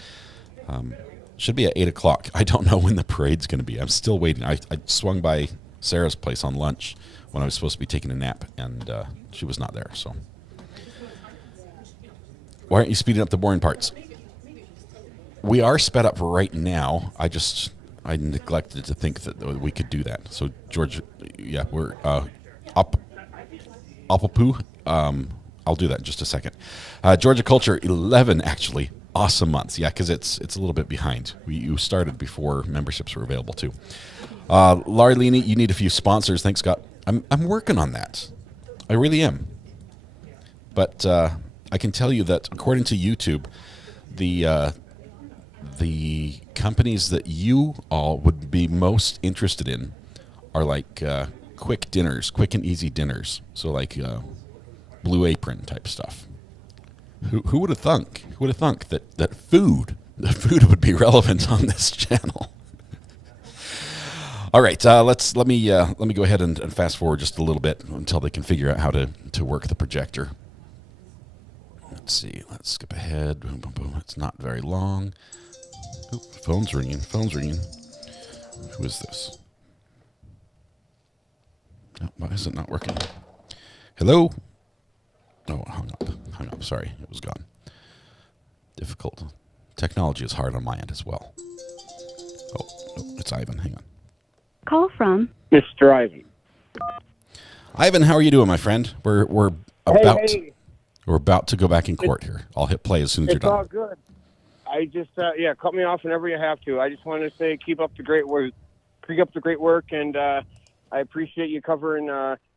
Should be at 8 o'clock. I don't know when the parade's going to be. I'm still waiting. I swung by Sarah's place on lunch when I was supposed to be taking a nap, and she was not there. So why aren't you speeding up the boring parts? We are sped up right now. I neglected to think that we could do that. So George, yeah, we're up. Apapoo. I'll do that in just a second. Georgia Culture 11 actually. Awesome months, yeah, because it's a little bit behind. You started before memberships were available too. Larlini, you need a few sponsors. Thanks, Scott. I'm working on that. I really am. But I can tell you that according to YouTube, the companies that you all would be most interested in are like quick and easy dinners. So like Blue Apron type stuff. Who would have thunk? Who would have thunk that the food would be relevant on this channel? All right, let me go ahead and fast forward just a little bit until they can figure out how to work the projector. Let's see. Let's skip ahead. Boom, boom, boom. It's not very long. Oop, phone's ringing. Who is this? Oh, why is it not working? Hello. Oh, hung up. Sorry, it was gone. Difficult. Technology is hard on my end as well. Oh, no, it's Ivan. Hang on. Call from Mr. Ivan. Ivan, how are you doing, my friend? We're about to go back in court here. I'll hit play as soon as you're It's done. all good. I just cut me off whenever you have to. I just wanted to say keep up the great work. Keep up the great work, and I appreciate you covering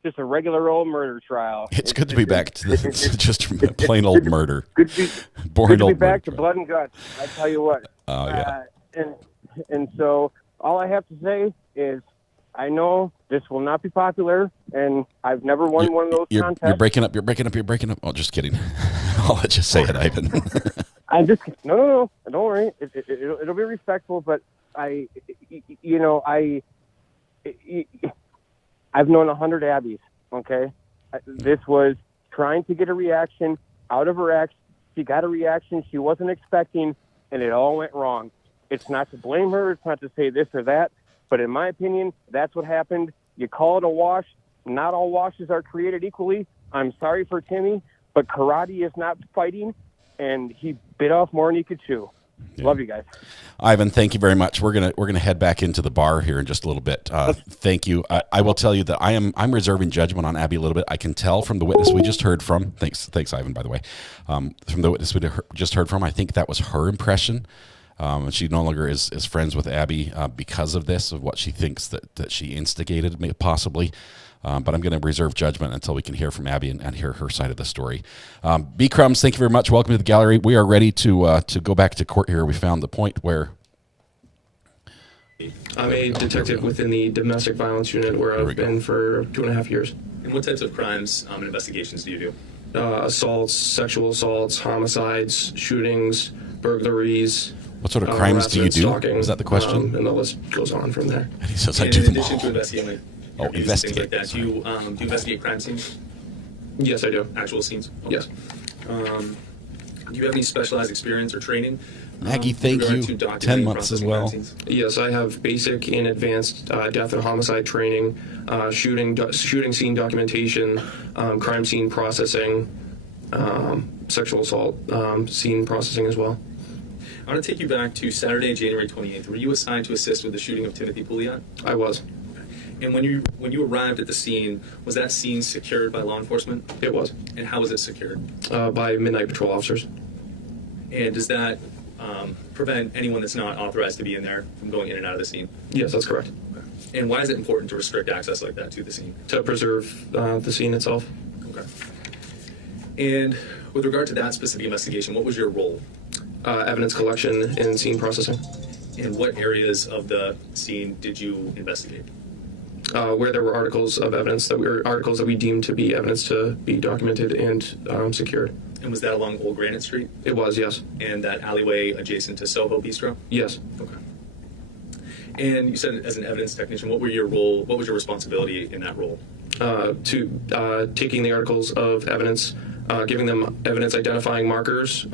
just a regular old murder trial. It's good to be back to just plain old murder. Good to be back to murder. blood and guts. I tell you what. Oh yeah. And so all I have to say is I know this will not be popular, and I've never won one of those contests. You're breaking up. Oh, just kidding. I'll let you say it, Ivan. I'm just no. Don't worry. It'll be respectful, but I've known 100 Abbeys. Okay, this was trying to get a reaction out of her ex. She got a reaction she wasn't expecting, and it all went wrong. It's not to blame her. It's not to say this or that. But in my opinion, that's what happened. You call it a wash. Not all washes are created equally. I'm sorry for Timmy, but karate is not fighting, and he bit off more than he could chew. Yeah. Love you guys. Ivan, thank you very much. We're gonna head back into the bar here in just a little bit. Thank you. I will tell you that I'm reserving judgment on Abby a little bit. I can tell from the witness we just heard from. Thanks, Ivan, by the way. From the witness we just heard from, I think that was her impression. She no longer is friends with Abby because of this, of what she thinks that she instigated, possibly. But I'm going to reserve judgment until we can hear from Abby and hear her side of the story. B. Crumbs, thank you very much. Welcome to the gallery. We are ready to go back to court here. We found the point where... I'm a detective within the domestic violence unit where I've been for 2.5 years. And what types of crimes and investigations do you do? Assaults, sexual assaults, homicides, shootings, burglaries. What sort of crimes do you do? Stalking, Is that the question? And the list goes on from there. And he says, I do them all. In addition to investigating things like that, do you investigate crime scenes? Yes, I do. Actual scenes? Okay. Yes. Do you have any specialized experience or training? Maggie, thank you. 10 months as well. Yes, I have basic and advanced death and homicide training, shooting scene documentation, crime scene processing, sexual assault scene processing as well. I want to take you back to Saturday, January 28th. Were you assigned to assist with the shooting of Timothy Pouliot? I was. And when you arrived at the scene, was that scene secured by law enforcement? It was. And how was it secured? By midnight patrol officers. And does that prevent anyone that's not authorized to be in there from going in and out of the scene? Yes, that's correct. Okay. And why is it important to restrict access like that to the scene? To preserve the scene itself. Okay. And with regard to that specific investigation, what was your role? Evidence collection and scene processing. And what areas of the scene did you investigate? Where there were articles of evidence that we deemed to be evidence to be documented and secured. And was that along Old Granite Street? It was, yes. And that alleyway adjacent to Soho Bistro? Yes. Okay. And you said as an evidence technician, what were your role? What was your responsibility in that role? To taking the articles of evidence giving them evidence identifying markers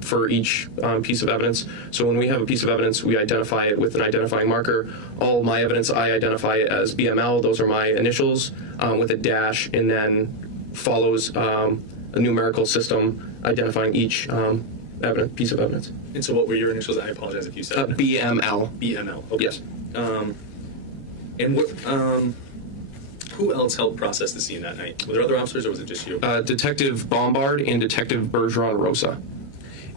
for each piece of evidence. So when we have a piece of evidence, we identify it with an identifying marker. All my evidence, I identify it as BML. Those are my initials with a dash, and then follows a numerical system identifying each piece of evidence. And so what were your initials? I apologize if you said BML. BML. Okay. Yes. And what? Who else helped process the scene that night? Were there other officers, or was it just you? Detective Bombard and Detective Bergeron Rosa.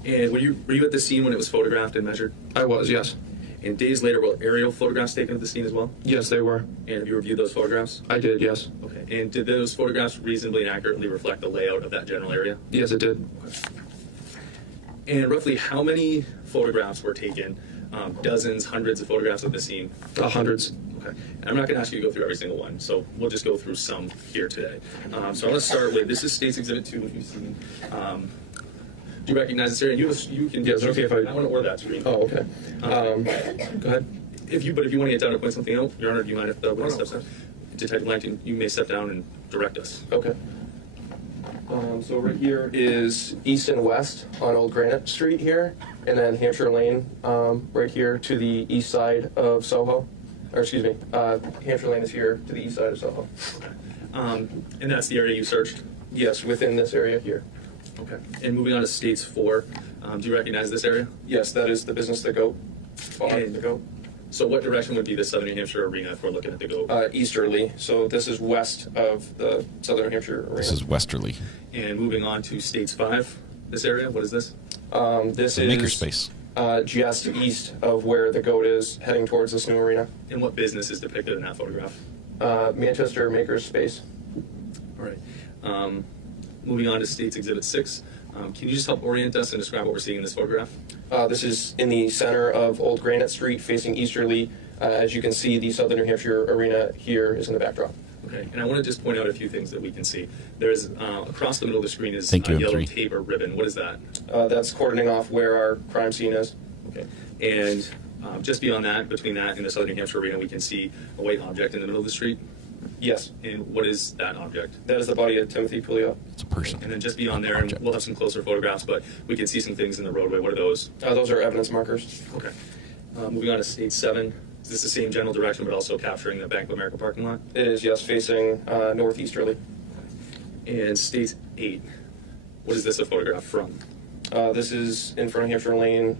And were you at the scene when it was photographed and measured? I was, yes. And days later, were aerial photographs taken of the scene as well? Yes, they were. And have you reviewed those photographs? I did, yes. Okay. And did those photographs reasonably and accurately reflect the layout of that general area? Yes, it did. Okay. And roughly how many photographs were taken? Dozens, hundreds of photographs of the scene? Hundreds. Okay. And I'm not going to ask you to go through every single one, so we'll just go through some here today. So let's start with, this is State's Exhibit 2, if you've seen. Do you recognize this area? You can. Yes, okay. If I want to order that screen. Oh, okay. Go ahead. If you want to get down and point something out, Your Honor, do you mind if the witness steps down? Detective Langton, you may step down and direct us. Okay. So right here is east and west on Old Granite Street here, and then Hampshire Lane right here to the east side of Soho. Or excuse me, Hampshire Lane is here to the east side of Soho. Okay. And that's the area you searched? Yes, within this area here. Okay. And moving on to States 4, do you recognize this area? Yes, that is the business the goat. The goat. So what direction would be the Southern New Hampshire Arena if we're looking at the goat? Easterly. So this is west of the Southern New Hampshire Arena. This is westerly. And moving on to States 5, this area, what is this? This is Makerspace. Just east of where the goat is, heading towards this new arena. And what business is depicted in that photograph? Manchester Makerspace. All right. Moving on to States Exhibit 6. Can you just help orient us and describe what we're seeing in this photograph? This is in the center of Old Granite Street, facing easterly. As you can see, the Southern New Hampshire Arena here is in the backdrop. Okay, and I want to just point out a few things that we can see. There's, across the middle of the screen is yellow tape or ribbon. What is that? That's cordoning off where our crime scene is. Okay, and just beyond that, between that and the Southern New Hampshire Arena, we can see a white object in the middle of the street. Yes. And what is that object? That is the body of Timothy Puglia. It's a person. And then just beyond there, and we'll have some closer photographs, but we can see some things in the roadway. What are those? Those are evidence markers. Okay. Moving on to State 7. Is this the same general direction, but also capturing the Bank of America parking lot? It is, yes, facing northeasterly. And State 8. What is this a photograph from? This is in front of Hampshire Lane,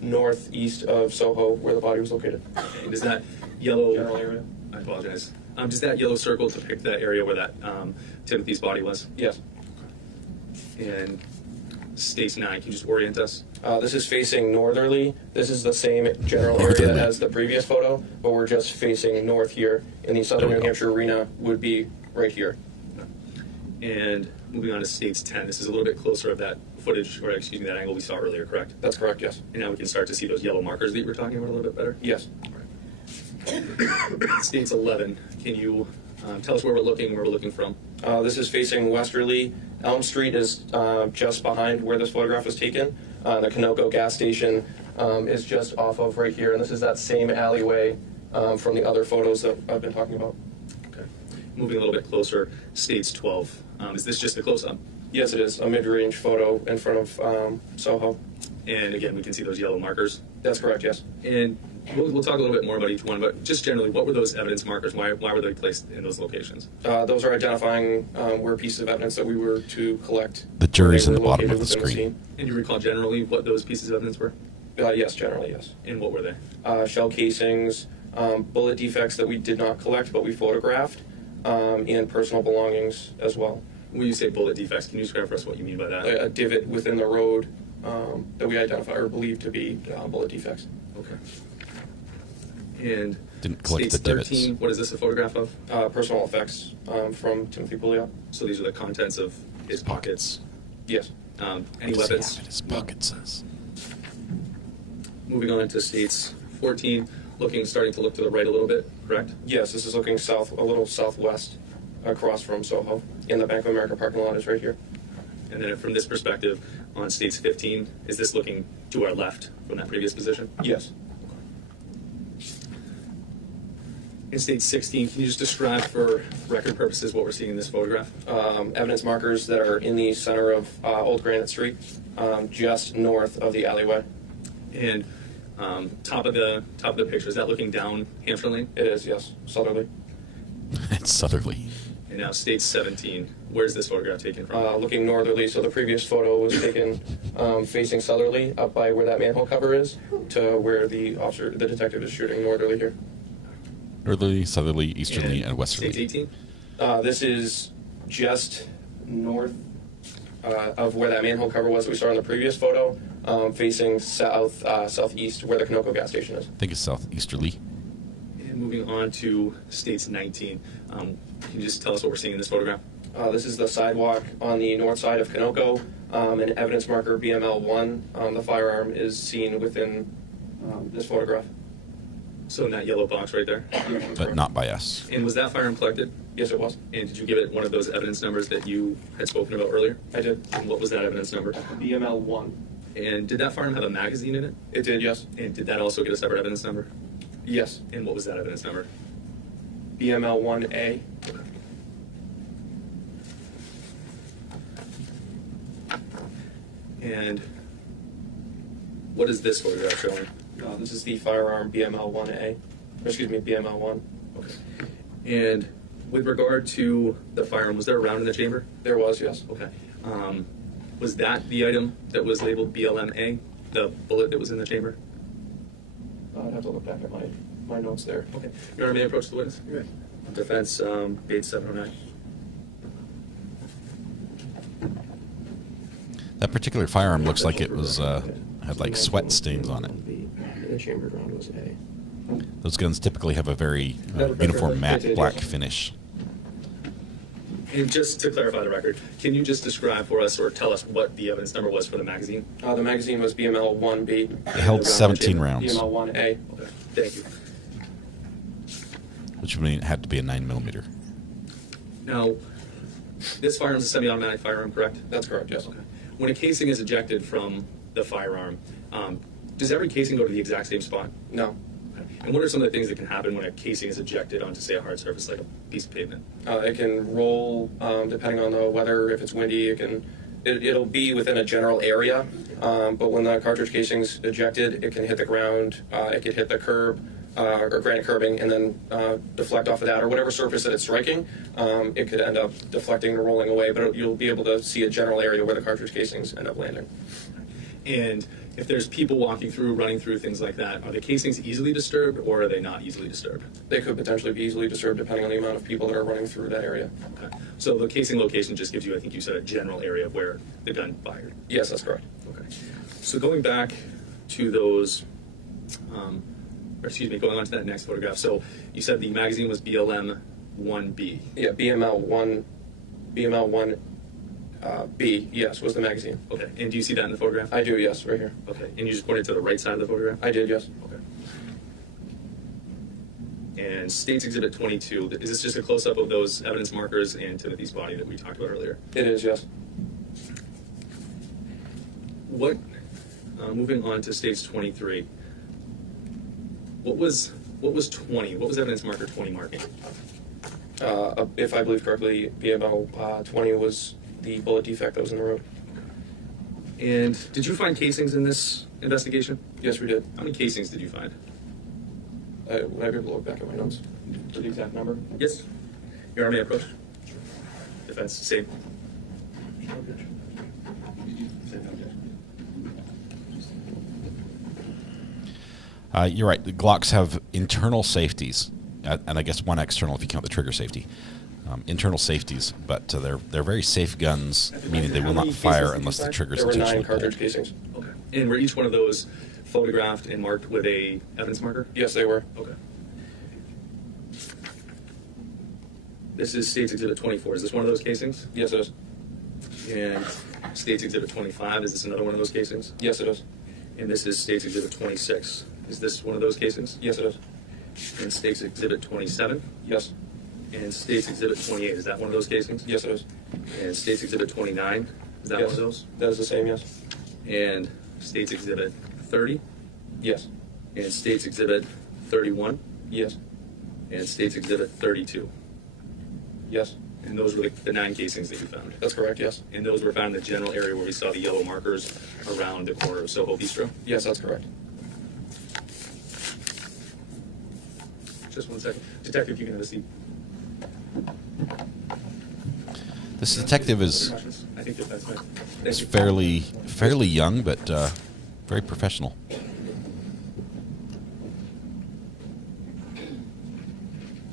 northeast of Soho, where the body was located. Okay. Does that yellow... General area? I apologize. Does that yellow circle depict that area where that Timothy's body was? Yes. And State 9, can you just orient us? This is facing northerly. This is the same general area as the previous photo, but we're just facing north here. And the Southern New Hampshire Arena would be right here. And moving on to States 10, this is a little bit closer of that footage, or excuse me, that angle we saw earlier, correct? That's correct, yes. And now we can start to see those yellow markers that you were talking about a little bit better? Yes. States 11, can you tell us where we're looking from? This is facing westerly. Elm Street is just behind where this photograph was taken. The Canoco gas station is just off of right here, and this is that same alleyway from the other photos that I've been talking about. Okay. Moving a little bit closer, States 12. Is this just a close-up? Yes, it is. A mid-range photo in front of Soho. And again, we can see those yellow markers? That's correct, yes. And we'll talk a little bit more about each one, but just generally, what were those evidence markers? Why were they placed in those locations? Those are identifying where pieces of evidence that we were to collect. The jury's in the bottom of the screen. And you recall generally what those pieces of evidence were? Yes, generally, yes. And what were they? Shell casings, bullet defects that we did not collect but we photographed, and personal belongings as well. When you say bullet defects, can you describe for us what you mean by that? A divot within the road that we identify or believe to be bullet defects. Okay. And didn't collect States the divots. 13, what is this a photograph of? Personal effects from Timothy Puglia. So these are the contents of his pockets? Yes. Any weapons? His pocket says. Moving on to States 14, starting to look to the right a little bit, correct? Yes, this is looking south, a little southwest, across from Soho. And the Bank of America parking lot is right here. And then from this perspective, on States 15, is this looking to our left from that previous position? Yes. In state 16, can you just describe for record purposes what we're seeing in this photograph? Evidence markers that are in the center of Old Granite Street, just north of the alleyway. And top of the picture, is that looking down Hampshire Lane? It is, yes, southerly. It's southerly. And now state 17, where's this photograph taken from? Looking northerly, so the previous photo was taken facing southerly, up by where that manhole cover is, to where the detective is shooting northerly here. Northerly, southerly, easterly, and westerly. State 18? This is just north of where that manhole cover was that we saw in the previous photo, facing southeast where the Canoco gas station is. I think it's southeasterly. And moving on to states 19, can you just tell us what we're seeing in this photograph? This is the sidewalk on the north side of Canoco. An evidence marker BML1, the firearm, is seen within this photograph. So in that yellow box right there? But not by us. And was that firearm collected? Yes, it was. And did you give it one of those evidence numbers that you had spoken about earlier? I did. And what was that evidence number? BML1. And did that firearm have a magazine in it? It did, yes. And did that also get a separate evidence number? Yes. And what was that evidence number? BML1A. And what is this photograph showing? This is the firearm BML1A. Excuse me, BML1. Okay. And with regard to the firearm, was there a round in the chamber? There was, yes. Okay. Was that the item that was labeled BLMA, the bullet that was in the chamber? I'd have to look back at my notes there. Okay. Your Honor, may I approach the witness? Good. Defense, page 709. That particular firearm looks like it was had like sweat stains on it. The chambered round was A. Those guns typically have a very uniform matte black finish. And just to clarify the record, can you just describe for us or tell us what the evidence number was for the magazine? The magazine was BML1B. It held 17 rounds. BML1A. Okay, thank you. Which would mean it had to be a 9mm. Now, this firearm is a semi-automatic firearm, correct? That's correct, yes. Okay. When a casing is ejected from the firearm, does every casing go to the exact same spot? No. Okay. And what are some of the things that can happen when a casing is ejected onto, say, a hard surface like a piece of pavement? It can roll depending on the weather. If it's windy, it'll be within a general area. But when the cartridge casing's ejected, it can hit the ground. It could hit the curb or granite curbing, and then deflect off of that, or whatever surface that it's striking. It could end up deflecting and rolling away. But you'll be able to see a general area where the cartridge casings end up landing. And if there's people walking through, running through, things like that, are the casings easily disturbed or are they not easily disturbed? They could potentially be easily disturbed depending on the amount of people that are running through that area. Okay. So the casing location just gives you, I think you said, a general area of where the gun fired. Yes, that's correct. Okay. So going back to those, going on to that next photograph. So you said the magazine was BLM-1B. Yeah, BML1B, yes, was the magazine. Okay. And do you see that in the photograph? I do, yes, right here. Okay. And you just pointed to the right side of the photograph? I did, yes. Okay. And States Exhibit 22, is this just a close-up of those evidence markers and Timothy's body that we talked about earlier? It is, yes. What, moving on to States 23, what was 20? What was evidence marker 20 marking? If I believe correctly, BML 20 was the bullet defect that was in the road. And did you find casings in this investigation? Yes, we did. How many casings did you find? Would I be able to look back at my notes for the exact number? Yes. Your Honor, may I approach? Defense, same. You're right. The Glocks have internal safeties, and I guess one external if you count the trigger safety. Internal safeties, but they're very safe guns, meaning they will not fire unless the trigger's intentionally There were 9 pulled. cartridge casings. Okay. And were each one of those photographed and marked with a evidence marker? Yes, they were. Okay. This is States Exhibit 24. Is this one of those casings? Yes, it is. And States Exhibit 25, is this another one of those casings? Yes, it is. And this is States Exhibit 26. Is this one of those casings? Yes, it is. And States Exhibit 27? Yes. And States Exhibit 28, is that one of those casings? Yes, it is. And States Exhibit 29, is that Yes. one of those? That is the same, yes. And States Exhibit 30? Yes. And States Exhibit 31? Yes. and State's Exhibit 32. Yes. And those were the 9 casings that you found. That's correct, yes. And those were found in the general area where we saw the yellow markers around the corner of Soho Bistro? Yes, that's correct. Just one second. Detective, you can have a seat. This detective is I think that's fine. is fairly young, but very professional.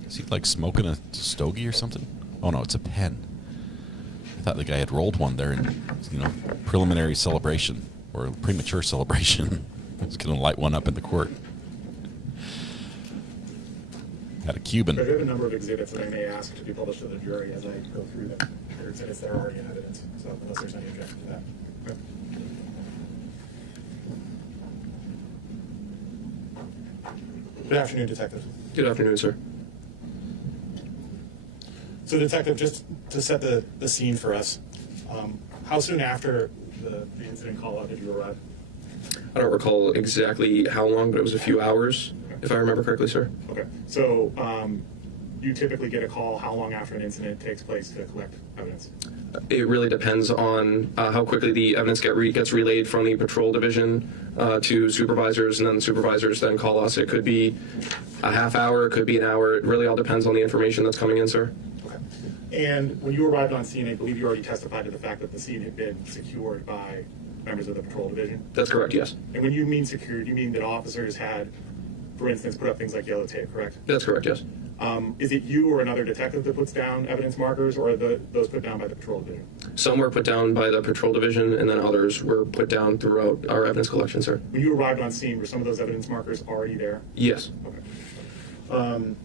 Is he like smoking a stogie or something? Oh no, it's a pen. I thought the guy had rolled one there in, preliminary celebration or premature celebration. He's going to light one up in the court. Had a Cuban. I have a number of exhibits that I may ask to be published to the jury as I go through them. They're exhibits that are already in evidence, so unless there's any objection to that. Okay. Good afternoon, Detective. Good afternoon, sir. So, Detective, just to set the scene for us, how soon after the incident call-out did you arrive? I don't recall exactly how long, but it was a few hours, if I remember correctly, sir. Okay. So, you typically get a call how long after an incident takes place to collect evidence? It really depends on how quickly the evidence gets relayed from the patrol division to supervisors, and then the supervisors then call us. It could be a half hour, it could be an hour. It really all depends on the information that's coming in, sir. And when you arrived on scene, I believe you already testified to the fact that the scene had been secured by members of the patrol division? That's correct, yes. And when you mean secured, you mean that officers had, for instance, put up things like yellow tape, correct? That's correct, yes. Is it you or another detective that puts down evidence markers, or are those put down by the patrol division? Some were put down by the patrol division, and then others were put down throughout our evidence collection, sir. When you arrived on scene, were some of those evidence markers already there? Yes. Okay.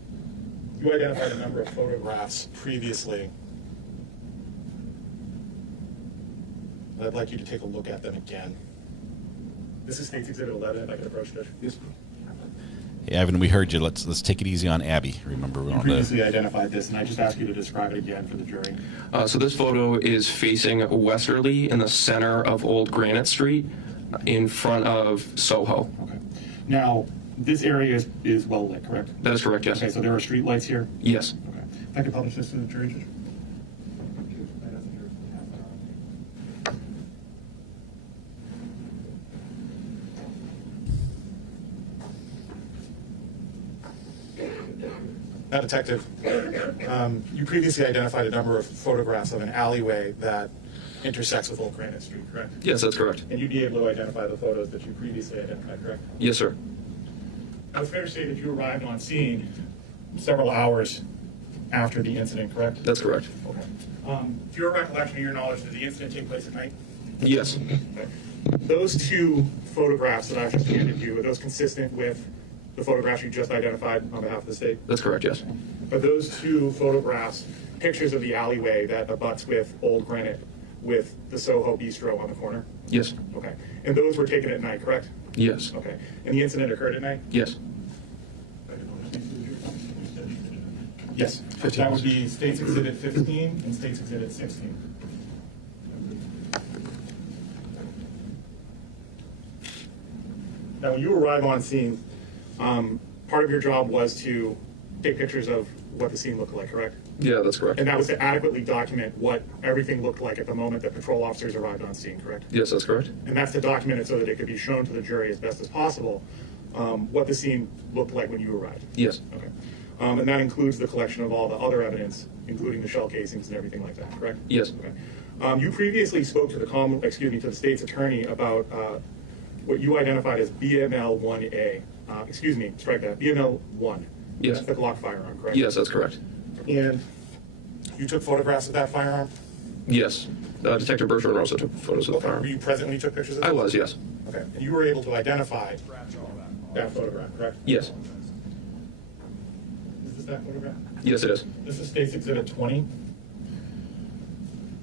You identified a number of photographs previously. I'd like you to take a look at them again. This is State's Exhibit 11, if I can approach Judge. Yes. Hey, Ivan, we heard you. Let's take it easy on Abby. Remember, we You previously identified this, and I just asked you to describe it again for the jury. So this photo is facing westerly in the center of Old Granite Street, in front of Soho. Okay. Now, this area is well lit, correct? That is correct, yes. Okay, so there are street lights here? Yes. Okay. If I could publish this to the jury, Judge. Now, Detective, you previously identified a number of photographs of an alleyway that intersects with Old Granite Street, correct? Yes, that's correct. And you'd be able to identify the photos that you previously identified, correct? Yes, sir. Now, it's fair to say that you arrived on scene several hours after the incident, correct? That's correct. Okay. To your recollection or your knowledge, did the incident take place at night? Yes. Okay. Those two photographs that I've just handed you, are those consistent with the photographs you just identified on behalf of the state? That's correct, yes. Are those two photographs pictures of the alleyway that abuts with Old Granite with the Soho Bistro on the corner? Yes. Okay. And those were taken at night, correct? Yes. Okay. And the incident occurred at night? Yes. Yes. 15. That would be State's Exhibit 15 and State's Exhibit 16. Now, when you arrive on scene, part of your job was to take pictures of what the scene looked like, correct? Yeah, that's correct. And that was to adequately document what everything looked like at the moment that patrol officers arrived on scene, correct? Yes, that's correct. And that's to document it so that it could be shown to the jury as best as possible what the scene looked like when you arrived. Yes. Okay. And that includes the collection of all the other evidence, including the shell casings and everything like that, correct? Yes. Okay. You previously spoke to the state's attorney about what you identified as BML-1A. Strike that. BML-1. Yes. That's the Glock firearm, correct? Yes, that's correct. And you took photographs of that firearm? Yes. Detective Bergeron also took photos of the Okay. firearm. Were you present when you took pictures of that? I was, yes. Okay. And you were able to identify that photograph, correct? Yes. Is this that photograph? Yes, it is. This is State's Exhibit 20.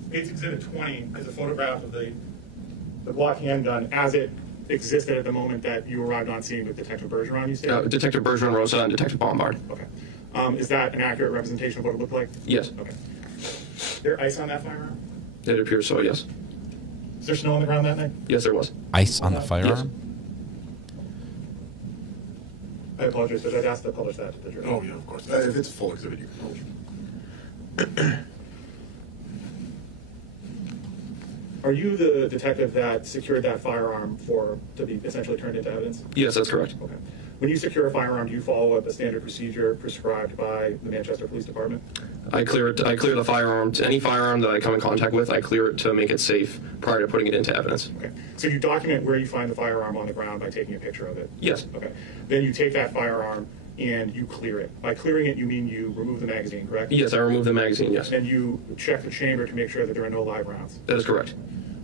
State's Exhibit 20 is a photograph of the Glock handgun as it existed at the moment that you arrived on scene with Detective Bergeron, you said? Detective Bergeron Rosa and Detective Bombard. Okay. Is that an accurate representation of what it looked like? Yes. Okay. Is there ice on that firearm? It appears so, yes. Is there snow on the ground that night? Yes, there was. Ice on the firearm? I apologize, but I'd ask to publish that to the jury. Oh, yeah, of course. If it's a full exhibit, you can publish it. Are you the detective that secured that firearm to be essentially turned into evidence? Yes, that's correct. Okay. When you secure a firearm, do you follow up a standard procedure prescribed by the Manchester Police Department? I clear the firearm. To any firearm that I come in contact with, I clear it to make it safe prior to putting it into evidence. Okay. So you document where you find the firearm on the ground by taking a picture of it? Yes. Okay. Then you take that firearm and you clear it. By clearing it, you mean you remove the magazine, correct? Yes, I remove the magazine, yes. And you check the chamber to make sure that there are no live rounds? That is correct.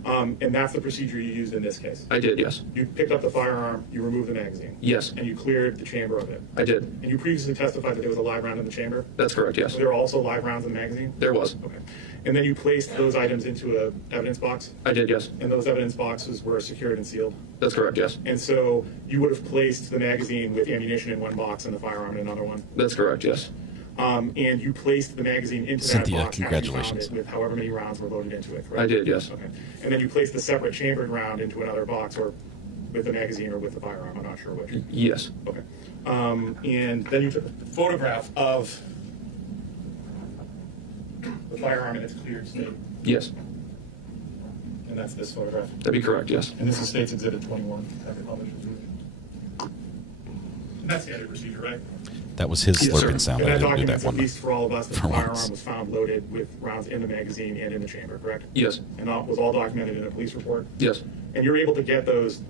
And that's the procedure you used in this case? I did, yes. You picked up the firearm, you removed the magazine? Yes. And you cleared the chamber of it? I did. And you previously testified that there was a live round in the chamber? That's correct, yes. Were there also live rounds in the magazine? There was. Okay. And then you placed those items into a evidence box? I did, yes. And those evidence boxes were secured and sealed? That's correct, yes. And so you would have placed the magazine with ammunition in one box and the firearm in another one? That's correct, yes. And you placed the magazine into Cynthia, that box congratulations. after you found it with however many rounds were loaded into it, correct? I did, yes. Okay. And then you placed the separate chambered round into another box, or with the magazine or with the firearm, I'm not sure which. Yes. Okay. And then you took a photograph of the firearm in its cleared state. Yes. And that's this photograph? That'd be correct, yes. And this is State's Exhibit 21, after published. And that's standard procedure, right? That was his Yes, slurping sir. sound. And I that didn't do that documents, one. at least for all of us, that the for firearm once. was found loaded with rounds in the magazine and in the chamber, correct? Yes. And that was all documented in a police report? Yes. And you're able to get those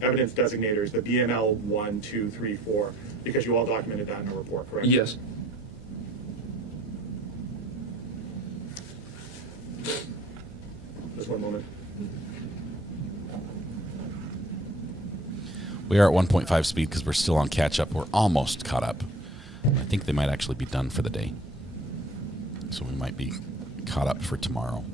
evidence designators, the BML 1, 2, 3, 4, because you all documented that in a report, correct? Yes. Just one moment. We are at 1.5 speed because we're still on catch up. We're almost caught up. I think they might actually be done for the day. So we might be caught up for tomorrow.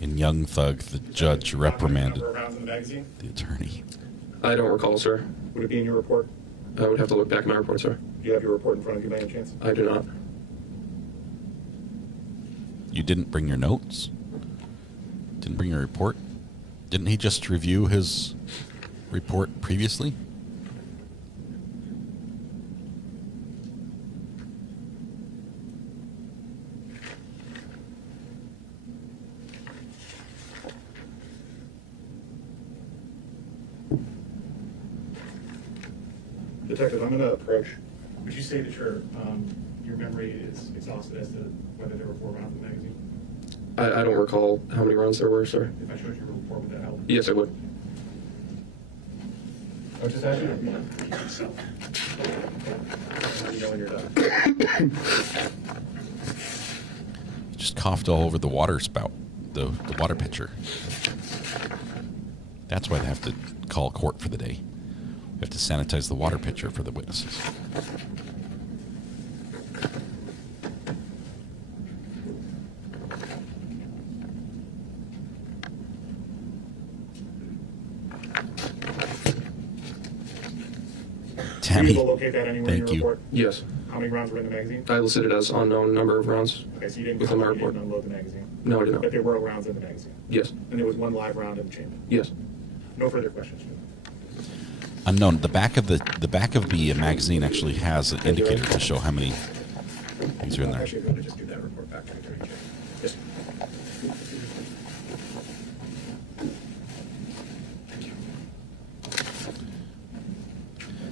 In Young Thug, the judge reprimanded Number of rounds in the magazine? the attorney. I don't recall, sir. Would it be in your report? I would have to look back at my report, sir. Do you have your report in front of you by any chance? I do not. You didn't bring your notes? Didn't bring your report? Didn't he just review his report previously? Detective, I'm going to approach. Would you say that your memory is exhausted as to whether there were 4 rounds in the magazine? I don't recall how many rounds there were, sir. If I showed you a report, would that help? Yes, I would. I would just ask you to repeat yourself. Let me know when you're done. He just coughed all over the water spout, the water pitcher. That's why they have to call court for the day. We have to sanitize the water pitcher for the witnesses. Were you able to locate that anywhere in your thank you. report? Yes. How many rounds were in the magazine? I listed it as unknown number of rounds. Okay, so you didn't, within my you report. didn't unload the magazine? No, I did not. But there were rounds in the magazine? Yes. And there was 1 live round in the chamber? Yes. No further questions? Unknown. The back of the magazine actually has an indicator to show how many things are in there. Actually, I'm going to just do that report back to the attorney. Yes.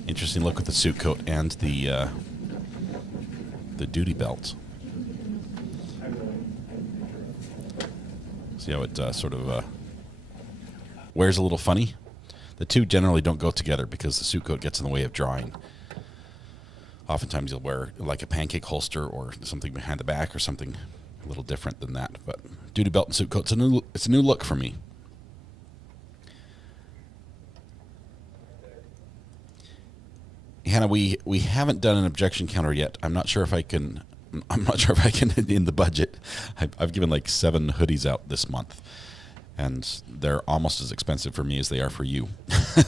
Interesting look with the suit coat and the duty belt. See how it sort of wears a little funny? The two generally don't go together because the suit coat gets in the way of drawing. Oftentimes you'll wear like a pancake holster or something behind the back or something a little different than that. But duty belt and suit coat, it's a new look for me. Hannah, we haven't done an objection counter yet. I'm not sure if I can in the budget. I've given like 7 hoodies out this month, and they're almost as expensive for me as they are for you.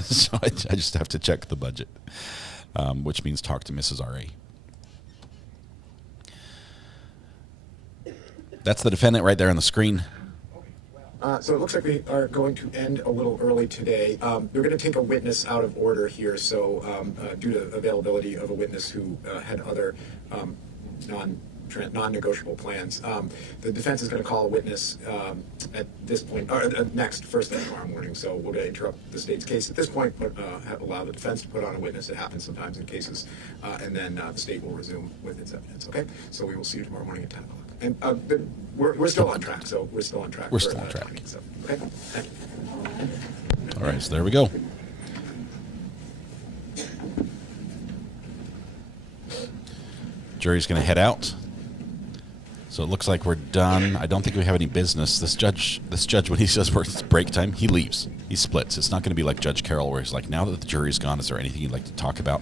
So I just have to check the budget. which means talk to Mrs. R.A. That's the defendant right there on the screen. So it looks like we are going to end a little early today. We're going to take a witness out of order here. So due to availability of a witness who had other non-negotiable plans, the defense is going to call a witness at this point, or next, first thing tomorrow morning. So we're going to interrupt the state's case at this point, but allow the defense to put on a witness. It happens sometimes in cases, and then the state will resume with its evidence. Okay, so we will see you tomorrow morning at 10 o'clock. And we're still on track. So we're still on track. We're still on track. Timing, so, okay, thank you. All right, so there we go. Jury's going to head out. So it looks like we're done. I don't think we have any business. This judge, when he says it's break time, he leaves. He splits. It's not going to be like Judge Carroll, where he's like, now that the jury's gone, is there anything you'd like to talk about?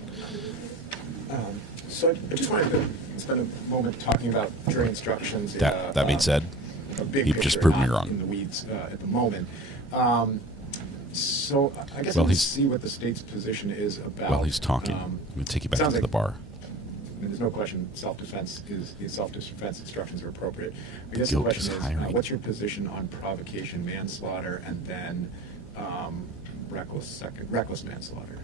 So I just wanted to spend a moment talking about jury instructions. That being said, you've just proven me wrong. In the weeds at the moment. So I guess well, let's see what the state's position is about. Well, he's talking. I'm going to take you back into the bar. There's no question self-defense instructions are appropriate. I guess Guilt the question is is, what's your position on provocation manslaughter and then reckless manslaughter?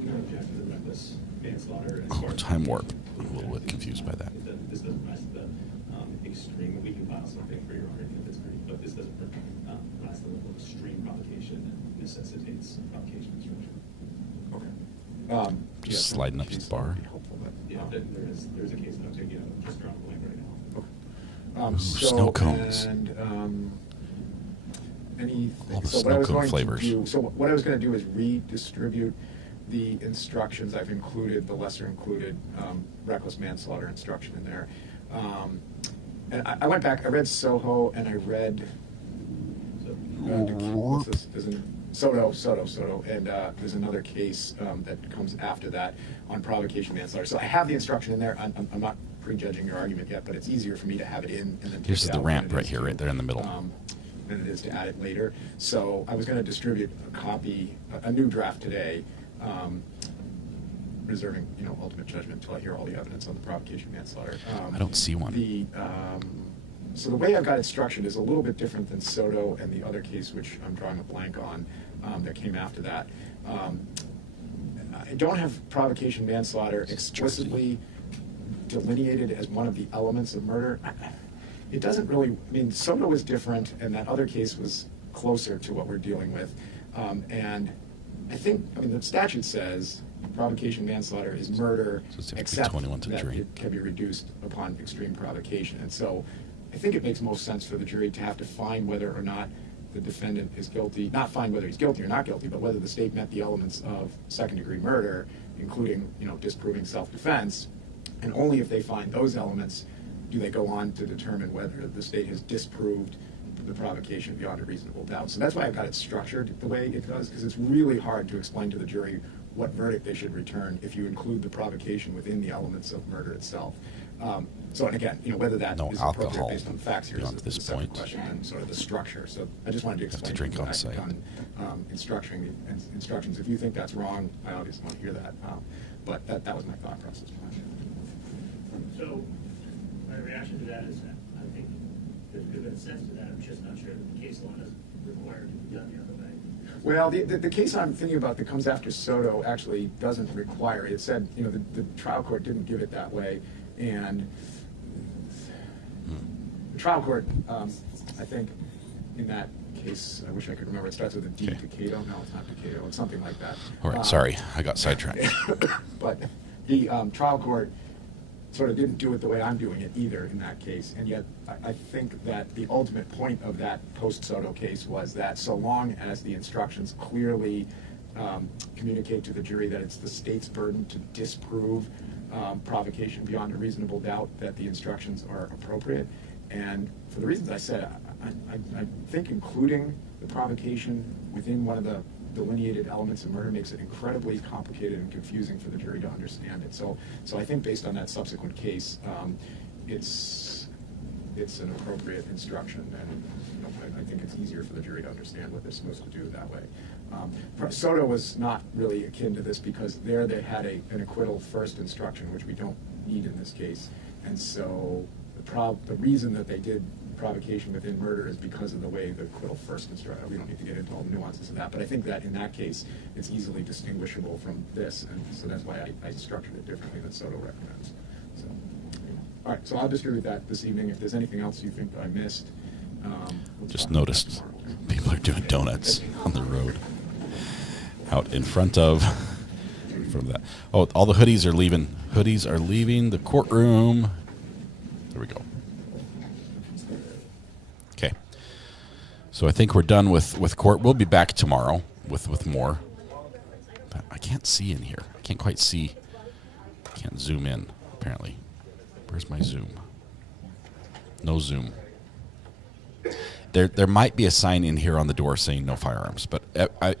We don't object to the reckless manslaughter. Time warp. I'm a little bit confused by that. This doesn't rise to the extreme. We can file something for your argument that's pretty, but this doesn't rise to the level of extreme provocation and necessitates provocation instruction. Okay. Just sliding up to the bar. Yeah, there's a case that I'm taking out just drawing a blank right now. Ooh, snow cones. And all the snow cone flavors. So what I was going to do is redistribute the instructions. I've included the lesser included reckless manslaughter instruction in there. And I went back, I read Soho, and I read Soto, and there's another case that comes after that on provocation manslaughter. So I have the instruction in there. I'm not prejudging your argument yet, but it's easier for me to have it in and then Here's the ramp right here, right there in the middle. Than it is to add it later. So I was going to distribute a new draft today, reserving ultimate judgment until I hear all the evidence on the provocation manslaughter. I don't see one. So the way I've got it structured is a little bit different than Soto and the other case, which I'm drawing a blank on, that came after that. I don't have provocation manslaughter explicitly delineated as one of the elements of murder. It doesn't really, Soto was different, and that other case was closer to what we're dealing with. And I think, the statute says provocation manslaughter is murder, except that it can be reduced upon extreme provocation. And so I think it makes most sense for the jury to have to find whether or not the defendant is guilty, not find whether he's guilty or not guilty, but whether the state met the elements of second-degree murder, including, disproving self-defense. And only if they find those elements do they go on to determine whether the state has disproved the provocation beyond a reasonable doubt. So that's why I've got it structured the way it does, because it's really hard to explain to the jury what verdict they should return if you include the provocation within the elements of murder itself. And again, whether that is appropriate based on the facts here is a separate question and sort of the structure. So I just wanted to explain what I've done in structuring the instructions. If you think that's wrong, I obviously want to hear that. But that was my thought process. So my reaction to that is that I think there's a good bit of sense to that. I'm just not sure that the case law doesn't require it to be done the other way. Well, the case I'm thinking about that comes after Soto actually doesn't require it. It said, the trial court didn't give it that way. And the trial court, I think, in that case, I wish I could remember, it starts with a D, Decato. No, it's not Decato. It's something like that. All right, sorry. I got sidetracked. But the trial court sort of didn't do it the way I'm doing it either in that case. And yet I think that the ultimate point of that post-Soto case was that so long as the instructions clearly communicate to the jury that it's the state's burden to disprove provocation beyond a reasonable doubt, that the instructions are appropriate. And for the reasons I said, I think including the provocation within one of the delineated elements of murder makes it incredibly complicated and confusing for the jury to understand it. So I think based on that subsequent case, it's an appropriate instruction, and I think it's easier for the jury to understand what they're supposed to do that way. Soto was not really akin to this because there they had an acquittal first instruction, which we don't need in this case. And so the reason that they did provocation within murder is because of the way the acquittal first instruction. We don't need to get into all the nuances of that, but I think that in that case, it's easily distinguishable from this, and so that's why I structured it differently than Soto recommends. So, all right, so I'll distribute that this evening. If there's anything else you think I missed, just noticed people are doing donuts on the road out in front of that. Oh, all the hoodies are leaving. Hoodies are leaving the courtroom. There we go. Okay. So I think we're done with court. We'll be back tomorrow with more. But I can't see in here. I can't quite see. I can't zoom in, apparently. Where's my zoom? No zoom. There might be a sign in here on the door saying no firearms, but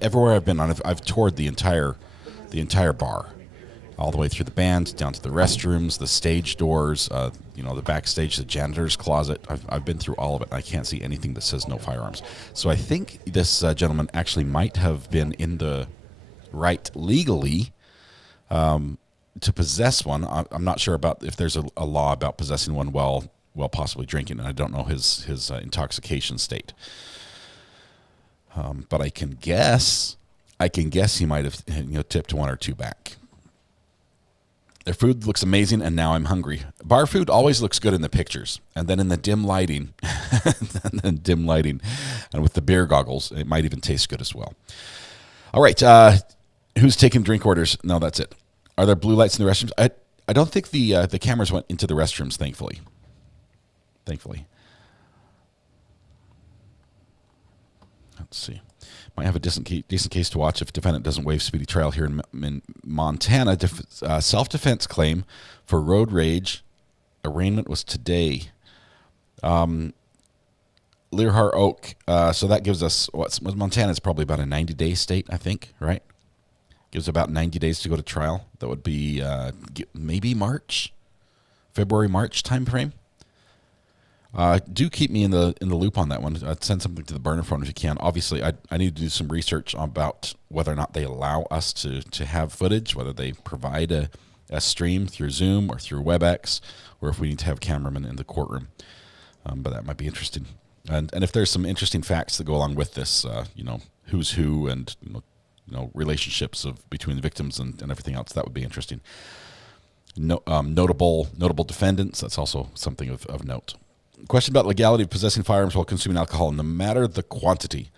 everywhere I've been on, I've toured the entire bar, all the way through the band, down to the restrooms, the stage doors, the backstage, the janitor's closet. I've been through all of it. I can't see anything that says no firearms. So I think this gentleman actually might have been in the right legally to possess one. I'm not sure about if there's a law about possessing one while possibly drinking, and I don't know his intoxication state. But I can guess he might have tipped one or two back. Their food looks amazing, and now I'm hungry. Bar food always looks good in the pictures, and then in the dim lighting, and with the beer goggles, it might even taste good as well. All right, who's taking drink orders? No, that's it. Are there blue lights in the restrooms? I don't think the cameras went into the restrooms, thankfully. Let's see. Might have a decent case to watch if defendant doesn't waive speedy trial here in Montana. Self-defense claim for road rage. Arraignment was today. Learhar Oak. So that gives us Montana's probably about a 90-day state, I think, right? Gives about 90 days to go to trial. That would be maybe February, March time frame. Do keep me in the loop on that one. Send something to the burner phone if you can. Obviously, I need to do some research about whether or not they allow us to have footage, whether they provide a stream through Zoom or through WebEx, or if we need to have cameramen in the courtroom. But that might be interesting. And if there's some interesting facts that go along with this, who's who and relationships between the victims and everything else, that would be interesting. Notable defendants. That's also something of note. Question about legality of possessing firearms while consuming alcohol, no matter the quantity.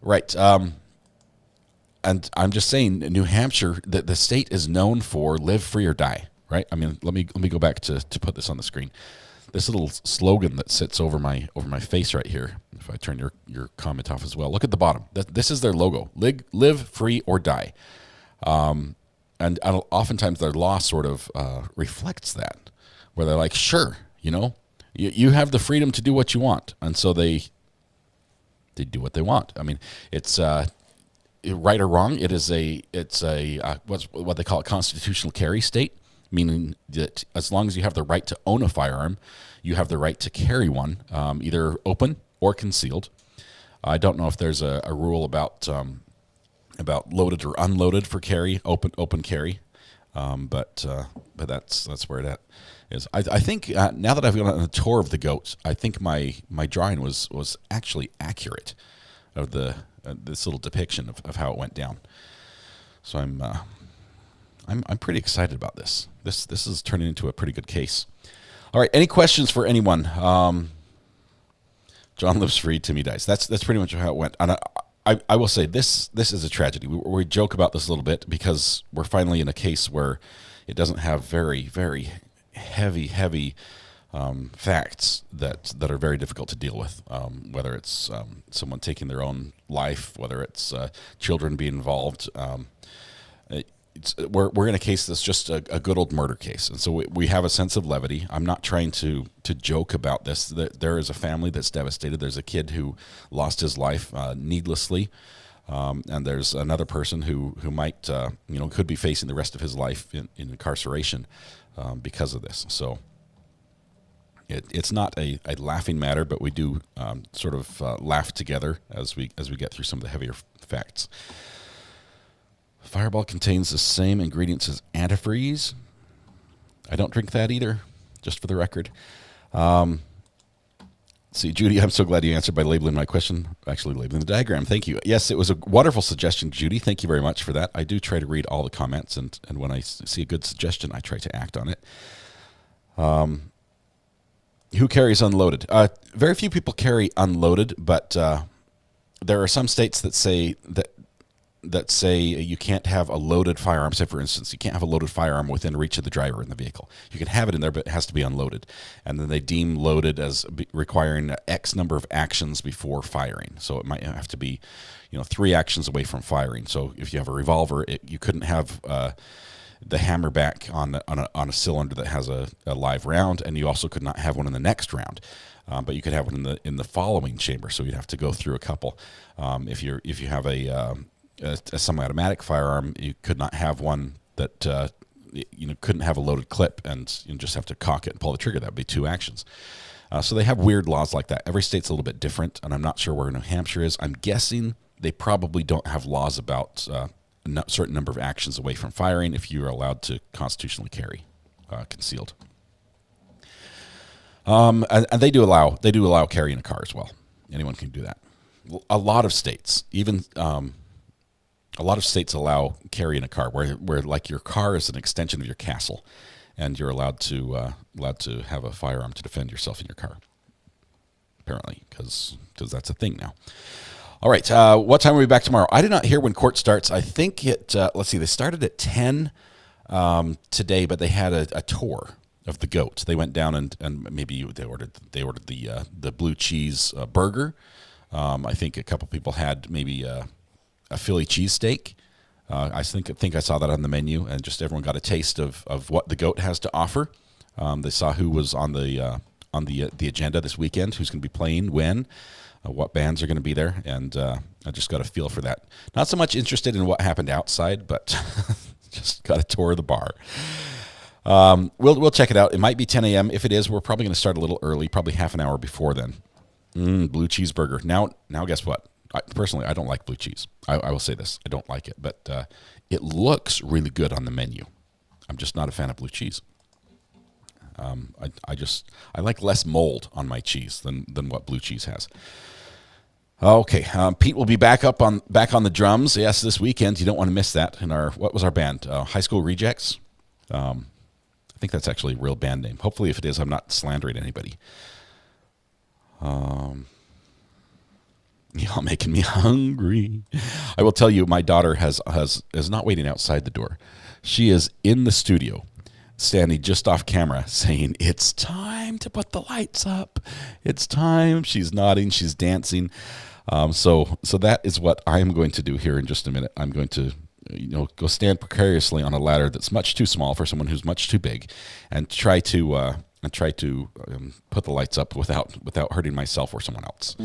Right. And I'm just saying, New Hampshire, the state is known for live free or die. Right. I mean, let me go back to put this on the screen. This little slogan that sits over my face right here. If I turn your comment off as well, look at the bottom. This is their logo: live free or die. And oftentimes their law sort of reflects that, where they're like, sure, you have the freedom to do what you want, and so they do what they want. I mean, it's right or wrong. It's a what they call a constitutional carry state, meaning that as long as you have the right to own a firearm, you have the right to carry one, either open or concealed. I don't know if there's a rule about loaded or unloaded for carry, open carry, but that's where it is. I think now that I've gone on a tour of the goats, I think my drawing was actually accurate of this little depiction of how it went down. So I'm pretty excited about this. This is turning into a pretty good case. All right, any questions for anyone? John lives free, Timmy dies. That's pretty much how it went. And I will say this is a tragedy. We joke about this a little bit because we're finally in a case where it doesn't have very, very heavy facts that are very difficult to deal with, whether it's someone taking their own life, whether it's children being involved. We're in a case that's just a good old murder case, and so we have a sense of levity. I'm not trying to joke about this. There is a family that's devastated. There's a kid who lost his life needlessly, and there's another person who might could be facing the rest of his life in incarceration because of this. So It's not a laughing matter, but we do sort of laugh together as we get through some of the heavier facts. Fireball contains the same ingredients as antifreeze. I don't drink that either, just for the record. See, Judy, I'm so glad you answered by labeling my question, actually labeling the diagram. Thank you. Yes, it was a wonderful suggestion, Judy. Thank you very much for that. I do try to read all the comments, and when I see a good suggestion, I try to act on it. Who carries unloaded? Very few people carry unloaded, but there are some states that say you can't have a loaded firearm. Say, for instance, you can't have a loaded firearm within reach of the driver in the vehicle. You can have it in there, but it has to be unloaded. And then they deem loaded as requiring X number of actions before firing. So it might have to be, 3 actions away from firing. So if you have a revolver, you couldn't have the hammer back on a cylinder that has a live round, and you also could not have one in the next round. But you could have one in the following chamber. So you'd have to go through a couple. If you have a semi-automatic firearm, you could not have one that couldn't have a loaded clip, and you just have to cock it and pull the trigger. That would be 2 actions. So they have weird laws like that. Every state's a little bit different, and I'm not sure where New Hampshire is. I'm guessing they probably don't have laws about a certain number of actions away from firing if you are allowed to constitutionally carry concealed. And they do allow carrying a car as well. Anyone can do that. A lot of states, even a lot of states allow carrying a car where like your car is an extension of your castle, and you're allowed to have a firearm to defend yourself in your car. Apparently, because that's a thing now. All right, what time are we back tomorrow? I did not hear when court starts. I think let's see, they started at 10 today, but they had a tour of the goat. They went down and maybe they ordered the blue cheese burger. I think a couple people had maybe a Philly cheesesteak. I think I saw that on the menu, and just everyone got a taste of what the goat has to offer. They saw who was on the agenda this weekend, who's going to be playing when, what bands are going to be there, and I just got a feel for that. Not so much interested in what happened outside, but just got a tour of the bar. We'll check it out. It might be 10 a.m. If it is, we're probably going to start a little early, probably half an hour before then. Blue cheeseburger. Now guess what? Personally, I don't like blue cheese. I will say this. I don't like it, but it looks really good on the menu. I'm just not a fan of blue cheese. I like less mold on my cheese than what blue cheese has. Okay, Pete will be back on the drums. Yes, this weekend. You don't want to miss that. In what was our band? High School Rejects. I think that's actually a real band name. Hopefully, if it is, I'm not slandering anybody. Y'all making me hungry. I will tell you, my daughter is not waiting outside the door. She is in the studio, standing just off camera, saying, "It's time to put the lights up. It's time." She's nodding. She's dancing. So that is what I am going to do here in just a minute. I'm going to go stand precariously on a ladder that's much too small for someone who's much too big, and try to put the lights up without hurting myself or someone else.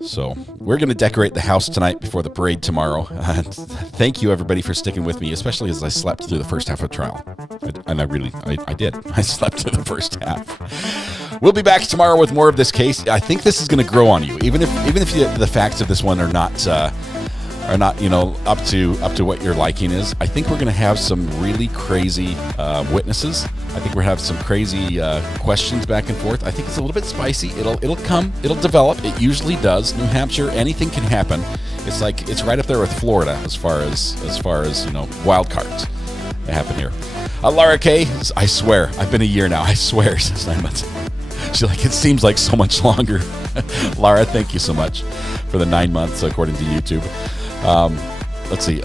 So we're going to decorate the house tonight before the parade tomorrow. Thank you, everybody, for sticking with me, especially as I slept through the first half of trial. And I did. I slept through the first half. We'll be back tomorrow with more of this case. I think this is going to grow on you, even if the facts of this one are not up to what your liking is. I think we're going to have some really crazy witnesses. I think we're going to have some crazy questions back and forth. I think it's a little bit spicy. It'll develop. It usually does. New Hampshire, anything can happen. It's right up there with Florida as far as wild cards that happen here. Laura K, I swear, I've been a year now. I swear, since 9 months. She's like, it seems like so much longer. Laura, thank you so much for the 9 months, according to YouTube. Let's see.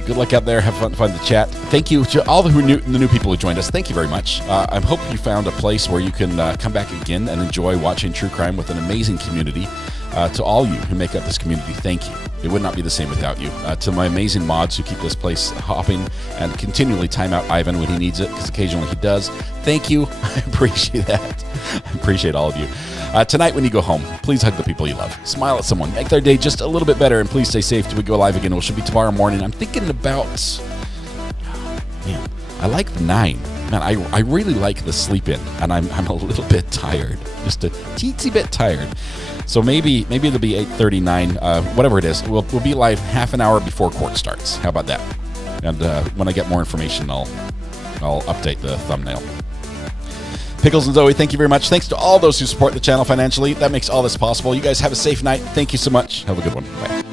Good luck out there. Have fun to chat. Thank you to all the new people who joined us. Thank you very much. I hope you found a place where you can come back again and enjoy watching true crime with an amazing community. To all you who make up this community, thank you. It would not be the same without you. To my amazing mods who keep this place hopping and continually time out Ivan when he needs it, because occasionally he does. Thank you. I appreciate that. I appreciate all of you. Tonight when you go home, please hug the people you love. Smile at someone. Make their day just a little bit better, and please stay safe till we go live again, which should be tomorrow morning. I'm thinking about... Man, I like the 9. Man, I really like the sleep in, and I'm a little bit tired, just a teensy bit tired. So maybe it'll be 8:39, whatever it is. We'll be live half an hour before court starts. How about that? And when I get more information, I'll update the thumbnail. Pickles and Zoe, thank you very much. Thanks to all those who support the channel financially. That makes all this possible. You guys have a safe night. Thank you so much. Have a good one. Bye.